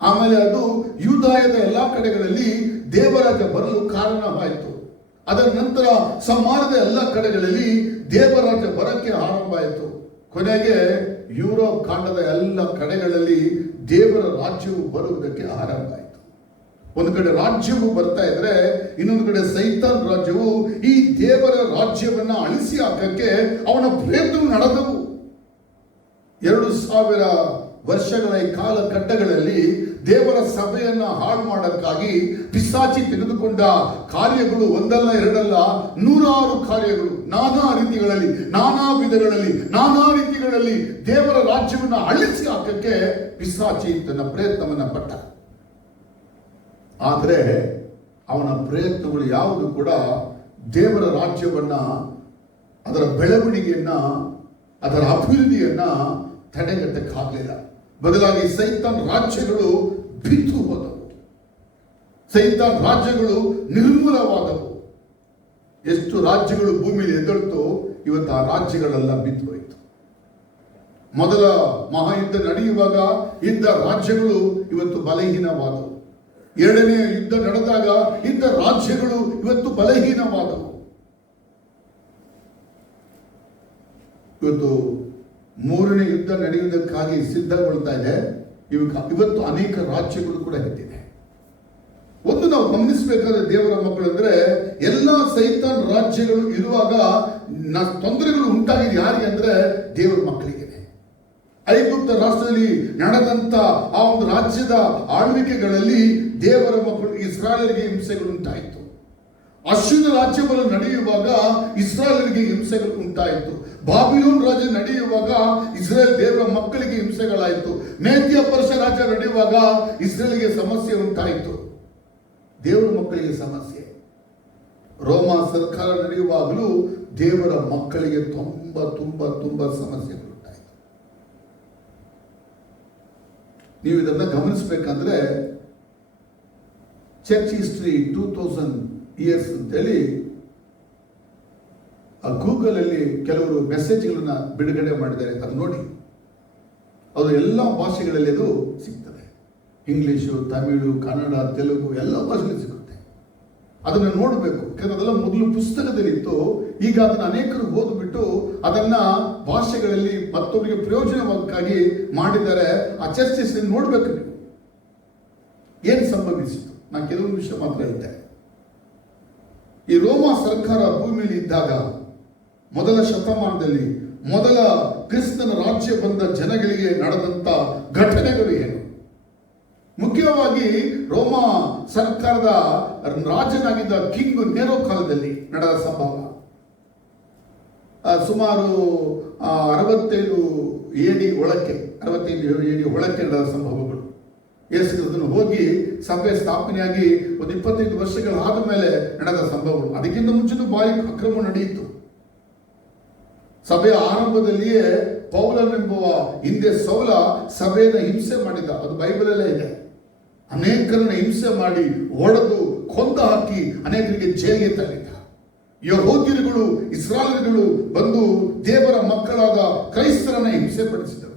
ಆಮೇಲೆ ಅದು ಯೂದಾಯದ ಎಲ್ಲಾ ಕಡೆಗಳಲ್ಲಿ ದೇವರಾಜ್ಯ ಬರಲು ಕಾರಣವಾಯಿತು. ಅದರ ನಂತರ ಸಮಾನದ ಎಲ್ಲ ಕಡೆಗಳಲ್ಲಿ ದೇವರಾಜ್ಯ ಬರಕ್ಕೆ ಆರಂಭ ಆಯಿತು. ಕೊನೆಗೆ ಯುರೋಪ್ ಖಂಡದ ಎಲ್ಲ ಕಡೆಗಳಲ್ಲಿ ದೇವರ ರಾಜ್ಯವು ಬರುವುದಕ್ಕೆ ಆರಂಭ ಆಯಿತು. ಒಂದು ಕಡೆ ರಾಜ್ಯವು ಬರ್ತಾ ಇದ್ರೆ ಇನ್ನೊಂದು ಕಡೆ ಸೈತಾನ್ ರಾಜ್ಯವು ಈ ದೇವರ ರಾಜ್ಯವನ್ನ ಅಳಿಸಿ ಹಾಕಕ್ಕೆ ಅವನ ಪ್ರಯತ್ನ ನಡೆದವು. 2000 ವರ್ಷಗಳ ಈ ಕಾಲಘಟ್ಟಗಳಲ್ಲಿ ದೇವರ ಸಭೆಯನ್ನ ಹಾಳು ಮಾಡಕ್ಕಾಗಿ ಪಿಶಾಚಿ ತೆಗೆದುಕೊಂಡ ಕಾರ್ಯಗಳು ಒಂದಲ್ಲ ಎರಡಲ್ಲ, 100 ಕಾರ್ಯಗಳು, ನಾನಾ ರೀತಿಗಳಲ್ಲಿ, ನಾನಾ ವಿಧಗಳಲ್ಲಿ, ನಾನಾ ರೀತಿಗಳಲ್ಲಿ ದೇವರ ರಾಜ್ಯವನ್ನು ಅಳಿಸಿ ಹಾಕಕ್ಕೆ ಪಿಶಾಚಿ ತನ್ನ ಪ್ರಯತ್ನವನ್ನ ಪಟ್ಟ. ಆದರೆ ಅವನ ಪ್ರಯತ್ನಗಳು ಯಾವುದು ಕೂಡ ದೇವರ ರಾಜ್ಯವನ್ನ, ಅದರ ಬೆಳವಣಿಗೆಯನ್ನ, ಅದರ ಅಭಿವೃದ್ಧಿಯನ್ನ ತಡೆಗಟ್ಟಕ್ಕಾಗಲಿಲ್ಲ. ಬದಲಾಗಿ ಸೈತಾನ್ ರಾಜ್ಯಗಳು ಬಿದ್ದು ಹೋದವು. ಸೈತಾನ್ ರಾಜ್ಯಗಳು ನಿರ್ಮೂಲವಾದವು. ಎಷ್ಟು ರಾಜ್ಯಗಳು ಭೂಮಿಯಲ್ಲಿ ಎದ್ದಳ್ತೋ ಇವತ್ತು ಆ ರಾಜ್ಯಗಳೆಲ್ಲ ಬಿದ್ದು ಹೋಯಿತು. ಮೊದಲ ಮಹಾಯುದ್ಧ ನಡೆಯುವಾಗ ಇದ್ದ ರಾಜ್ಯಗಳು ಇವತ್ತು ಬಲಹೀನವಾದವು. 2ನೇ ಯುದ್ಧ ನಡೆದಾಗ ಇದ್ದ ರಾಜ್ಯಗಳು ಇವತ್ತು ಬಲಹೀನವಾದವು. ಇವತ್ತು 3ನೇ ಯುದ್ಧ ನಡೆಯುವುದಕ್ಕಾಗಿ ಸಿದ್ಧಗೊಳ್ತಾ ಇದೆ. ಇವತ್ತು ಅನೇಕ ರಾಜ್ಯಗಳು ಕೂಡ ಎದ್ದಿದೆ. ಒಂದು ನಾವು ಗಮನಿಸಬೇಕಾದ ದೇವರ ಮಕ್ಕಳು ಅಂದ್ರೆ, ಎಲ್ಲ ಸೈತಾನ್ ರಾಜ್ಯಗಳು ಇರುವಾಗ ತೊಂದರೆಗಳು ಉಂಟಾಗಿದೆ ಯಾರಿಗೆ ಅಂದ್ರೆ ದೇವರ ಮಕ್ಕಳಿಗೆ. ಐಗುಪ್ತ ರಾಷ್ಟ್ರದಲ್ಲಿ ನಡೆದಂತ ಆ ಒಂದು ರಾಜ್ಯದ ಆಳ್ವಿಕೆಗಳಲ್ಲಿ ದೇವರ ಮಕ್ಕಳು ಇಸ್ರಾಯೇಲರಿಗೆ ಹಿಂಸೆಗಳು ಉಂಟಾಯಿತು. ಅಶ್ಶೂರ ರಾಜ್ಯಗಳು ನಡೆಯುವಾಗ ಇಸ್ರಾಯೇಲರಿಗೆ ಹಿಂಸೆಗಳು ಉಂಟಾಯಿತು. ಬಾಬಿಲೋನ್ ರಾಜ್ಯ ನಡೆಯುವಾಗ ಇಸ್ರೇಲ್ ದೇವರ ಮಕ್ಕಳಿಗೆ ಹಿಂಸೆಗಳಾಯಿತು. ಮೇದ್ಯ ಪರ್ಷ ರಾಜ್ಯ ನಡೆಯುವಾಗ ಇಸ್ರೇಲಿಗೆ ಸಮಸ್ಯೆ ಉಂಟಾಯಿತು, ದೇವರ ಮಕ್ಕಳಿಗೆ ಸಮಸ್ಯೆ. ರೋಮ ಸರ್ಕಾರ ನಡೆಯುವಾಗಲೂ ದೇವರ ಮಕ್ಕಳಿಗೆ ತುಂಬಾ ತುಂಬಾ ತುಂಬಾ ಸಮಸ್ಯೆಗಳು ಉಂಟಾಯಿತು. ನೀವು ಇದನ್ನು ಗಮನಿಸಬೇಕಂದ್ರೆ ಚರ್ಚ್ ಹಿಸ್ಟ್ರಿ 2000 ಇಯರ್ಸ್ ಅಂತೇಳಿ ಗೂಗಲಲ್ಲಿ ಕೆಲವರು ಮೆಸೇಜ್ಗಳನ್ನ ಬಿಡುಗಡೆ ಮಾಡಿದ್ದಾರೆ. ಅದು ನೋಡಿ, ಅದು ಎಲ್ಲ ಭಾಷೆಗಳಲ್ಲಿ ಅದು ಸಿಗ್ತದೆ. ಇಂಗ್ಲೀಷು, ತಮಿಳು, ಕನ್ನಡ, ತೆಲುಗು ಎಲ್ಲ ಭಾಷೆಗಳಲ್ಲಿ ಸಿಗುತ್ತೆ. ಅದನ್ನು ನೋಡಬೇಕು. ಯಾಕಂದ್ರೆ ಅದೆಲ್ಲ ಮೊದಲು ಪುಸ್ತಕದಲ್ಲಿತ್ತು. ಈಗ ಅದನ್ನು ಅನೇಕರು ಓದ್ಬಿಟ್ಟು ಅದನ್ನ ಭಾಷೆಗಳಲ್ಲಿ ಮತ್ತೊಬ್ಬರಿಗೆ ಪ್ರಯೋಜನಕ್ಕಾಗಿ ಮಾಡಿದ್ದಾರೆ. ಆ ಚರ್ಚೆ ನೋಡ್ಬೇಕು ನೀವು ಏನು ಸಂಭವಿಸಿತು. ನಾನು ಕೆಲವೊಂದು ವಿಷಯ ಮಾತ್ರ ಹೇಳ್ತೇನೆ. ಈ ರೋಮಾ ಸರ್ಕಾರ ಭೂಮಿಯಲ್ಲಿ ಇದ್ದಾಗ ಮೊದಲ ಶತಮಾನದಲ್ಲಿ ಮೊದಲ ಕ್ರಿಸ್ತನ ರಾಜ್ಯ ಬಂದ ಜನಗಳಿಗೆ ನಡೆದಂತ ಘಟನೆಗಳು ಏನು? ಮುಖ್ಯವಾಗಿ ರೋಮಾ ಸರ್ಕಾರದ ರಾಜನಾಗಿದ್ದ ಕಿಂಗ್ ನೆರೋ ಕಾಲದಲ್ಲಿ ನಡೆದ ಸಂಭವ. ಸುಮಾರು 65 AD ಒಳಕ್ಕೆ ನಡೆದ ಸಂಭವಗಳು. ಯೇಸುಕ್ರಿಸ್ತನು ಹೋಗಿ ಸಭೆ ಸ್ಥಾಪನೆಯಾಗಿ ಒಂದು 25 ವರ್ಷಗಳ ಆದ ಮೇಲೆ ನಡೆದ ಸಂಭವಗಳು. ಅದಕ್ಕಿಂತ ಮುಂಚೆನೂ ಭಾರಿ ಅಕ್ರಮ ನಡೆಯಿತು. ಸಭೆಯ ಆರಂಭದಲ್ಲಿಯೇ ಪೌಲನೆಂಬುವ ಹಿಂದೆ ಸೌಲ ಸಭೆಯನ್ನು ಹಿಂಸೆ ಮಾಡಿದ. ಅದು ಬೈಬಲಲ್ಲೇ ಇದೆ. ಅನೇಕರನ್ನ ಹಿಂಸೆ ಮಾಡಿ ಹೊಡೆದು ಕೊಂದು ಹಾಕಿ ಅನೇಕರಿಗೆ ಜೈಲಿಗೆ ತಳ್ಳಿದ. ಯಹೂದ್ಯರುಗಳು, ಇಸ್ರಾಯೇಲ್ಯರುಗಳು ಬಂದು ದೇವರ ಮಕ್ಕಳಾದ ಕ್ರೈಸ್ತರನ್ನ ಹಿಂಸೆ ಪಡಿಸಿದರು.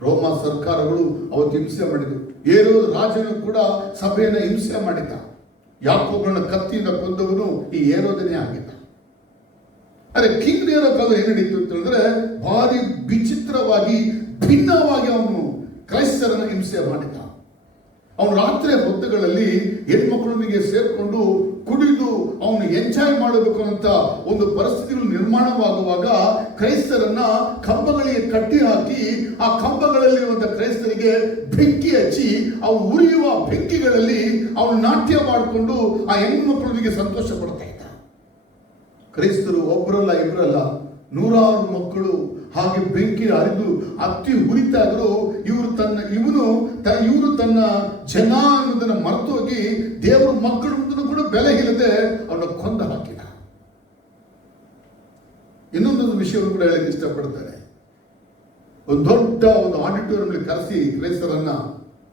ರೋಮಾ ಸರ್ಕಾರಗಳು ಅವತ್ತು ಹಿಂಸೆ ಮಾಡಿದರು. ಹೇರೋದ್ ರಾಜನು ಕೂಡ ಸಭೆಯನ್ನು ಹಿಂಸೆ ಮಾಡಿದ. ಯಾಕೋಬನ ಕತ್ತಿಯಿಂದ ಕೊಂದವನು ಈ ಹೇರೋದನೇ ಆಗಿದ್ದ. ಅರೆ ಕಿಂಗ್ ನೇರೋ ಕಾಲ ಏನು ನಡೀತು ಅಂತ ಹೇಳಿದ್ರೆ ಭಾರಿ ವಿಚಿತ್ರವಾಗಿ ಭಿನ್ನವಾಗಿ ಅವನು ಕ್ರೈಸ್ತರನ್ನ ಹಿಂಸೆ ಮಾಡಿದ. ಅವನು ರಾತ್ರಿ ಹೊತ್ತುಗಳಲ್ಲಿ ಹೆಣ್ಮಕ್ಳೊಂದಿಗೆ ಸೇರ್ಕೊಂಡು ಕುಡಿದು ಅವನು ಎಂಜಾಯ್ ಮಾಡಬೇಕು ಅಂತ ಒಂದು ಪರಿಸ್ಥಿತಿಗಳು ನಿರ್ಮಾಣವಾಗುವಾಗ ಕ್ರೈಸ್ತರನ್ನ ಕಂಬಗಳಿಗೆ ಕಟ್ಟಿ ಹಾಕಿ ಆ ಕಂಬಗಳಲ್ಲಿರುವಂತಹ ಕ್ರೈಸ್ತರಿಗೆ ಬೆಂಕಿ ಹಚ್ಚಿ ಅವನು ಉರಿಯುವ ಬೆಂಕಿಗಳಲ್ಲಿ ಅವನು ನಾಟ್ಯ ಮಾಡಿಕೊಂಡು ಆ ಹೆಣ್ಮಕ್ಳೊಂದಿಗೆ ಸಂತೋಷ ಪಡ್ತಾ ಇದ್ದ. ಕ್ರೈಸ್ತರು ಒಬ್ಬರಲ್ಲ ಇಬ್ಬರಲ್ಲ 100 ಮಕ್ಕಳು ಹಾಗೆ ಬೆಂಕಿ ಹರಿದು ಅತ್ತಿ ಉರಿತಾ ಇದ್ರು. ಇವರು ತನ್ನ ಜನ ಅನ್ನೋದನ್ನ ಮರೆತೋಗಿ ದೇವರ ಮಕ್ಕಳು ಕೂಡ ಬೆಲೆ ಇಲ್ಲದೆ ಅವನ್ನ ಕೊಂದು ಹಾಕಿದ. ಇನ್ನೊಂದೊಂದು ವಿಷಯವನ್ನು ಕೂಡ ಹೇಳಕ್ಕೆ ಇಷ್ಟಪಡ್ತಾರೆ. ಒಂದು ದೊಡ್ಡ ಒಂದು ಆಡಿಟೋರಿಯಂ ಕರೆಸಿ ಕ್ರೈಸ್ತರನ್ನ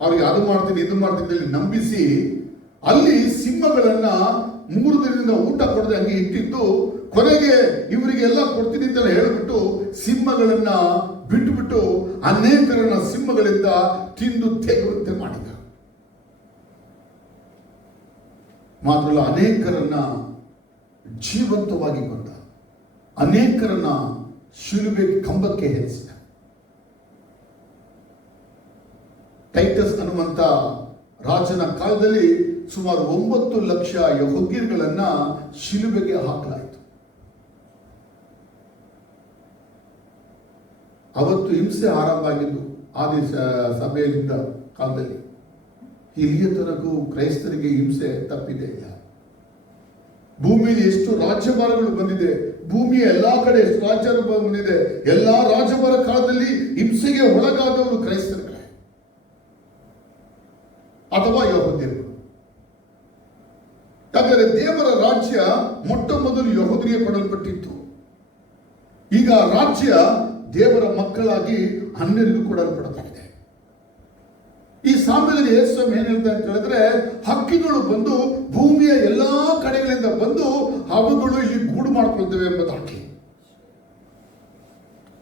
ಅವ್ರಿಗೆ ಅದು ಮಾಡ್ತೀನಿ ಇದು ಮಾಡ್ತೀನಿ ನಂಬಿಸಿ ಅಲ್ಲಿ ಸಿಂಹಗಳನ್ನ 3 ದಿನದಿಂದ ಊಟ ಕೊಡದೆ ಹಂಗೆ ಇಟ್ಟಿದ್ದು. ಕೊನೆಗೆ ಇವರಿಗೆಲ್ಲ ಕೊಡ್ತೀನಿ ಅಂತ ಹೇಳಿಬಿಟ್ಟು ಸಿಂಹಗಳನ್ನ ಬಿಟ್ಟುಬಿಟ್ಟು ಅನೇಕರನ್ನ ಸಿಂಹಗಳಿಂದ ತಿಂದು ತೆಗೆಯುವಂತೆ ಮಾಡಿದ. ಮಾತ್ರ ಅನೇಕರನ್ನ ಜೀವಂತವಾಗಿ ಕೊಂದ. ಅನೇಕರನ್ನ ಶಿಲುಬೆ ಕಂಬಕ್ಕೆ ಹೆರಿಸಿದ. ಟೈಟಸ್ ಅನ್ನುವಂತ ರಾಜನ ಕಾಲದಲ್ಲಿ ಸುಮಾರು 9 ಲಕ್ಷ ಯಹೂದ್ಯರುಗಳನ್ನ ಶಿಲುಬೆಗೆ ಹಾಕಲಾಯಿತು. ಅವತ್ತು ಹಿಂಸೆ ಆರಂಭ ಆಗಿದ್ದು ಆದಿ ಸಭೆಯಲ್ಲಿದ್ದ ಕಾಲದಲ್ಲಿ. ಇಲ್ಲಿಯ ತನಕ ಕ್ರೈಸ್ತರಿಗೆ ಹಿಂಸೆ ತಪ್ಪಿದೆ ಇಲ್ಲ. ಭೂಮಿಯಲ್ಲಿ ಎಷ್ಟು ರಾಜ್ಯಭಾರಗಳು ಬಂದಿದೆ, ಭೂಮಿಯ ಎಲ್ಲಾ ಕಡೆ ಎಷ್ಟು ರಾಜ್ಯಭಾರ ಬಂದಿದೆ. ಎಲ್ಲಾ ರಾಜ್ಯಭಾರ ಕಾಲದಲ್ಲಿ ಹಿಂಸೆಗೆ ಒಳಗಾದವರು ಕ್ರೈಸ್ತರುಗಳೇ ಅಥವಾ ಯಹೂದ್ಯರು. ಯಾಕಂದ್ರೆ ದೇವರ ರಾಜ್ಯ ಮೊಟ್ಟ ಮೊದಲು ಯಹೂದ್ಯರಿಗೆ ಕೊಡಲ್ಪಟ್ಟಿತ್ತು. ಈಗ ರಾಜ್ಯ ದೇವರ ಮಕ್ಕಳಾಗಿ ಅನ್ಯರಿಗೂ ಕೊಡಲ್ಪಡ್ತಾ ಇದೆ. ಈ ಸಾಮ್ಯದಲ್ಲಿ ಯೇಸು ಏನ್ ಹೇಳ್ತಾರೆ ಅಂತ ಹೇಳಿದ್ರೆ, ಹಕ್ಕಿಗಳು ಬಂದು ಭೂಮಿಯ ಎಲ್ಲಾ ಕಡೆಗಳಿಂದ ಬಂದು ಅವುಗಳು ಇಲ್ಲಿ ಗೂಡು ಮಾಡ್ಕೊಳ್ತೇವೆ ಎಂಬುದಾಗಿ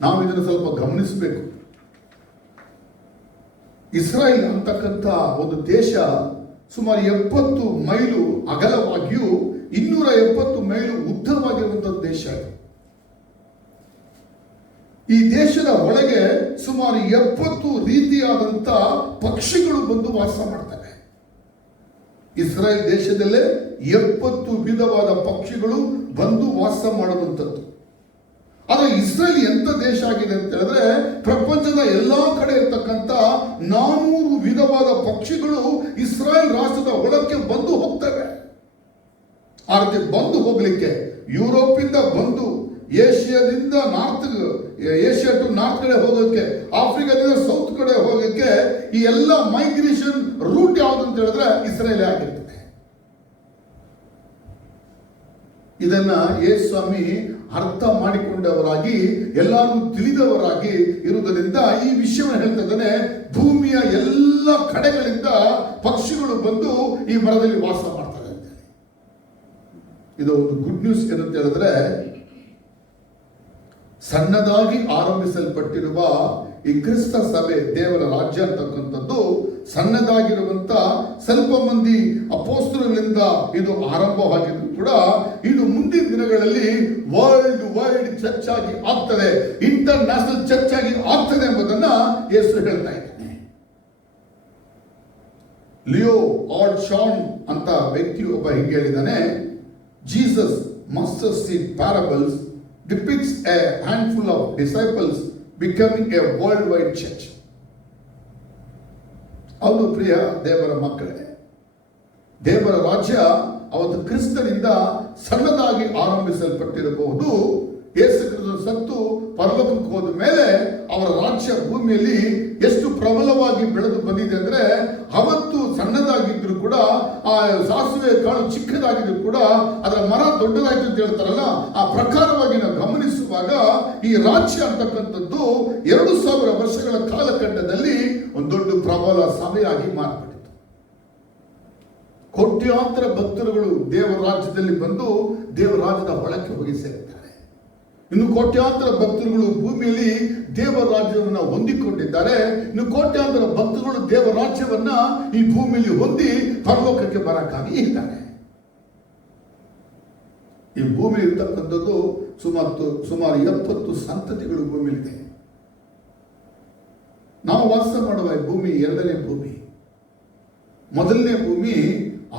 ನಾವು ಇದನ್ನು ಸ್ವಲ್ಪ ಗಮನಿಸಬೇಕು. ಇಸ್ರಾಯೇಲ್ ಅಂತಕ್ಕಂಥ ಒಂದು ದೇಶ ಸುಮಾರು 70 ಮೈಲು ಅಗಲವಾಗಿಯೂ 270 ಮೈಲು ಉದ್ದವಾಗಿರುವಂತಹ ದೇಶ ಇದು. ಈ ದೇಶದ ಒಳಗೆ ಸುಮಾರು 70 ರೀತಿಯಾದಂತ ಪಕ್ಷಿಗಳು ಬಂದು ವಾಸ ಮಾಡ್ತವೆ. ಇಸ್ರಾಯೇಲ್ ದೇಶದಲ್ಲೇ 70 ವಿಧವಾದ ಪಕ್ಷಿಗಳು ಬಂದು ವಾಸ ಮಾಡುವಂಥದ್ದು. ಆದ್ರೆ ಇಸ್ರೇಲ್ ಎಂತ ದೇಶ ಆಗಿದೆ ಅಂತ ಹೇಳಿದ್ರೆ, ಪ್ರಪಂಚದ ಎಲ್ಲಾ ಕಡೆ ಇರ್ತಕ್ಕಂಥ 400 ವಿಧವಾದ ಪಕ್ಷಿಗಳು ಇಸ್ರಾಯೇಲ್ ರಾಷ್ಟ್ರದ ಒಳಕ್ಕೆ ಬಂದು ಹೋಗ್ತವೆ. ಆ ರೀತಿ ಬಂದು ಹೋಗ್ಲಿಕ್ಕೆ ಯುರೋಪಿಂದ ಬಂದು ಏಷ್ಯಾದಿಂದ ಏಷ್ಯಾ ಟು ನಾರ್ತ್ ಕಡೆ ಹೋಗೋಕೆ, ಆಫ್ರಿಕಾದಿಂದ ಸೌತ್ ಕಡೆ ಹೋಗೋಕೆ ಈ ಎಲ್ಲ ಮೈಗ್ರೇಷನ್ ರೂಟ್ ಯಾವುದು ಅಂತ ಹೇಳಿದ್ರೆ ಇಸ್ರೇಲ್ ಆಗಿರ್ತದೆ. ಇದನ್ನ ಯೇಸು ಸ್ವಾಮಿ ಅರ್ಥ ಮಾಡಿಕೊಂಡವರಾಗಿ ಎಲ್ಲರೂ ತಿಳಿದವರಾಗಿ ಇರುವುದರಿಂದ ಈ ವಿಷಯವನ್ನು ಹೇಳ್ತಾ ಇದ್ದಾನೆ. ಭೂಮಿಯ ಎಲ್ಲ ಕಡೆಗಳಿಂದ ಪಕ್ಷಿಗಳು ಬಂದು ಈ ಮರದಲ್ಲಿ ವಾಸ ಮಾಡ್ತಾರೆ ಅಂತ. ಇದು ಒಂದು ಗುಡ್ ನ್ಯೂಸ್ ಏನಂತ ಹೇಳಿದ್ರೆ, ಸಣ್ಣದಾಗಿ ಆರಂಭಿಸಲ್ಪಟ್ಟಿರುವ ಈ ಕ್ರಿಸ್ತ ಸಭೆ, ದೇವರ ರಾಜ್ಯ ಅಂತಕ್ಕಂಥದ್ದು ಸಣ್ಣದಾಗಿರುವಂತ ಸ್ವಲ್ಪ ಮಂದಿ ಅಪೊಸ್ತಲರಿಂದ ಇದು ಆರಂಭವಾಗಿದ್ರು ಕೂಡ ಇದು ಮುಂದಿನ ದಿನಗಳಲ್ಲಿ ವರ್ಲ್ಡ್ ವೈಡ್ ಚರ್ಚ್ ಆಗಿ ಆಗ್ತದೆ, ಇಂಟರ್ ನ್ಯಾಷನಲ್ ಚರ್ಚ್ ಆಗಿ ಆಗ್ತದೆ ಎಂಬುದನ್ನ ಯೇಸು ಹೇಳ್ತಾ ಇದ್ದಾನೆ. ಲಿಯೋ ಆಲ್ಡ್ ಶಾನ್ ಅಂತ ವ್ಯಕ್ತಿ ಒಬ್ಬ ಹೀಗೆ ಹೇಳಿದ್ದಾನೆ, Jesus mustard seed parables depicts a handful of disciples becoming a worldwide church. ಹೌದು ಪ್ರಿಯ ದೇವರ ಮಕ್ಕಳೇ, ದೇವರ ರಾಜ್ಯ ಅವತ್ತು ಕ್ರಿಸ್ತನಿಂದ ಸಣ್ಣದಾಗಿ ಆರಂಭಿಸಲ್ಪಟ್ಟಿರಬಹುದು. ಯೇಸು ಕ್ರಿಸ್ತನು ಸತ್ತು ಪರಲೋಕಕ್ಕೆ ಹೋದ ಮೇಲೆ ಅವರ ರಾಜ್ಯ ಭೂಮಿಯಲ್ಲಿ ಎಷ್ಟು ಪ್ರಬಲವಾಗಿ ಬೆಳೆದು ಬಂದಿದೆ ಅಂದ್ರೆ, ಅವತ್ತು ಸಣ್ಣದಾಗಿದ್ರು ಕೂಡ, ಆ ಸಾಸಿವೆ ಕಾಳು ಚಿಕ್ಕದಾಗಿದ್ರು ಕೂಡ ಅದರ ಮರ ದೊಡ್ಡದಾಯ್ತು ಅಂತ ಹೇಳ್ತಾರಲ್ಲ, ಆ ಪ್ರಕಾರವಾಗಿ ನಾವು ಗಮನಿಸುವಾಗ ಈ ರಾಜ್ಯ ಅಂತಕ್ಕಂಥದ್ದು 2000 ವರ್ಷಗಳ ಕಾಲಘಟ್ಟದಲ್ಲಿ ಒಂದು ದೊಡ್ಡ ಪ್ರಬಲ ಸಭೆಯಾಗಿ ಮಾರ್ಪಟ್ಟಿತು. ಕೋಟ್ಯಾಂತರ ಭಕ್ತರುಗಳು ದೇವರ ರಾಜ್ಯದಲ್ಲಿ ಬಂದು ದೇವರ ರಾಜ್ಯದ ಒಳಕ್ಕೆ ಹೋಗಿ ಸೇರ್ತಾರೆ. ಇನ್ನು ಕೋಟ್ಯಾಂತರ ಭಕ್ತರುಗಳು ಭೂಮಿಯಲ್ಲಿ ದೇವರ ರಾಜ್ಯವನ್ನ ಹೊಂದಿಕೊಂಡಿದ್ದಾರೆ. ಇನ್ನು ಕೋಟ್ಯಾಂತರ ಭಕ್ತರುಗಳು ದೇವರ ರಾಜ್ಯವನ್ನ ಈ ಭೂಮಿಯಲ್ಲಿ ಹೊಂದಿ ಪರಲೋಕಕ್ಕೆ ಬರಕ್ಕಾಗಿ ಇದ್ದಾರೆ. ಈ ಭೂಮಿ ಇರ್ತಕ್ಕಂಥದ್ದು ಸುಮಾರು 70 ಸಂತತಿಗಳು ಭೂಮಿಯಲ್ಲಿದೆ. ನಾವು ವಾಸ ಮಾಡುವ ಈ ಭೂಮಿ ಎರಡನೇ ಭೂಮಿ. ಮೊದಲನೇ ಭೂಮಿ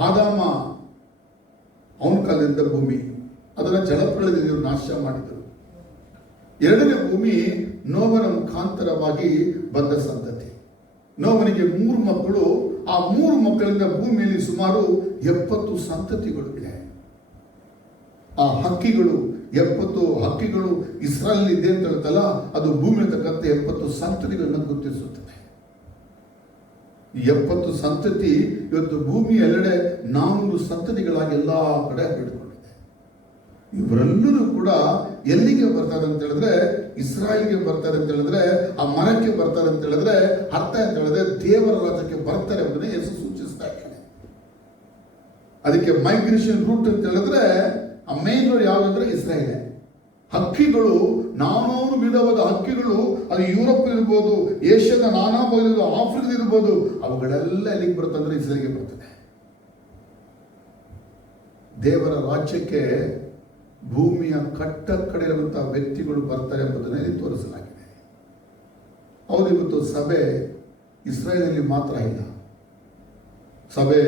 ಆದಾಮ, ಅವನ ಕಾಲದಿಂದ ಭೂಮಿ, ಅದನ್ನ ಜಲಪ್ರಳಯದಿಂದ ನಾಶ ಮಾಡಿದರು. ಎರಡನೇ ಭೂಮಿ ನೋವನ ಮುಖಾಂತರವಾಗಿ ಬಂದ ಸಂತತಿ. ನೋವನಿಗೆ 3 ಮಕ್ಕಳು. ಆ 3 ಮಕ್ಕಳಿಂದ ಭೂಮಿಯಲ್ಲಿ ಸುಮಾರು 70 ಸಂತತಿಗಳು ಇದೆ. ಆ ಹಕ್ಕಿಗಳು 70 ಹಕ್ಕಿಗಳು ಇಸ್ರಾಯೇಲ್ ಇದೆ ಅಂತ ಹೇಳ್ತಲ್ಲ, ಅದು ಭೂಮಿ ಅಂತಕ್ಕಂಥ 70 ಸಂತತಿಗಳನ್ನು ಗುರುತಿಸುತ್ತದೆ. 70 ಸಂತತಿ ಇವತ್ತು ಭೂಮಿ ಎಲ್ಲೆಡೆ 400 ಸಂತತಿಗಳಾಗಿ ಎಲ್ಲಾ ಕಡೆ ಹಿಡಿದುಕೊಂಡಿದೆ. ಇವರೆಲ್ಲರೂ ಕೂಡ ಎಲ್ಲಿಗೆ ಬರ್ತಾರೆ ಅಂತ ಹೇಳಿದ್ರೆ, ಇಸ್ರಾಯೇಲ್ಗೆ ಬರ್ತಾರೆ ಅಂತ ಹೇಳಿದ್ರೆ, ಆ ಮರಕ್ಕೆ ಬರ್ತಾರೆ ಅಂತ ಹೇಳಿದ್ರೆ, ಅರ್ಥ ಅಂತ ಹೇಳಿದ್ರೆ ದೇವರ ರಾಜ್ಯಕ್ಕೆ ಬರ್ತಾರೆ ಎಂಬುದನ್ನೇ ಯೇಸು ಸೂಚಿಸ್ತಾ ಇದ್ದಾನೆ. ಅದಕ್ಕೆ ಮೈಗ್ರೇಷನ್ ರೂಟ್ ಅಂತ ಹೇಳಿದ್ರೆ ಆ ಮೇನ್ ರೋಡ್ ಯಾವುದಂದ್ರೆ ಇಸ್ರಾಯೇಲ್. ಹಕ್ಕಿಗಳು 400 ವಿಧವಾದ ಹಕ್ಕಿಗಳು, ಅದು ಯುರೋಪ್ ಇರ್ಬೋದು, ಏಷ್ಯಾದ ನಾನಾ ಭಾಗದ, ಆಫ್ರಿಕಾ ಇರ್ಬೋದು, ಅವುಗಳೆಲ್ಲ ಎಲ್ಲಿಗೆ ಬರ್ತಂದ್ರೆ ಇಸ್ರಾಯೇಲ್ಗೆ ಬರ್ತದೆ. ದೇವರ ರಾಜ್ಯಕ್ಕೆ ಭೂಮಿಯ ಕಟ್ಟ ಕಡೆ ಇರುವಂತಹ ವ್ಯಕ್ತಿಗಳು ಬರ್ತಾರೆ ಎಂಬುದನ್ನು ತೋರಿಸಲಾಗಿದೆ. ಹೌದು, ಇವತ್ತು ಸಭೆ ಇಸ್ರಾಯೇಲಲ್ಲಿ ಮಾತ್ರ ಇಲ್ಲ, ಸಭೆ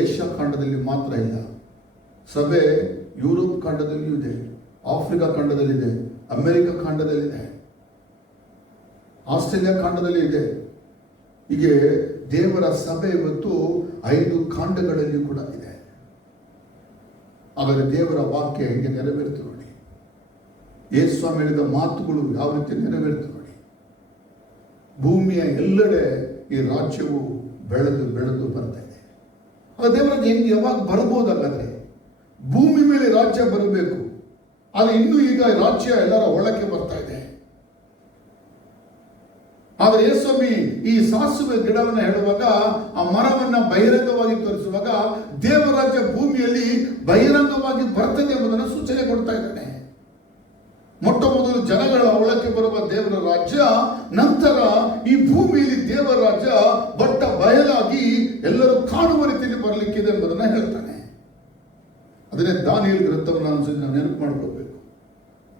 ಏಷ್ಯಾ ಖಂಡದಲ್ಲಿ ಮಾತ್ರ ಇಲ್ಲ, ಸಭೆ ಯುರೋಪ್ ಖಂಡದಲ್ಲಿಯೂ ಇದೆ, ಆಫ್ರಿಕಾ ಖಂಡದಲ್ಲಿದೆ, ಅಮೆರಿಕ ಖಂಡದಲ್ಲಿದೆ, ಆಸ್ಟ್ರೇಲಿಯಾ ಖಂಡದಲ್ಲಿ ಇದೆ. ಹೀಗೆ ದೇವರ ಸಭೆ ಇವತ್ತು 5 ಖಂಡಗಳಲ್ಲಿ ಕೂಡ ಇದೆ. ಆದರೆ ದೇವರ ವಾಕ್ಯ ಹೇಗೆ ನೆರವೇರಿತು ನೋಡಿ. ಯೇಸು ಸ್ವಾಮಿ ಹೇಳಿದ ಮಾತುಗಳು ಯಾವ ರೀತಿ ನೆರವೇರಿತು ನೋಡಿ. ಭೂಮಿಯ ಎಲ್ಲೆಡೆ ಈ ರಾಜ್ಯವು ಬೆಳೆದು ಬೆಳೆದು ಬರ್ತಾ ಇದೆ. ಆ ದೇವರ ಹೆಂಗೆ ಯಾವಾಗ ಬರಬಹುದಾಗಾದ್ರೆ ಭೂಮಿ ಮೇಲೆ ರಾಜ್ಯ ಬರಬೇಕು. ಆದರೆ ಇನ್ನೂ ಈಗ ರಾಜ್ಯ ಎಲ್ಲರ ಒಳಕ್ಕೆ ಬರ್ತಾ ಇದೆ. ಆದರೆ ಯೇಸುಸ್ವಾಮಿ ಈ ಸಾಸುವೆ ಗಿಡವನ್ನ ಹೇಳುವಾಗ, ಆ ಮರವನ್ನ ಬಹಿರಂಗವಾಗಿ ತೋರಿಸುವಾಗ ದೇವರ ರಾಜ್ಯ ಭೂಮಿಯಲ್ಲಿ ಬಹಿರಂಗವಾಗಿ ಬರ್ತದೆ ಎಂಬುದನ್ನು ಸೂಚನೆ ಕೊಡ್ತಾ ಇದ್ದಾನೆ. ಮೊಟ್ಟ ಮೊದಲು ಜನಗಳ ಒಳಕ್ಕೆ ಬರುವ ದೇವರ ರಾಜ್ಯ, ನಂತರ ಈ ಭೂಮಿಯಲ್ಲಿ ದೇವರ ರಾಜ್ಯ ಬಟ್ಟ ಬಯಲಾಗಿ ಎಲ್ಲರೂ ಕಾಣುವ ರೀತಿಯಲ್ಲಿ ಬರಲಿಕ್ಕಿದೆ ಎಂಬುದನ್ನು ಹೇಳ್ತಾನೆ. ಅದನ್ನೇ ದಾನಿಯೇಲ್ ಗ್ರಂಥವನ್ನು ನಾವು ನೆನಪು ಮಾಡ್ಕೋಬೇಕು.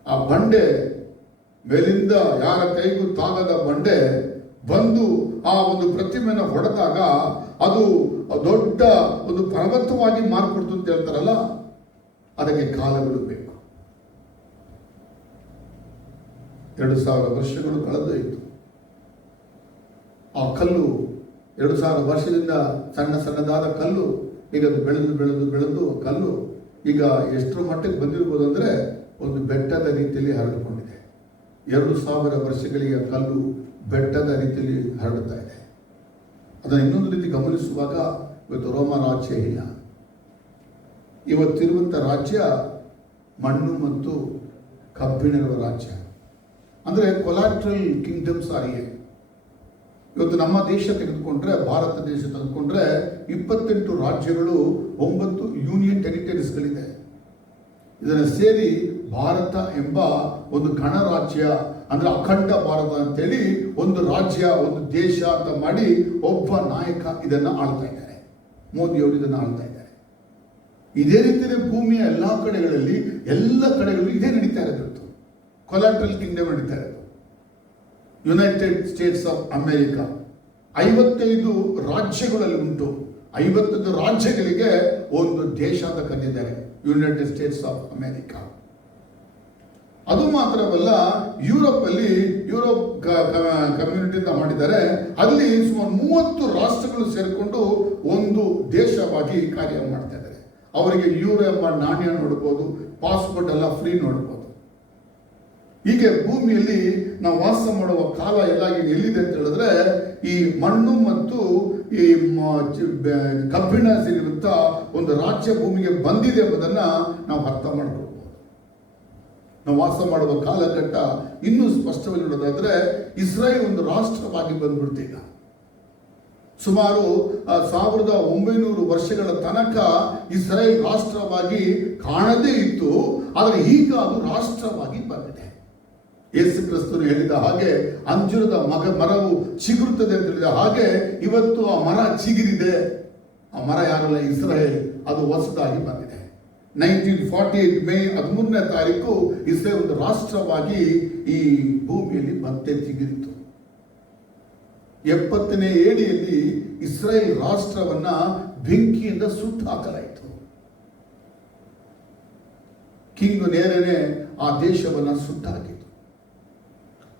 ಆ ಬಂಡೆ ಮೇಲಿಂದ ಯಾರ ಕೈಗೂ ತಾಗದ ಬಂಡೆ ಬಂದು ಆ ಒಂದು ಪ್ರತಿಮೆಯನ್ನು ಹೊಡೆದಾಗ ಅದು ದೊಡ್ಡ ಒಂದು ಪರ್ವತವಾಗಿ ಮಾರ್ಪಡ್ತು ಅಂತ ಹೇಳ್ತಾರಲ್ಲ, ಅದಕ್ಕೆ ಕಾಲಗಳು ಬೇಕು. 2000 ವರ್ಷಗಳು ಕಳೆದೋಯಿತು. ಆ ಕಲ್ಲು 2000 ವರ್ಷದಿಂದ ಸಣ್ಣದಾದ ಕಲ್ಲು ಈಗ ಅದು ಬೆಳೆದು ಬೆಳೆದು ಬೆಳೆದು ಕಲ್ಲು ಈಗ ಎಷ್ಟರ ಮಟ್ಟಿಗೆ ಬಂದಿರ್ಬೋದು ಅಂದ್ರೆ ಒಂದು ಬೆಟ್ಟದ ರೀತಿಯಲ್ಲಿ ಹರಡಿಕೊಂಡಿದೆ. 2000 ವರ್ಷಗಳಿಗೆ ಕಲ್ಲು ಬೆಟ್ಟದ ರೀತಿಯಲ್ಲಿ ಹರಡುತ್ತಾ ಇದೆ. ಅದನ್ನು ಇನ್ನೊಂದು ರೀತಿ ಗಮನಿಸುವಾಗ ಇವತ್ತು ರೋಮ ರಾಜ್ಯ ಇಲ್ಲ. ಇವತ್ತಿರುವಂಥ ರಾಜ್ಯ ಮಣ್ಣು ಮತ್ತು ಕಬ್ಬಿಣದ ರಾಜ್ಯ ಅಂದರೆ ಕೊಲಾಟ್ರಲ್ ಕಿಂಗ್ಡಮ್ಸ್ ಆರಿಯೇ. ಇವತ್ತು ನಮ್ಮ ದೇಶ ತೆಗೆದುಕೊಂಡ್ರೆ, ಭಾರತ ದೇಶ ತೆಗೆದುಕೊಂಡ್ರೆ 28 ರಾಜ್ಯಗಳು, 9 ಯೂನಿಯನ್ ಟೆರಿಟರೀಸ್ಗಳಿದೆ. ಇದನ್ನು ಸೇರಿ ಭಾರತ ಎಂಬ ಒಂದು ಗಣರಾಜ್ಯ, ಅಂದರೆ ಅಖಂಡ ಭಾರತ ಅಂತೇಳಿ ಒಂದು ರಾಜ್ಯ, ಒಂದು ದೇಶ ಅಂತ ಮಾಡಿ ಒಬ್ಬ ನಾಯಕ ಇದನ್ನು ಆಳ್ತಾ ಇದ್ದಾರೆ. ಮೋದಿಯವರು ಇದನ್ನು ಆಳ್ತಾ ಇದ್ದಾರೆ. ಇದೇ ರೀತಿಯ ಭೂಮಿಯ ಎಲ್ಲ ಕಡೆಗಳಲ್ಲಿ, ಎಲ್ಲ ಕಡೆಗಳಲ್ಲೂ ಇದೇ ನಡೀತಾ ಇರೋದು. ಕೊಲಾಟ್ರಲ್ ಕಿಂಗ್ಡಮ್ ನಡೀತಾ ಇರೋದು. ಯುನೈಟೆಡ್ ಸ್ಟೇಟ್ಸ್ ಆಫ್ ಅಮೆರಿಕಾ 55 ರಾಜ್ಯಗಳಲ್ಲಿ ಉಂಟು. 55 ರಾಜ್ಯಗಳಿಗೆ ಒಂದು ದೇಶ ಅಂತ ಕರೆದಿದ್ದಾರೆ, ಯುನೈಟೆಡ್ ಸ್ಟೇಟ್ಸ್ ಆಫ್ ಅಮೆರಿಕಾ. ಅದು ಮಾತ್ರವಲ್ಲ, ಯುರೋಪ್ ಕಮ್ಯುನಿಟಿಯಿಂದ ಮಾಡಿದ್ದಾರೆ. ಅಲ್ಲಿ ಸುಮಾರು 30 ರಾಷ್ಟ್ರಗಳು ಸೇರಿಕೊಂಡು ಒಂದು ದೇಶವಾಗಿ ಕಾರ್ಯ ಮಾಡ್ತಾ ಇದ್ದಾರೆ. ಅವರಿಗೆ ಯೂರೋ ಎಂಬ ನಾಣ್ಯ ನೋಡ್ಬೋದು, ಪಾಸ್ಪೋರ್ಟ್ ಎಲ್ಲ ಫ್ರೀ ನೋಡ್ಬೋದು. ಹೀಗೆ ಭೂಮಿಯಲ್ಲಿ ನಾವು ವಾಸ ಮಾಡುವ ಕಾಲ ಎಲ್ಲ ಎಲ್ಲಿದೆ ಅಂತ ಹೇಳಿದ್ರೆ, ಈ ಮಣ್ಣು ಮತ್ತು ಈ ಕಬ್ಬಿಣ ಸೇರಿರುವಂತ ಒಂದು ರಾಜ್ಯ ಭೂಮಿಗೆ ಬಂದಿದೆ ಎಂಬುದನ್ನು ನಾವು ಅರ್ಥ ಮಾಡ್ಕೊಳ್ಬೋದು. ನಾವು ವಾಸ ಮಾಡುವ ಕಾಲಘಟ್ಟ ಇನ್ನೂ ಸ್ಪಷ್ಟವಾಗಿ ನೋಡೋದಾದ್ರೆ, ಇಸ್ರಾಯೇಲ್ ಒಂದು ರಾಷ್ಟ್ರವಾಗಿ ಬಂದ್ಬಿಡ್ತು. ಈಗ ಸುಮಾರು 1900 ವರ್ಷಗಳ ತನಕ ಇಸ್ರಾಯೇಲ್ ರಾಷ್ಟ್ರವಾಗಿ ಕಾಣದೇ ಇತ್ತು. ಆದರೆ ಈಗ ಅದು ರಾಷ್ಟ್ರವಾಗಿ ಬಂದಿದೆ. ಯೇಸು ಕ್ರಿಸ್ತನು ಹೇಳಿದ ಹಾಗೆ, ಅಂಜೂರದ ಮರವು ಚಿಗುರುತ್ತದೆ ಅಂತ ಹೇಳಿದ ಹಾಗೆ ಇವತ್ತು ಆ ಮರ ಚಿಗಿರಿದೆ. ಆ ಮರ ಯಾರಲ್ಲ, ಇಸ್ರಾಯೇಲ್. ಅದು ಹೊಸದಾಗಿ ಬಂದಿದೆ. 1948 ಮೇ 13ನೇ ತಾರೀಕು ಇಸ್ರೇಲ್ ಒಂದು ರಾಷ್ಟ್ರವಾಗಿ ಈ ಭೂಮಿಯಲ್ಲಿ ಮತ್ತೆ ಚಿಗುರಿತು. 70ನೇ ಏಡಿಯಲ್ಲಿ ಇಸ್ರೇಲ್ ರಾಷ್ಟ್ರವನ್ನ ಬೆಂಕಿಯಿಂದ ಸುಟ್ಟು ಹಾಕಲಾಯಿತು. ಕಿಂಗ್ ನೇರನೇ ಆ ದೇಶವನ್ನ ಸುಟ್ಟಾಕಿತು.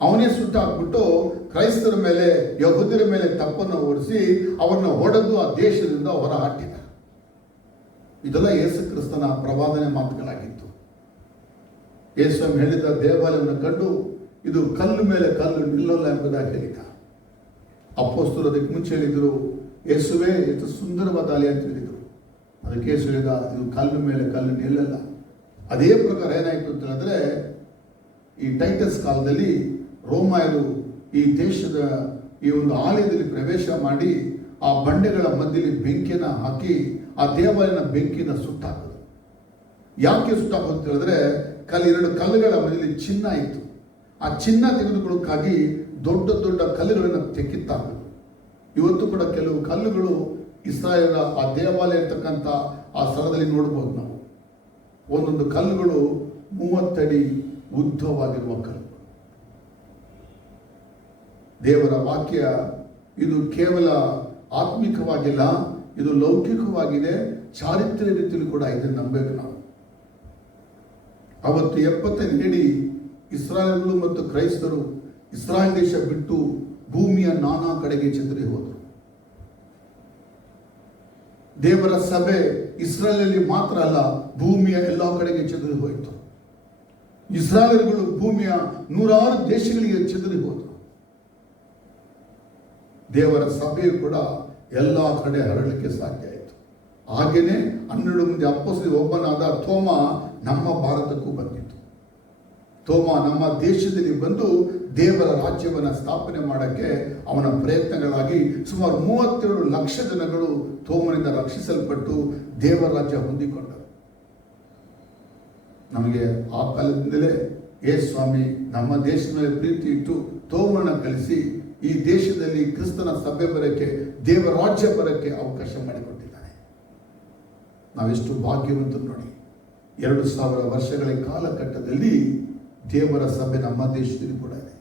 ಅವನೇ ಸುಟ್ಟಾಕ್ಬಿಟ್ಟು ಕ್ರೈಸ್ತರ ಮೇಲೆ, ಯಹೂದ್ಯರ ಮೇಲೆ ತಪ್ಪನ್ನು ಹೊರಿಸಿ ಅವರನ್ನ ಹೊಡೆದು ಆ ದೇಶದಿಂದ ಹೊರ ಹಾಕಿದ. ಇದೆಲ್ಲ ಯೇಸು ಕ್ರಿಸ್ತನ ಪ್ರವಾದನೆ ಮಾತುಗಳಾಗಿತ್ತು. ಯೇಸು ಹೇಳಿದ ದೇವಾಲಯವನ್ನು ಕಂಡು ಇದು ಕಲ್ಲು ಮೇಲೆ ಕಲ್ಲು ನಿಲ್ಲಲ್ಲ ಎಂಬುದಾಗಿ ಹೇಳಿದ. ಅಪೊಸ್ತಲರು ಅದಕ್ಕೆ ಮುಂಚೆ ಹೇಳಿದರು, ಯೇಸುವೇ ಎಷ್ಟು ಸುಂದರವಾದ ಆಲಯ ಅಂತ ಹೇಳಿದರು. ಅದಕ್ಕೆ ಯೇಸು ಹೇಳಿದ, ಇದು ಕಲ್ಲು ಮೇಲೆ ಕಲ್ಲು ನಿಲ್ಲಲ್ಲ. ಅದೇ ಪ್ರಕಾರ ಏನಾಯಿತು ಅಂತ ಹೇಳಿದ್ರೆ, ಈ ಟೈಟಸ್ ಕಾಲದಲ್ಲಿ ರೋಮಾಯರು ಈ ದೇಶದ ಈ ಒಂದು ಆಲಯದಲ್ಲಿ ಪ್ರವೇಶ ಮಾಡಿ ಆ ಬಂಡೆಗಳ ಮಧ್ಯದಲ್ಲಿ ಬೆಂಕಿಯನ್ನು ಹಾಕಿ ಆ ದೇವಾಲಯನ ಬೆಂಕಿನ ಸುಟ್ಟಾಕೋದು. ಯಾಕೆ ಸುಟ್ಟಾಕೋದು ಅಂತ ಹೇಳಿದ್ರೆ, 2 ಕಲ್ಲುಗಳ ಮಧ್ಯದಲ್ಲಿ ಚಿನ್ನ ಇತ್ತು. ಆ ಚಿನ್ನ ತೆಗೆದುಕೊಳ್ಳೋಕ್ಕಾಗಿ ದೊಡ್ಡ ದೊಡ್ಡ ಕಲ್ಲುಗಳನ್ನು ತೆಕ್ಕಿತ್ತಾಕೋದು. ಇವತ್ತು ಕೂಡ ಕೆಲವು ಕಲ್ಲುಗಳು ಇಸ್ರಾಯೇಲ್ ಆ ದೇವಾಲಯ ಇರ್ತಕ್ಕಂಥ ಆ ಸ್ಥಳದಲ್ಲಿ ನೋಡ್ಬೋದು ನಾವು. ಒಂದೊಂದು ಕಲ್ಲುಗಳು 30 ಅಡಿ ಉದ್ದವಾಗಿರುವ ಕಲ್ಲು. ದೇವರ ವಾಕ್ಯ ಇದು ಕೇವಲ ಆತ್ಮಿಕವಾಗಿಲ್ಲ, ಇದು ಲೌಕಿಕವಾಗಿದೆ, ಚಾರಿತ್ರ್ಯ ರೀತಿಯಲ್ಲಿ ಕೂಡ ಇದನ್ನು ನಂಬಬೇಕು ನಾವು. ಅವತ್ತು 70ನೇ ಏಡಿ ಇಸ್ರಾಯೇಲ್ಗಳು ಮತ್ತು ಕ್ರೈಸ್ತರು ಇಸ್ರಾಯೇಲ್ ದೇಶ ಬಿಟ್ಟು ಭೂಮಿಯ ನಾನಾ ಕಡೆಗೆ ಚದರಿ ಹೋದರು. ದೇವರ ಸಭೆ ಇಸ್ರಾಯೇಲಲ್ಲಿ ಮಾತ್ರ ಅಲ್ಲ, ಭೂಮಿಯ ಎಲ್ಲ ಕಡೆಗೆ ಚದರಿ ಹೋಯಿತು. ಇಸ್ರಾಯೇಲ್ಗಳು ಭೂಮಿಯ 106 ದೇಶಗಳಿಗೆ ಚದರಿ ಹೋದರು. ದೇವರ ಸಭೆಯು ಕೂಡ ಎಲ್ಲ ಕಡೆ ಹರಡಲಿಕ್ಕೆ ಸಾಧ್ಯ ಆಯಿತು. ಹಾಗೆಯೇ 12 ಮಂದಿ ಅಪೊಸ್ತಲರಲ್ಲಿ ಒಬ್ಬನಾದ ಥೋಮ ನಮ್ಮ ಭಾರತಕ್ಕೂ ಬಂದಿತ್ತು. ಥೋಮ ನಮ್ಮ ದೇಶದಲ್ಲಿ ಬಂದು ದೇವರ ರಾಜ್ಯವನ್ನು ಸ್ಥಾಪನೆ ಮಾಡೋಕ್ಕೆ ಅವನ ಪ್ರಯತ್ನಗಳಾಗಿ ಸುಮಾರು 32 ಲಕ್ಷ ಜನಗಳು ಥೋಮನಿಂದ ರಕ್ಷಿಸಲ್ಪಟ್ಟು ದೇವರ ರಾಜ್ಯ ಹೊಂದಿಕೊಂಡರು. ನಮಗೆ ಆ ಕಾಲದಿಂದಲೇ ಸ್ವಾಮಿ ನಮ್ಮ ದೇಶದ ಮೇಲೆ ಪ್ರೀತಿ ಇಟ್ಟು ಥೋಮನ ಕಳಿಸಿ ಈ ದೇಶದಲ್ಲಿ ಕ್ರಿಸ್ತನ ಸಭೆ ಬರೋಕ್ಕೆ, ದೇವರ ರಾಜ್ಯ ಬರೋಕ್ಕೆ ಅವಕಾಶ ಮಾಡಿಕೊಟ್ಟಿದ್ದಾನೆ. ನಾವೆಷ್ಟು ಭಾಗ್ಯವಂತರು ನೋಡಿ. 2000 ವರ್ಷಗಳ ಕಾಲಘಟ್ಟದಲ್ಲಿ ದೇವರ ಸಭೆ ನಮ್ಮ ದೇಶದಲ್ಲಿ ಕೂಡ ಇದೆ.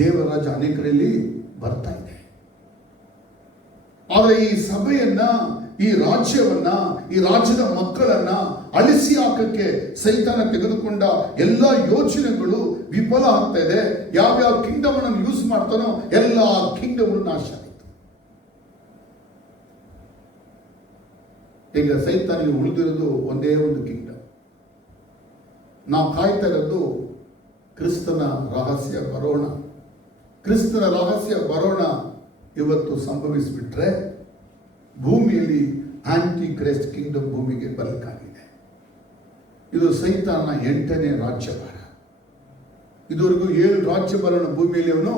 ದೇವರ ರಾಜ್ಯ ಅನೇಕರಲ್ಲಿ ಬರ್ತಾ ಇದೆ. ಆದರೆ ಈ ಸಭೆಯನ್ನ, ಈ ರಾಜ್ಯವನ್ನ, ಈ ರಾಜ್ಯದ ಮಕ್ಕಳನ್ನ ಅಳಿಸಿ ಹಾಕಕ್ಕೆ ಸೈತಾನ ತೆಗೆದುಕೊಂಡ ಎಲ್ಲ ಯೋಚನೆಗಳು ವಿಫಲ ಆಗ್ತಾ ಇದೆ. ಯಾವ್ಯಾವ ಕಿಂಗ್ಡಮ್ ಅನ್ನು ಯೂಸ್ ಮಾಡ್ತಾನೋ ಎಲ್ಲ ಕಿಂಗ್ಡಮ್ ನಾಶ ಆಯಿತು. ಈಗ ಸೈತಾನಿಗೆ ಉಳಿದಿರೋದು ಒಂದೇ ಒಂದು ಕಿಂಗ್ಡಮ್. ನಾವು ಕಾಯ್ತಾ ಇರೋದು ಕ್ರಿಸ್ತನ ರಹಸ್ಯ ಬರೋಣ. ಕ್ರಿಸ್ತನ ರಹಸ್ಯ ಬರೋಣ ಇವತ್ತು ಸಂಭವಿಸಿಬಿಟ್ರೆ ಭೂಮಿಯಲ್ಲಿ ಆಂಟಿ ಕ್ರೈಸ್ಟ್ ಕಿಂಗ್ಡಮ್ ಭೂಮಿಗೆ ಬರಲಿಕ್ಕಾಗಿದೆ. ಇದು ಸೈತಾನ 8ನೇ ರಾಜ್ಯಭಾರ. ಇದುವರೆಗೂ 7 ರಾಜ್ಯಭಾರನ ಭೂಮಿಯಲ್ಲಿ ಅವನು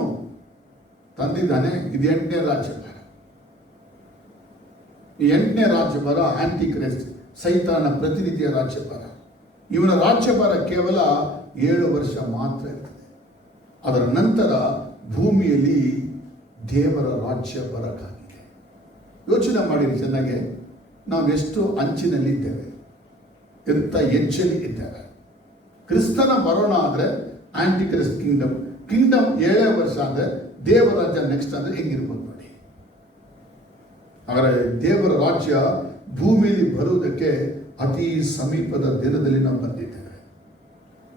ತಂದಿದ್ದಾನೆ. ಇದು 8ನೇ ರಾಜ್ಯಭಾರ. ಈ 8ನೇ ರಾಜ್ಯಭಾರ ಆಂಟಿ ಕ್ರೈಸ್ಟ್, ಸೈತಾನ ಪ್ರತಿನಿಧಿಯ ರಾಜ್ಯಭಾರ. ಇವನ ರಾಜ್ಯಭಾರ ಕೇವಲ 7 ವರ್ಷ ಮಾತ್ರ ಇರ್ತದೆ. ಅದರ ನಂತರ ಭೂಮಿಯಲ್ಲಿ ದೇವರ ರಾಜ್ಯ ಬರಕಾಗಿದೆ. ಯೋಚನೆ ಮಾಡಿರಿ ಚೆನ್ನಾಗಿ, ನಾವೆಷ್ಟು ಅಂಚಿನಲ್ಲಿದ್ದೇವೆ, ಎಂಥ ಹೆಜ್ಜೆಲಿ ಇದ್ದೇವೆ. ಕ್ರಿಸ್ತನ ಬರೋಣ ಆದರೆ ಆಂಟಿ ಕ್ರೈಸ್ಟ್ ಕಿಂಗ್ಡಮ್ 7 ವರ್ಷ ಅಂದರೆ ದೇವರ ರಾಜ್ಯ ನೆಕ್ಸ್ಟ್ ಅಂದರೆ ಹೆಂಗಿರ್ಬೋದು ನೋಡಿ. ಹಾಗಾದರೆ ದೇವರ ರಾಜ್ಯ ಭೂಮಿಯಲ್ಲಿ ಬರುವುದಕ್ಕೆ ಅತಿ ಸಮೀಪದ ದಿನದಲ್ಲಿ ನಾವು ಬಂದಿದ್ದೇವೆ.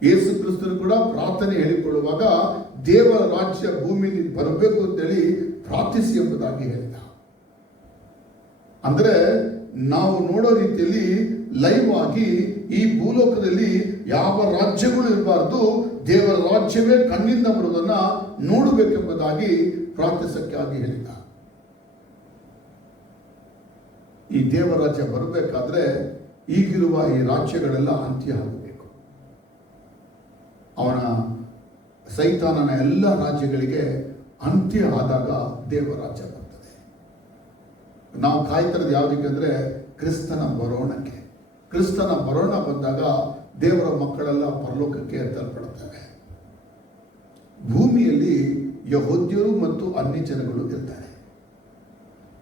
ಯೇಸು ಕ್ರಿಸ್ತನು ಕೂಡ ಪ್ರಾರ್ಥನೆ ಹೇಳಿಕೊಳ್ಳುವಾಗ ದೇವರ ರಾಜ್ಯ ಭೂಮಿಯಲ್ಲಿ ಬರಬೇಕು ಅಂತೇಳಿ ಪ್ರಾರ್ಥಿಸಿ ಎಂಬುದಾಗಿ ಹೇಳಿದ. ಅಂದರೆ ನಾವು ನೋಡೋ ರೀತಿಯಲ್ಲಿ ಲೈವ್ ಆಗಿ ಈ ಭೂಲೋಕದಲ್ಲಿ ಯಾವ ರಾಜ್ಯಗಳು ಇರಬಾರ್ದು, ದೇವರ ರಾಜ್ಯವೇ ಕಣ್ಣಿಂದ ಬರುವುದನ್ನ ನೋಡಬೇಕೆಂಬುದಾಗಿ ಪ್ರಾರ್ಥಿಸಕ್ಕಾಗಿ ಹೇಳಿದ. ಈ ದೇವರ ರಾಜ್ಯ ಬರಬೇಕಾದ್ರೆ ಈಗಿರುವ ಈ ರಾಜ್ಯಗಳೆಲ್ಲ ಅಂತ್ಯ ಆಗಬೇಕು. ಅವನ ಸೈತಾನನ ಎಲ್ಲ ರಾಜ್ಯಗಳಿಗೆ ಅಂತ್ಯ ಆದಾಗ ದೇವರ ರಾಜ್ಯ ಬರ್ತದೆ. ನಾವು ಕಾಯ್ತಿರೋದು ಯಾವುದಕ್ಕೆ ಅಂದರೆ ಕ್ರಿಸ್ತನ ಬರೋಣಕ್ಕೆ. ಕ್ರಿಸ್ತನ ಬರೋಣ ಬಂದಾಗ ದೇವರ ಮಕ್ಕಳೆಲ್ಲ ಪರಲೋಕಕ್ಕೆ ತಲುಪಡುತ್ತವೆ. ಭೂಮಿಯಲ್ಲಿ ಯಹೂದ್ಯರು ಮತ್ತು ಅನ್ಯ ಜನಗಳು ಇರ್ತಾರೆ.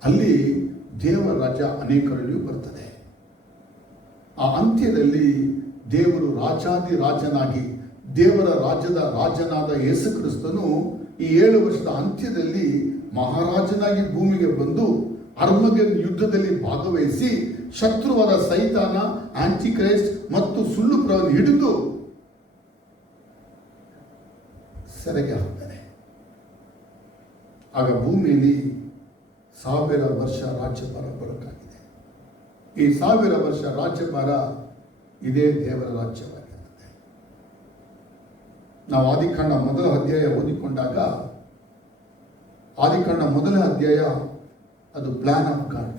ಅಲ್ಲಿ ದೇವರ ರಾಜ್ಯ ಅನೇಕರಲ್ಲಿಯೂ ಬರ್ತದೆ. ಆ ಅಂತ್ಯದಲ್ಲಿ ದೇವರು ರಾಜಾದಿ ರಾಜನಾಗಿ ದೇವರ ರಾಜ್ಯದ ರಾಜನಾದ ಯೇಸು ಕ್ರಿಸ್ತನು ಈ 7 ವರ್ಷದ ಅಂತ್ಯದಲ್ಲಿ ಮಹಾರಾಜನಾಗಿ ಭೂಮಿಗೆ ಬಂದು ಅರ್ಮಗೆನ್ ಯುದ್ಧದಲ್ಲಿ ಭಾಗವಹಿಸಿ ಶತ್ರುವಾದ ಸೈತಾನ, ಆಂಟಿ ಕ್ರೈಸ್ಟ್ ಮತ್ತು ಸುಳ್ಳು ಪ್ರವಚನ ಹಿಡಿದು ಸೆರೆಗೆ ಹಾಕ್ತಾನೆ. ಆಗ ಭೂಮಿಯಲ್ಲಿ 1000 ವರ್ಷ ರಾಜ್ಯಭಾರ ಬರಬೇಕಾಗಿದೆ. ಈ 1000 ವರ್ಷ ರಾಜ್ಯಭಾರ ಇದೇ ದೇವರ ರಾಜ್ಯವಾಗಿರುತ್ತದೆ. ನಾವು ಆದಿಕಾಂಡ ಮೊದಲ ಅಧ್ಯಾಯ ಓದಿಕೊಂಡಾಗ ಆದಿಕಾಂಡ ಮೊದಲ ಅಧ್ಯಾಯ ಅದು ಪ್ಲಾನ್ ಆಫ್ ಗಾಡ್.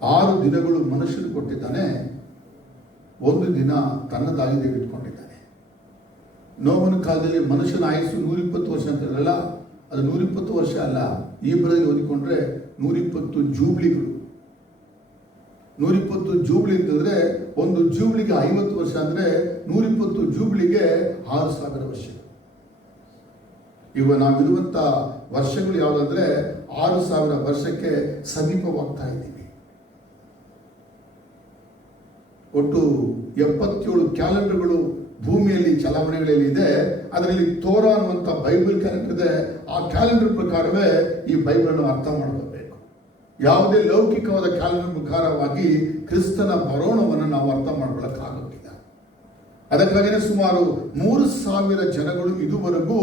6 ದಿನಗಳು ಮನುಷ್ಯನು ಕೊಟ್ಟಿದ್ದಾನೆ, 1 ದಿನ ತನ್ನದಾಗಿ ದೇವರು ಇಟ್ಕೊಂಡಿದ್ದಾನೆ. ನೋವನ ಕಾಲದಲ್ಲಿ ಮನುಷ್ಯನ ಆಯುಸ್ಸು 120 ವರ್ಷ ಅಂತ ಇರಲ್ಲ, ಅದು 120 ವರ್ಷ ಅಲ್ಲ. ಈ ಬರದಲ್ಲಿ ಓದಿಕೊಂಡ್ರೆ 120 ಜೂಬ್ಲಿಗಳು. 120 ಜೂಬ್ಲಿ ಅಂತಂದ್ರೆ ಒಂದು ಜೂಬ್ಲಿಗೆ 50 ವರ್ಷ ಅಂದ್ರೆ 120 ಜೂಬ್ಲಿಗೆ 6000 ವರ್ಷ. ಇವಾಗ ನಾವಿರುವಂತ ವರ್ಷಗಳು ಯಾವುದಂದ್ರೆ 6000 ವರ್ಷಕ್ಕೆ ಸಮೀಪವಾಗ್ತಾ ಇದ್ದೀವಿ. ಒಟ್ಟು 77 ಕ್ಯಾಲೆಂಡರ್ಗಳು ಭೂಮಿಯಲ್ಲಿ ಚಲಾವಣೆಗಳಲ್ಲಿ ಇದೆ. ಅದರಲ್ಲಿ ತೋರಾ ಅನ್ನುವಂಥ ಬೈಬಲ್ ಕ್ಯಾಲೆಂಡರ್ ಇದೆ. ಆ ಕ್ಯಾಲೆಂಡರ್ ಪ್ರಕಾರವೇ ಈ ಬೈಬಲ್ ಅರ್ಥ ಮಾಡ್ಕೋಬೇಕು. ಯಾವುದೇ ಲೌಕಿಕವಾದ ಕ್ಯಾಲೆಂಡರ್ ಪ್ರಕಾರವಾಗಿ ಕ್ರಿಸ್ತನ ಬರೋಣವನ್ನು ನಾವು ಅರ್ಥ ಮಾಡ್ಕೊಳ್ಳೋಕ್ಕಾಗೋದಿಲ್ಲ. ಅದಕ್ಕಾಗಿಯೇ ಸುಮಾರು 3000 ಜನಗಳು ಇದುವರೆಗೂ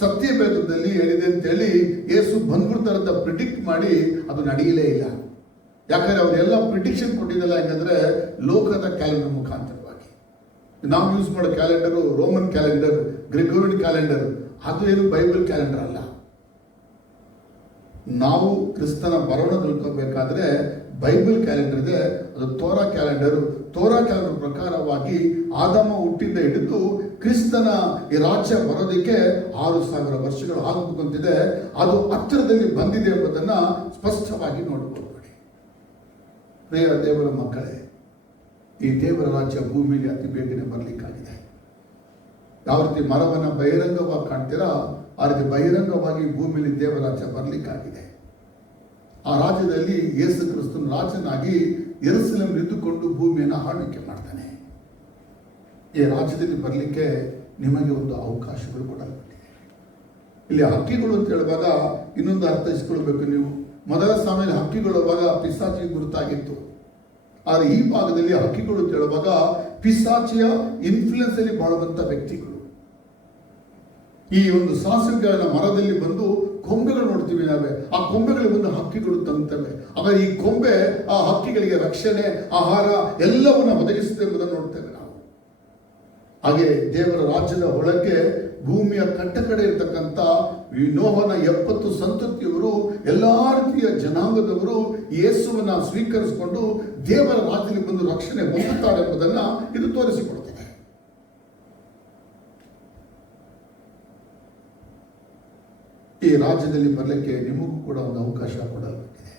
ಸತ್ಯವೇದದಲ್ಲಿ ಹೇಳಿದೆ ಅಂತೇಳಿ ಯೇಸು ಬಂದ್ಬಿಡ್ತಾರಂತ ಪ್ರಿಡಿಕ್ಟ್ ಮಾಡಿ ಅದು ನಡೆಯಲೇ ಇಲ್ಲ. ಯಾಕಂದ್ರೆ ಅವರೆಲ್ಲ ಪ್ರಿಡಿಕ್ಷನ್ ಕೊಟ್ಟಿದ್ದಲ್ಲ ಹೆಂಗಂದ್ರೆ ಲೋಕದ ಕ್ಯಾಲೆಂಡರ್ ಮುಖಾಂತರವಾಗಿ. ನಾವು ಯೂಸ್ ಮಾಡೋ calendar Roman calendar, Gregorian calendar, ಅದು ಏನು ಬೈಬಲ್ ಕ್ಯಾಲೆಂಡರ್ ಅಲ್ಲ. ನಾವು ಕ್ರಿಸ್ತನ ಬರೋಣ ತಿಳ್ಕೋಬೇಕಾದ್ರೆ ಬೈಬಲ್ ಕ್ಯಾಲೆಂಡರ್ ಇದೆ, ಅದು ತೋರಾ ಕ್ಯಾಲೆಂಡರ್. ತೋರಾ ಕ್ಯಾಲೆಂಡರ್ ಪ್ರಕಾರವಾಗಿ ಆದಾಮ ಹುಟ್ಟಿಂದ ಹಿಡಿದು ಕ್ರಿಸ್ತನ ಈ ರಾಜ್ಯ ಬರೋದಕ್ಕೆ 6000 ವರ್ಷಗಳು ಆಗಬೇಕಂತಿದೆ. ಅದು ಹತ್ತಿರದಲ್ಲಿ ಬಂದಿದೆ ಎಂಬುದನ್ನು ಸ್ಪಷ್ಟವಾಗಿ ನೋಡಬಹುದು. ಪ್ರಿಯ ದೇವರ ಮಕ್ಕಳೇ, ಈ ದೇವರ ರಾಜ್ಯ ಭೂಮಿಗೆ ಅತಿ ಬೇಗನೆ ಬರಲಿಕ್ಕಾಗಿದೆ. ಯಾವ ರೀತಿ ಮರವನ್ನು ಬಹಿರಂಗವಾಗಿ ಕಾಣ್ತೀರಾ, ಆ ರೀತಿ ಬಹಿರಂಗವಾಗಿ ಭೂಮಿಯಲ್ಲಿ ದೇವರ ರಾಜ್ಯ ಬರಲಿಕ್ಕಾಗಿದೆ. ಆ ರಾಜ್ಯದಲ್ಲಿ ಯೇಸು ಕ್ರಿಸ್ತನ ರಾಜನಾಗಿ ಯೆರೂಸಲೇಮ್ ಇದ್ದುಕೊಂಡು ಭೂಮಿಯನ್ನು ಆಳ್ವಿಕೆ ಮಾಡ್ತಾನೆ. ಈ ರಾಜ್ಯದಲ್ಲಿ ಬರಲಿಕ್ಕೆ ನಿಮಗೆ ಒಂದು ಅವಕಾಶಗಳು ಕೊಡಲ್ಪಟ್ಟಿದೆ. ಇಲ್ಲಿ ಹಕ್ಕಿಗಳು ಅಂತ ಹೇಳುವಾಗ ಇನ್ನೊಂದು ಅರ್ಥೈಸಿಕೊಳ್ಬೇಕು ನೀವು. ಮೊದಲ ಸಾಮಾನ್ಯ ಹಕ್ಕಿಗಳು ಅವಾಗ ಪಿಶಾಚಿಗೆ ಗುರುತಾಗಿತ್ತು. ಆದರೆ ಈ ಭಾಗದಲ್ಲಿ ಹಕ್ಕಿಗಳು ಅಂತ ಹೇಳುವಾಗ ಪಿಶಾಚಿಯ ಇನ್ಫ್ಲುಯೆನ್ಸ್ ಅಲ್ಲಿ ಬಾಳುವಂತ ವ್ಯಕ್ತಿಗಳು. ಈ ಒಂದು ಸಾಸಿವೆಗಳ ಮರದಲ್ಲಿ ಬಂದು ಕೊಂಬೆಗಳು ನೋಡ್ತೀವಿ ನಾವೇ, ಆ ಕೊಂಬೆಗಳಿಗೆ ಬಂದು ಹಕ್ಕಿಗಳು ತಂತವೆ. ಆದರೆ ಈ ಕೊಂಬೆ ಆ ಹಕ್ಕಿಗಳಿಗೆ ರಕ್ಷಣೆ, ಆಹಾರ ಎಲ್ಲವನ್ನ ಒದಗಿಸುತ್ತೆ ಎಂಬುದನ್ನು ನೋಡ್ತೇವೆ ನಾವು. ಹಾಗೆ ದೇವರ ರಾಜ್ಯದ ಒಳಗೆ ಭೂಮಿಯ ಕಟ್ಟಕಡೆ ಇರತಕ್ಕಂಥ ಈ ನೋಹನ 70 ಸಂತತಿಯವರು, ಎಲ್ಲಾ ರೀತಿಯ ಜನಾಂಗದವರು ಯೇಸುವನ್ನ ಸ್ವೀಕರಿಸಿಕೊಂಡು ದೇವರ ರಾಜ್ಯದಲ್ಲಿ ಬಂದು ರಕ್ಷಣೆ ಹೊಂದುತ್ತಾರೆ ಎಂಬುದನ್ನ ಇದು ತೋರಿಸಿಕೊಡ್ತದೆ. ಈ ರಾಜ್ಯದಲ್ಲಿ ಬರಲಿಕ್ಕೆ ನಿಮಗೂ ಕೂಡ ಒಂದು ಅವಕಾಶ ಕೊಡಲ್ಪಟ್ಟಿದೆ.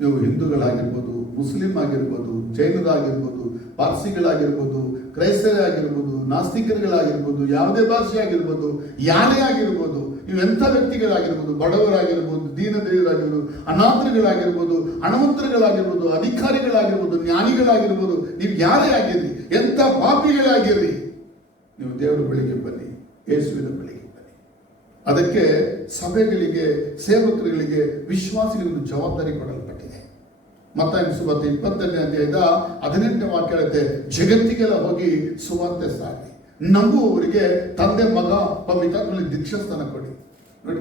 ನೀವು ಹಿಂದೂಗಳಾಗಿರ್ಬೋದು, ಮುಸ್ಲಿಂ ಆಗಿರ್ಬೋದು, ಜೈನರಾಗಿರ್ಬೋದು, ಪಾರ್ಸಿಗಳಾಗಿರ್ಬೋದು, ಕ್ರೈಸ್ತರಾಗಿರ್ಬೋದು, ನಾಸ್ತಿಕರುಗಳಾಗಿರ್ಬೋದು, ಯಾವುದೇ ಭಾಷೆ ಆಗಿರ್ಬೋದು, ಯಾರೇ ಆಗಿರ್ಬೋದು, ನೀವು ಎಂಥ ವ್ಯಕ್ತಿಗಳಾಗಿರ್ಬೋದು, ಬಡವರಾಗಿರ್ಬೋದು, ದೀನದಲಿತರಾಗಿರ್ಬೋದು, ಅನಾಥರುಗಳಾಗಿರ್ಬೋದು, ಹಣವಂತರುಗಳಾಗಿರ್ಬೋದು, ಅಧಿಕಾರಿಗಳಾಗಿರ್ಬೋದು, ಜ್ಞಾನಿಗಳಾಗಿರ್ಬೋದು, ನೀವು ಯಾರೇ ಆಗಿರ್ರಿ, ಎಂಥ ಪಾಪಿಗಳಾಗಿರ್ರಿ, ನೀವು ದೇವರ ಬಳಿಗೆ ಬನ್ನಿ, ಯೇಸುವಿನ ಬಳಿಗೆ ಬನ್ನಿ. ಅದಕ್ಕೆ ಸಭೆಗಳಿಗೆ, ಸೇವಕರುಗಳಿಗೆ, ವಿಶ್ವಾಸಿಗಳಿಗೆ ಜವಾಬ್ದಾರಿ ಕೊಡಲ್ಪಟ್ಟಿದೆ. ಮತ್ತಾಯ ಸುವಾರ್ತೆ 20ನೇ ಅಧ್ಯಾಯದ 18ನೇ ವಾಕ್ಯ ಹೇಳುತ್ತೆ, ಜಗತ್ತಿಗೆಲ್ಲ ಹೋಗಿ ಸುವಾರ್ತೆ ಸಾರಿ, ನಂಬುವವರಿಗೆ ತಂದೆ, ಮಗ, ಪವಿತ್ರಾತ್ಮನಲ್ಲಿ ದೀಕ್ಷಾಸ್ಥಾನ ಕೊಡಿ, ನೋಡಿ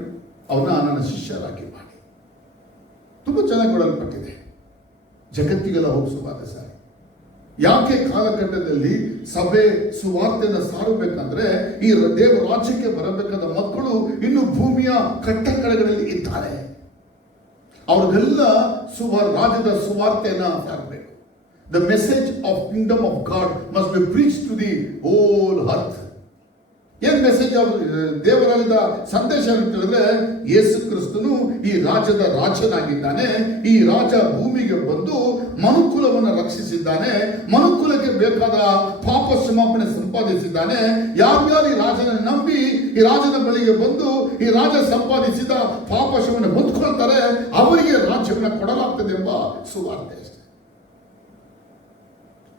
ಅವನ ನನ್ನ ಶಿಷ್ಯರಾಗಿ ಮಾಡಿ. ತುಂಬ ಚೆನ್ನಾಗಿ ಕೊಡಲ್ಪಟ್ಟಿದೆ. ಜಗತ್ತಿಗೆಲ್ಲ ಹೋಗಿ ಸುವಾರ್ತೆ ಸಾರಿ. ಯಾಕೆ ಕಾಲಘಟ್ಟದಲ್ಲಿ ಸಭೆ ಸುವಾರ್ತೆಯನ್ನು ಸಾರಬೇಕಂದ್ರೆ ಈ ದೇವರ ರಾಜ್ಯಕ್ಕೆ ಬರಬೇಕಾದ ಮಕ್ಕಳು ಇನ್ನು ಭೂಮಿಯ ಕಟ್ಟಕಡೆಗಳಲ್ಲಿ ಇದ್ದಾರೆ. ಅವ್ರಿಗೆಲ್ಲ ರಾಜ್ಯದ ಸುವಾರ್ತೆಯನ್ನ ಸಾರಬೇಕು. The message of kingdom of God must be preach to the whole earth. ಏನ್ ಮೆಸೇಜ್ ಆಫ್ ದೇವರಾಜ್ಯದ ಸಂದೇಶ ಅಂತ ಹೇಳಿದ್ರೆ, ಯೇಸು ಕ್ರಿಸ್ತನು ಈ ರಾಜ್ಯದ ರಾಜನಾಗಿದ್ದಾನೆ. ಈ ರಾಜ ಭೂಮಿಗೆ ಬಂದು ಮನುಕುಲವನ್ನು ರಕ್ಷಿಸಿದ್ದಾನೆ. ಮನುಕುಲಕ್ಕೆ ಬೇಕಾದ ಪಾಪ ಕ್ಷಮಾಪಣೆ ಸಂಪಾದಿಸಿದ್ದಾನೆ. ಯಾರ್ಯಾರು ಈ ರಾಜನ ನಂಬಿ ಈ ರಾಜನ ಬಳಿಗೆ ಬಂದು ಈ ರಾಜ ಸಂಪಾದಿಸಿದ ಪಾಪ ಕ್ಷಮೆ ಹೊಂದ್ಕೊಳ್ತಾರೆ, ಅವರಿಗೆ ರಾಜ್ಯವನ್ನು ಕೊಡಲಾಗ್ತದೆ ಎಂಬ ಸುವಾರ್ತೆ ಅಷ್ಟೇ.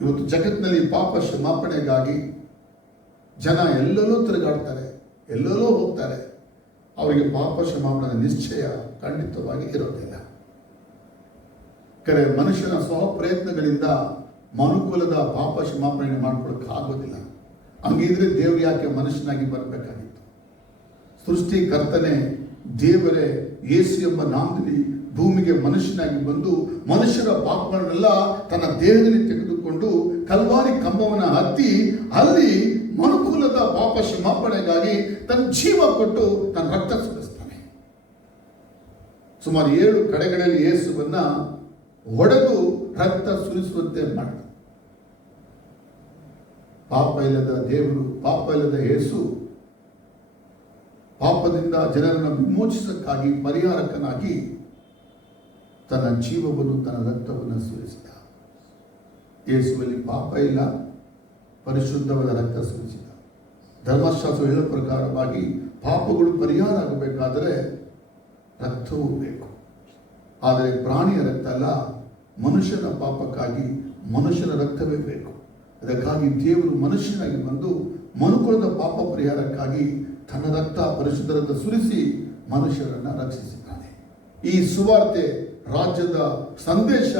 ಇವತ್ತು ಜಗತ್ತಿನಲ್ಲಿ ಪಾಪ ಕ್ಷಮಾಪಣೆಗಾಗಿ ಜನ ಎಲ್ಲೆಲ್ಲೋ ತಿರುಗಾಡ್ತಾರೆ, ಎಲ್ಲೆಲ್ಲೋ ಹೋಗ್ತಾರೆ. ಅವರಿಗೆ ಪಾಪ ಕ್ಷಮಾಪಣೆ ನಿಶ್ಚಯ ಖಂಡಿತವಾಗಿ ಇರೋದಿಲ್ಲ. ಕರೆ ಮನುಷ್ಯನ ಸ್ವ ಪ್ರಯತ್ನಗಳಿಂದ ಮನುಕುಲದ ಪಾಪ ಕ್ಷಮಾಪಣೆ ಮಾಡ್ಕೊಳ್ಳೋಕೆ ಆಗೋದಿಲ್ಲ. ಹಂಗಿದ್ರೆ ದೇವ್ರು ಯಾಕೆ ಮನುಷ್ಯನಾಗಿ ಬರಬೇಕಾಗಿತ್ತು? ಸೃಷ್ಟಿಕರ್ತನೆ ದೇವರೇ ಯೇಸು ಎಂಬ ನಾಮದಲ್ಲಿ ಭೂಮಿಗೆ ಮನುಷ್ಯನಾಗಿ ಬಂದು ಮನುಷ್ಯರ ಪಾಪಗಳನ್ನೆಲ್ಲ ತನ್ನ ದೇಹದಲ್ಲಿ ತೆಗೆದುಕೊಂಡು ಕಲ್ವಾರಿ ಕಂಬವನ್ನು ಹತ್ತಿ ಅಲ್ಲಿ ಮನುಕುಲದ ಪಾಪ ಕ್ಷಮಾಪಣೆಗಾಗಿ ತನ್ನ ಜೀವ ಕೊಟ್ಟು ತನ್ನ ರಕ್ತ ಸುರಿಸ್ತಾನೆ. ಸುಮಾರು 7 ಕಡೆಗಳಲ್ಲಿ ಯೇಸುವನ್ನ ಹೊಡೆದು ರಕ್ತ ಸುರಿಸುವಂತೆ ಮಾಡ್ತಾನೆ. ಪಾಪ ಇಲ್ಲದ ದೇವರು, ಪಾಪ ಇಲ್ಲದ ಯೇಸು ಪಾಪದಿಂದ ಜನರನ್ನು ವಿಮೋಚಿಸಕ್ಕಾಗಿ, ಪರಿಹಾರಕನಾಗಿ ತನ್ನ ಜೀವವನ್ನು, ತನ್ನ ರಕ್ತವನ್ನು ಸುರಿಸಿದ. ಯೇಸುವಲ್ಲಿ ಪಾಪ ಇಲ್ಲ, ಪರಿಶುದ್ಧವಾದ ರಕ್ತ ಸುರಿಸಿದ. ಧರ್ಮಶಾಸ್ತ್ರ ಹೇಳೋ ಪ್ರಕಾರವಾಗಿ ಪಾಪಗಳು ಪರಿಹಾರ ಆಗಬೇಕಾದರೆ ರಕ್ತವೂ ಬೇಕು. ಆದರೆ ಪ್ರಾಣಿಯ ರಕ್ತ ಅಲ್ಲ, ಮನುಷ್ಯನ ಪಾಪಕ್ಕಾಗಿ ಮನುಷ್ಯನ ರಕ್ತವೇ ಬೇಕು. ಅದಕ್ಕಾಗಿ ದೇವರು ಮನುಷ್ಯನಾಗಿ ಬಂದು ಮನುಕುಲದ ಪಾಪ ಪರಿಹಾರಕ್ಕಾಗಿ ತನ್ನ ರಕ್ತ, ಪರಿಶುದ್ಧ ರಕ್ತ ಸುರಿಸಿ ಮನುಷ್ಯರನ್ನು ರಕ್ಷಿಸಿದ್ದಾನೆ. ಈ ಸುವಾರ್ತೆ, ರಾಜ್ಯದ ಸಂದೇಶ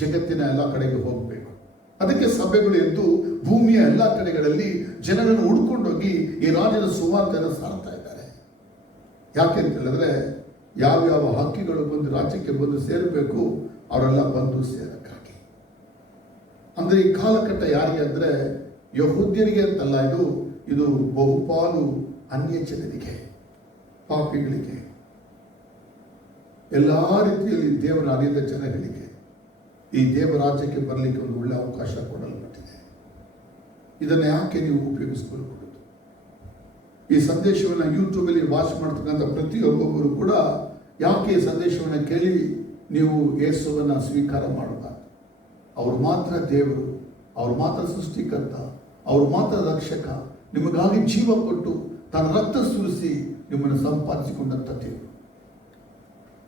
ಜಗತ್ತಿನ ಎಲ್ಲ ಕಡೆಗೆ ಹೋಗಬೇಕು. ಅದಕ್ಕೆ ಸಭೆಗಳು ಎದ್ದು ಭೂಮಿಯ ಎಲ್ಲ ಕಡೆಗಳಲ್ಲಿ ಜನರನ್ನು ಹುಡ್ಕೊಂಡೋಗಿ ಈ ರಾಜ್ಯದ ಸುವಾರ್ತೆಯನ್ನು ಸಾರ್ತಾ ಇದ್ದಾರೆ. ಯಾಕೆ ಅಂತ ಹೇಳಿದ್ರೆ, ಯಾವ್ಯಾವ ಹಕ್ಕಿಗಳು ಬಂದು ರಾಜ್ಯಕ್ಕೆ ಬಂದು ಸೇರಬೇಕು, ಅವರೆಲ್ಲ ಬಂದು ಸೇರಕ್ಕಾಗಿ. ಅಂದ್ರೆ ಈ ಕಾಲಘಟ್ಟ ಯಾರಿಗೆ ಅಂದ್ರೆ ಯಹೂದ್ಯರಿಗೆ ಅಂತಲ್ಲ, ಇದು ಬಹುಪಾಲು ಅನ್ಯ ಜನರಿಗೆ, ಪಾಪಿಗಳಿಗೆ, ಎಲ್ಲ ರೀತಿಯಲ್ಲಿ ದೇವರ ಅರಿಯದ ಜನಗಳಿಗೆ ಈ ದೇವರಾಜ್ಯಕ್ಕೆ ಬರಲಿಕ್ಕೆ ಒಂದು ಒಳ್ಳೆ ಅವಕಾಶ ಕೊಡಲ್ಪಟ್ಟಿದೆ. ಇದನ್ನು ಯಾಕೆ ನೀವು ಉಪಯೋಗಿಸಿಕೊಳ್ಳಬಹುದು? ಈ ಸಂದೇಶವನ್ನು ಯೂಟ್ಯೂಬಲ್ಲಿ ವಾಚ್ ಮಾಡ್ತಕ್ಕಂಥ ಪ್ರತಿಯೊಬ್ಬೊಬ್ಬರು ಕೂಡ ಯಾಕೆ ಈ ಸಂದೇಶವನ್ನು ಕೇಳಿ ನೀವು ಯೇಸುವನ್ನು ಸ್ವೀಕಾರ ಮಾಡಬಾರ್ದು? ಅವರು ಮಾತ್ರ ದೇವರು, ಅವರು ಮಾತ್ರ ಸೃಷ್ಟಿಕರ್ತ, ಅವರು ಮಾತ್ರ ರಕ್ಷಕ. ನಿಮಗಾಗಿ ಜೀವ ಕೊಟ್ಟು ತನ್ನ ರಕ್ತ ಸುರಿಸಿ ನಿಮ್ಮನ್ನು ಸಂಪಾದಿಸಿಕೊಂಡಂಥ ದೇವರು.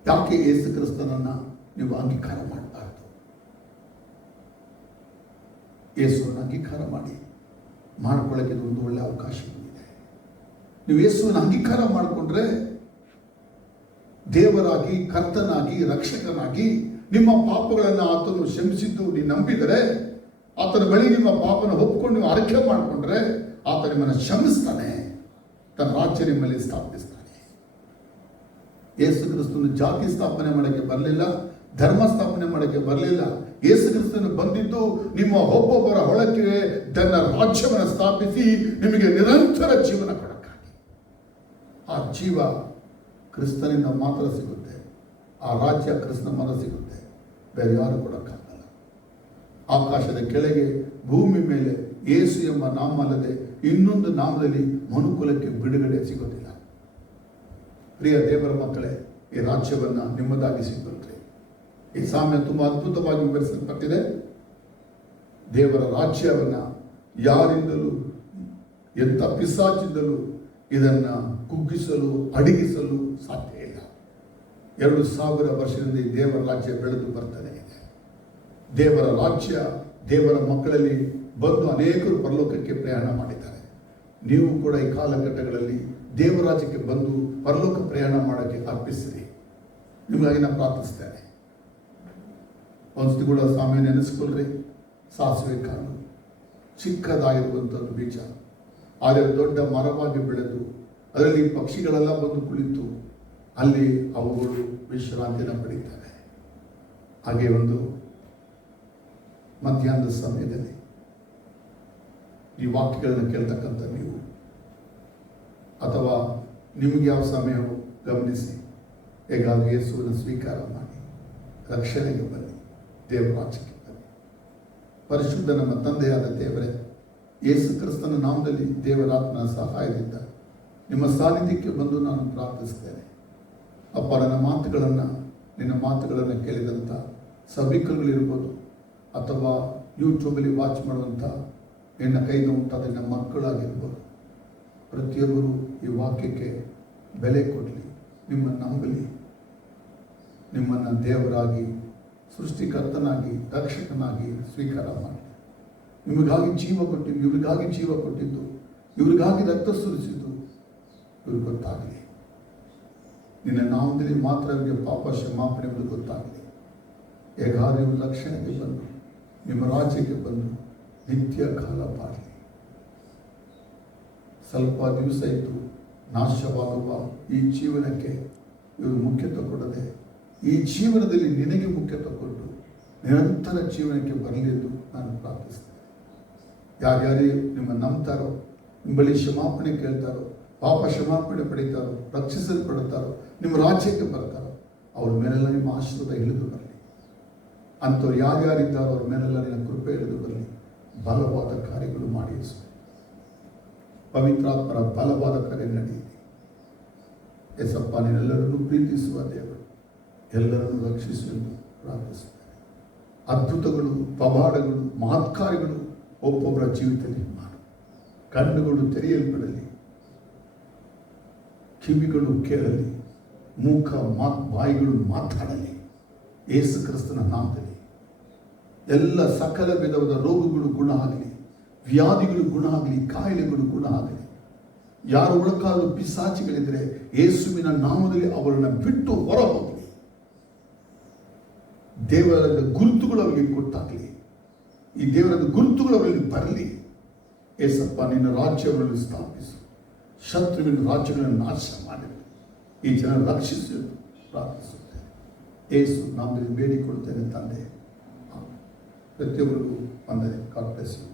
ಯಾಕೆ ಯೇಸು ಕ್ರಿಸ್ತನನ್ನು ನೀವು ಅಂಗೀಕಾರ ಮಾಡಬಾರ್ದು? ಯೇಸುವನ್ನು ಅಂಗೀಕಾರ ಮಾಡಿಕೊಳ್ಳಕ್ಕೆ ಒಂದು ಒಳ್ಳೆ ಅವಕಾಶ ಇದೆ. ನೀವು ಯೇಸುವನ್ನು ಅಂಗೀಕಾರ ಮಾಡಿಕೊಂಡ್ರೆ ದೇವರಾಗಿ, ಕರ್ತನಾಗಿ, ರಕ್ಷಕನಾಗಿ ನಿಮ್ಮ ಪಾಪಗಳನ್ನು ಆತನು ಕ್ಷಮಿಸಿದ್ದು ನೀವು ನಂಬಿದರೆ, ಆತನ ಬಳಿ ನಿಮ್ಮ ಪಾಪನ ಒಪ್ಪಿಕೊಂಡು ನೀವು ಅರಿಕೆ ಮಾಡಿಕೊಂಡ್ರೆ ಆತ ನಿಮ್ಮನ್ನು ಕ್ಷಮಿಸ್ತಾನೆ, ತನ್ನ ರಾಜ್ಯ ನಿಮ್ಮಲ್ಲಿ ಸ್ಥಾಪಿಸ್ತಾನೆ. ಯೇಸು ಕ್ರಿಸ್ತನು ಜಾತಿ ಸ್ಥಾಪನೆ ಮಾಡೋಕ್ಕೆ ಬರಲಿಲ್ಲ, ಧರ್ಮ ಸ್ಥಾಪನೆ ಮಾಡೋಕ್ಕೆ ಬರಲಿಲ್ಲ. ಯೇಸು ಕ್ರಿಸ್ತನು ಬಂದಿದ್ದು ನಿಮ್ಮ ಒಬ್ಬೊಬ್ಬರ ಒಳಕ್ಕೆ ತನ್ನ ರಾಜ್ಯವನ್ನು ಸ್ಥಾಪಿಸಿ ನಿಮಗೆ ನಿರಂತರ ಜೀವನ ಕೊಡಕ್ಕಾಗಿ. ಆ ಜೀವ ಕ್ರಿಸ್ತನಿಂದ ಮಾತ್ರ ಸಿಗುತ್ತೆ, ಆ ರಾಜ್ಯ ಕ್ರಿಸ್ತನ ಮಾತ್ರ ಸಿಗುತ್ತೆ, ಬೇರೆ ಯಾರು ಕೊಡಕ್ಕಾಗಲ್ಲ. ಆಕಾಶದ ಕೆಳಗೆ, ಭೂಮಿ ಮೇಲೆ ಯೇಸು ಎಂಬ ನಾಮ ಅಲ್ಲದೆ ಇನ್ನೊಂದು ನಾಮದಲ್ಲಿ ಮನುಕುಲಕ್ಕೆ ಬಿಡುಗಡೆ ಸಿಗೋದಿಲ್ಲ. ಪ್ರಿಯ ದೇವರ ಮಕ್ಕಳೇ, ಈ ರಾಜ್ಯವನ್ನು ನಿಮ್ಮದಾಗಿಸಿಕೊಳ್ಳ್ರಿ. ಈ ಸಾಮ್ಯ ತುಂಬ ಅದ್ಭುತವಾಗಿ ವಿವರಿಸಲ್ಪಟ್ಟಿದೆ. ದೇವರ ರಾಜ್ಯವನ್ನು ಯಾರಿಂದಲೂ, ಎಂಥ ಪಿಶಾಚಿಂದಲೂ ಇದನ್ನು ಕುಗ್ಗಿಸಲು, ಅಡಗಿಸಲು ಸಾಧ್ಯ ಇಲ್ಲ. 2000 ವರ್ಷದಿಂದ ಈ ದೇವರ ರಾಜ್ಯ ಬೆಳೆದು ಬರ್ತಾನೆ ಇದೆ. ದೇವರ ರಾಜ್ಯ ದೇವರ ಮಕ್ಕಳಲ್ಲಿ ಬಂದು ಅನೇಕರು ಪರಲೋಕಕ್ಕೆ ಪ್ರಯಾಣ ಮಾಡಿದ್ದಾರೆ. ನೀವು ಕೂಡ ಈ ಕಾಲಘಟ್ಟಗಳಲ್ಲಿ ದೇವರ ರಾಜ್ಯಕ್ಕೆ ಬಂದು ಪರಲೋಕ ಪ್ರಯಾಣ ಮಾಡೋಕ್ಕೆ ಅರ್ಪಿಸಿರಿ. ನಿಮಗಾಗಿ ನಾನು ಪ್ರಾರ್ಥಿಸ್ತೇನೆ. ಒಂದ್ಸತಿ ಕೂಡ ಸಾಮ್ಯ ನೆನೆಸ್ಕೊಳ್ರಿ. ಸಾಸಿವೆ ಕಾಳು ಚಿಕ್ಕದಾಗಿರುವಂಥದ್ದು ಬೀಜ, ಆದರೆ ದೊಡ್ಡ ಮರವಾಗಿ ಬೆಳೆದು ಅದರಲ್ಲಿ ಪಕ್ಷಿಗಳೆಲ್ಲ ಬಂದು ಕುಳಿತು ಅಲ್ಲಿ ಅವುಗಳು ವಿಶ್ರಾಂತಿನ ಪಡೀತವೆ. ಹಾಗೆ ಒಂದು ಮಧ್ಯಾಹ್ನದ ಸಮಯದಲ್ಲಿ ಈ ವಾಕ್ಯಗಳನ್ನು ಕೇಳ್ತಕ್ಕಂಥ ನೀವು, ಅಥವಾ ನಿಮಗೆ ಯಾವ ಸಮಯವೂ ಗಮನಿಸಿ, ಹೇಗಾದರೂ ಯೇಸುವನ್ನು ಸ್ವೀಕಾರ ಮಾಡಿ ರಕ್ಷಣೆಗೆ ಬನ್ನಿ, ದೇವರ ರಾಜ್ಯಕ್ಕೆ ಬನ್ನಿ. ಪರಿಶುದ್ಧ ನಮ್ಮ ತಂದೆಯಾದ ದೇವರೇ, ಯೇಸು ಕ್ರಿಸ್ತನ ನಾಮದಲ್ಲಿ ದೇವರಾತ್ಮನ ಸಹಾಯದಿಂದ ನಿಮ್ಮ ಸಾನ್ನಿಧ್ಯಕ್ಕೆ ಬಂದು ನಾನು ಪ್ರಾರ್ಥಿಸ್ತೇನೆ. ಅಪ್ಪ, ನಿನ್ನ ಮಾತುಗಳನ್ನು ಕೇಳಿದಂಥ ಸಭಿಕರುಗಳಿರ್ಬೋದು, ಅಥವಾ ಯೂಟ್ಯೂಬಲ್ಲಿ ವಾಚ್ ಮಾಡುವಂಥ ನಿನ್ನ ಕೈಗೆ ಉಂಟಾದ ನಿನ್ನ ಮಕ್ಕಳಾಗಿರ್ಬೋದು, ಪ್ರತಿಯೊಬ್ಬರು ಈ ವಾಕ್ಯಕ್ಕೆ ಬೆಲೆ ಕೊಡಲಿ, ನಿಮ್ಮನ್ನು ನಂಬಲಿ, ನಿಮ್ಮನ್ನು ದೇವರಾಗಿ, ಸೃಷ್ಟಿಕರ್ತನಾಗಿ, ರಕ್ಷಕನಾಗಿ ಸ್ವೀಕಾರ ಮಾಡಿ. ನಿಮಗಾಗಿ ಜೀವ ಕೊಟ್ಟಿದ್ದು, ಇವ್ರಿಗಾಗಿ ಜೀವ ಕೊಟ್ಟಿದ್ದು, ಇವ್ರಿಗಾಗಿ ರಕ್ತ ಸುರಿಸಿದ್ದು ಇವ್ರಿಗೆ ಗೊತ್ತಾಗಲಿ. ನಿನ್ನ ನಾಮದಲ್ಲಿ ಮಾತ್ರ ಇವರಿಗೆ ಪಾಪ ಕ್ಷಮಾಪಣೆ ಗೊತ್ತಾಗಲಿ. ಹೇಗಾದರೂ ಇವರು ರಕ್ಷಣೆಗೆ ಬಂದು ನಿಮ್ಮ ರಾಜ್ಯಕ್ಕೆ ಬಂದು ನಿತ್ಯ ಕಾಲ ಬಾಳಲಿ. ಸ್ವಲ್ಪ ದಿವಸ ಇದ್ದು ನಾಶವಾಗುವ ಈ ಜೀವನಕ್ಕೆ ಇವರು ಮುಖ್ಯತ್ವ ಕೊಡದೆ, ಈ ಜೀವನದಲ್ಲಿ ನಿನಗೆ ಮುಖ್ಯತ್ವ ಕೊಟ್ಟು ನಿರಂತರ ಜೀವನಕ್ಕೆ ಬರಲಿ ಎಂದು ನಾನು ಪ್ರಾರ್ಥಿಸ್ತೇನೆ. ಯಾರ್ಯಾರೇ ನಿಮ್ಮ ನಂಬ್ತಾರೋ, ನಿಮ್ಮ ಬಳಿ ಕ್ಷಮಾಪಣೆ ಕೇಳ್ತಾರೋ, ಪಾಪ ಕ್ಷಮಾಪಣೆ ಪಡೀತಾರೋ, ರಕ್ಷಿಸಲ್ಪಡುತ್ತಾರೋ, ನಿಮ್ಮ ರಾಜ್ಯಕ್ಕೆ ಬರ್ತಾರೋ, ಅವ್ರ ಮೇಲೆಲ್ಲ ನಿಮ್ಮ ಆಶೀರ್ವಾದ ಇಳಿದು ಬರಲಿ. ಅಂಥವ್ರು ಯಾರ್ಯಾರಿದ್ದಾರೋ ಅವ್ರ ಮೇಲೆಲ್ಲ ನಿನ್ನ ಕೃಪೆ ಇಳಿದು ಬರಲಿ. ಬಲವಾದ ಕಾರ್ಯಗಳು ಮಾಡಿ ಪವಿತ್ರಾತ್ಮರ ಬಲವಾದ ಕಾರ್ಯ ನಡೆಯಿರಿ. ಎಸಪ್ಪ, ನೀನೆಲ್ಲರನ್ನು ಪ್ರೀತಿಸುವ ದೇವರು, ಎಲ್ಲರನ್ನು ರಕ್ಷಿಸು ಎಂದು ಪ್ರಾರ್ಥಿಸುತ್ತೇನೆ. ಅದ್ಭುತಗಳು, ಪವಾಡಗಳು, ಮಹತ್ಕಾರ್ಯಗಳು ಒಬ್ಬೊಬ್ಬರ ಜೀವಿತದಲ್ಲಿ ಮಾಡು. ಕಣ್ಣುಗಳು ತೆರೆಯಲ್ಪಡಲಿ, ಕಿವಿಗಳು ಕೇಳಲಿ, ಬಾಯಿಗಳು ಮಾತಾಡಲಿ. ಯೇಸು ಕ್ರಿಸ್ತನ ನಾಮದಲ್ಲಿ ಎಲ್ಲ ಸಕಲ ವಿಧವಾದ ರೋಗಗಳು ಗುಣ ಆಗಲಿ, ವ್ಯಾಧಿಗಳು ಗುಣ ಆಗಲಿ, ಕಾಯಿಲೆಗಳು ಗುಣ ಆಗಲಿ. ಯಾರು ಒಳಕಾಲು ಪಿಶಾಚಿಗಳಿದ್ರೆ ಯೇಸುವಿನ ನಾಮದಲ್ಲಿ ಅವರನ್ನು ಬಿಟ್ಟು ಹೊರ ಹೋಗಲಿ. ದೇವರ ಗುರುತುಗಳು ಅವರಿಗೆ ಗೊತ್ತಾಗಲಿ. ಈ ದೇವರ ಗುರುತುಗಳು ಅವರಲ್ಲಿ ಬರಲಿ. ಏಸಪ್ಪ, ನಿನ್ನ ರಾಜ್ಯವನ್ನು ಸ್ಥಾಪಿಸು, ಶತ್ರುವಿನ ರಾಜ್ಯಗಳನ್ನು ನಾಶ ಮಾಡಿ ಈ ಜನ ರಕ್ಷಿಸಿ ಪ್ರಾರ್ಥಿಸುತ್ತೇನೆ. ಏಸು ನಾಮದಲ್ಲಿ ಬೇಡಿಕೊಳ್ತೇನೆ ತಂದೆ. ಪ್ರತಿಯೊಬ್ಬರಿಗೂ ವಂದನೆ. God bless you.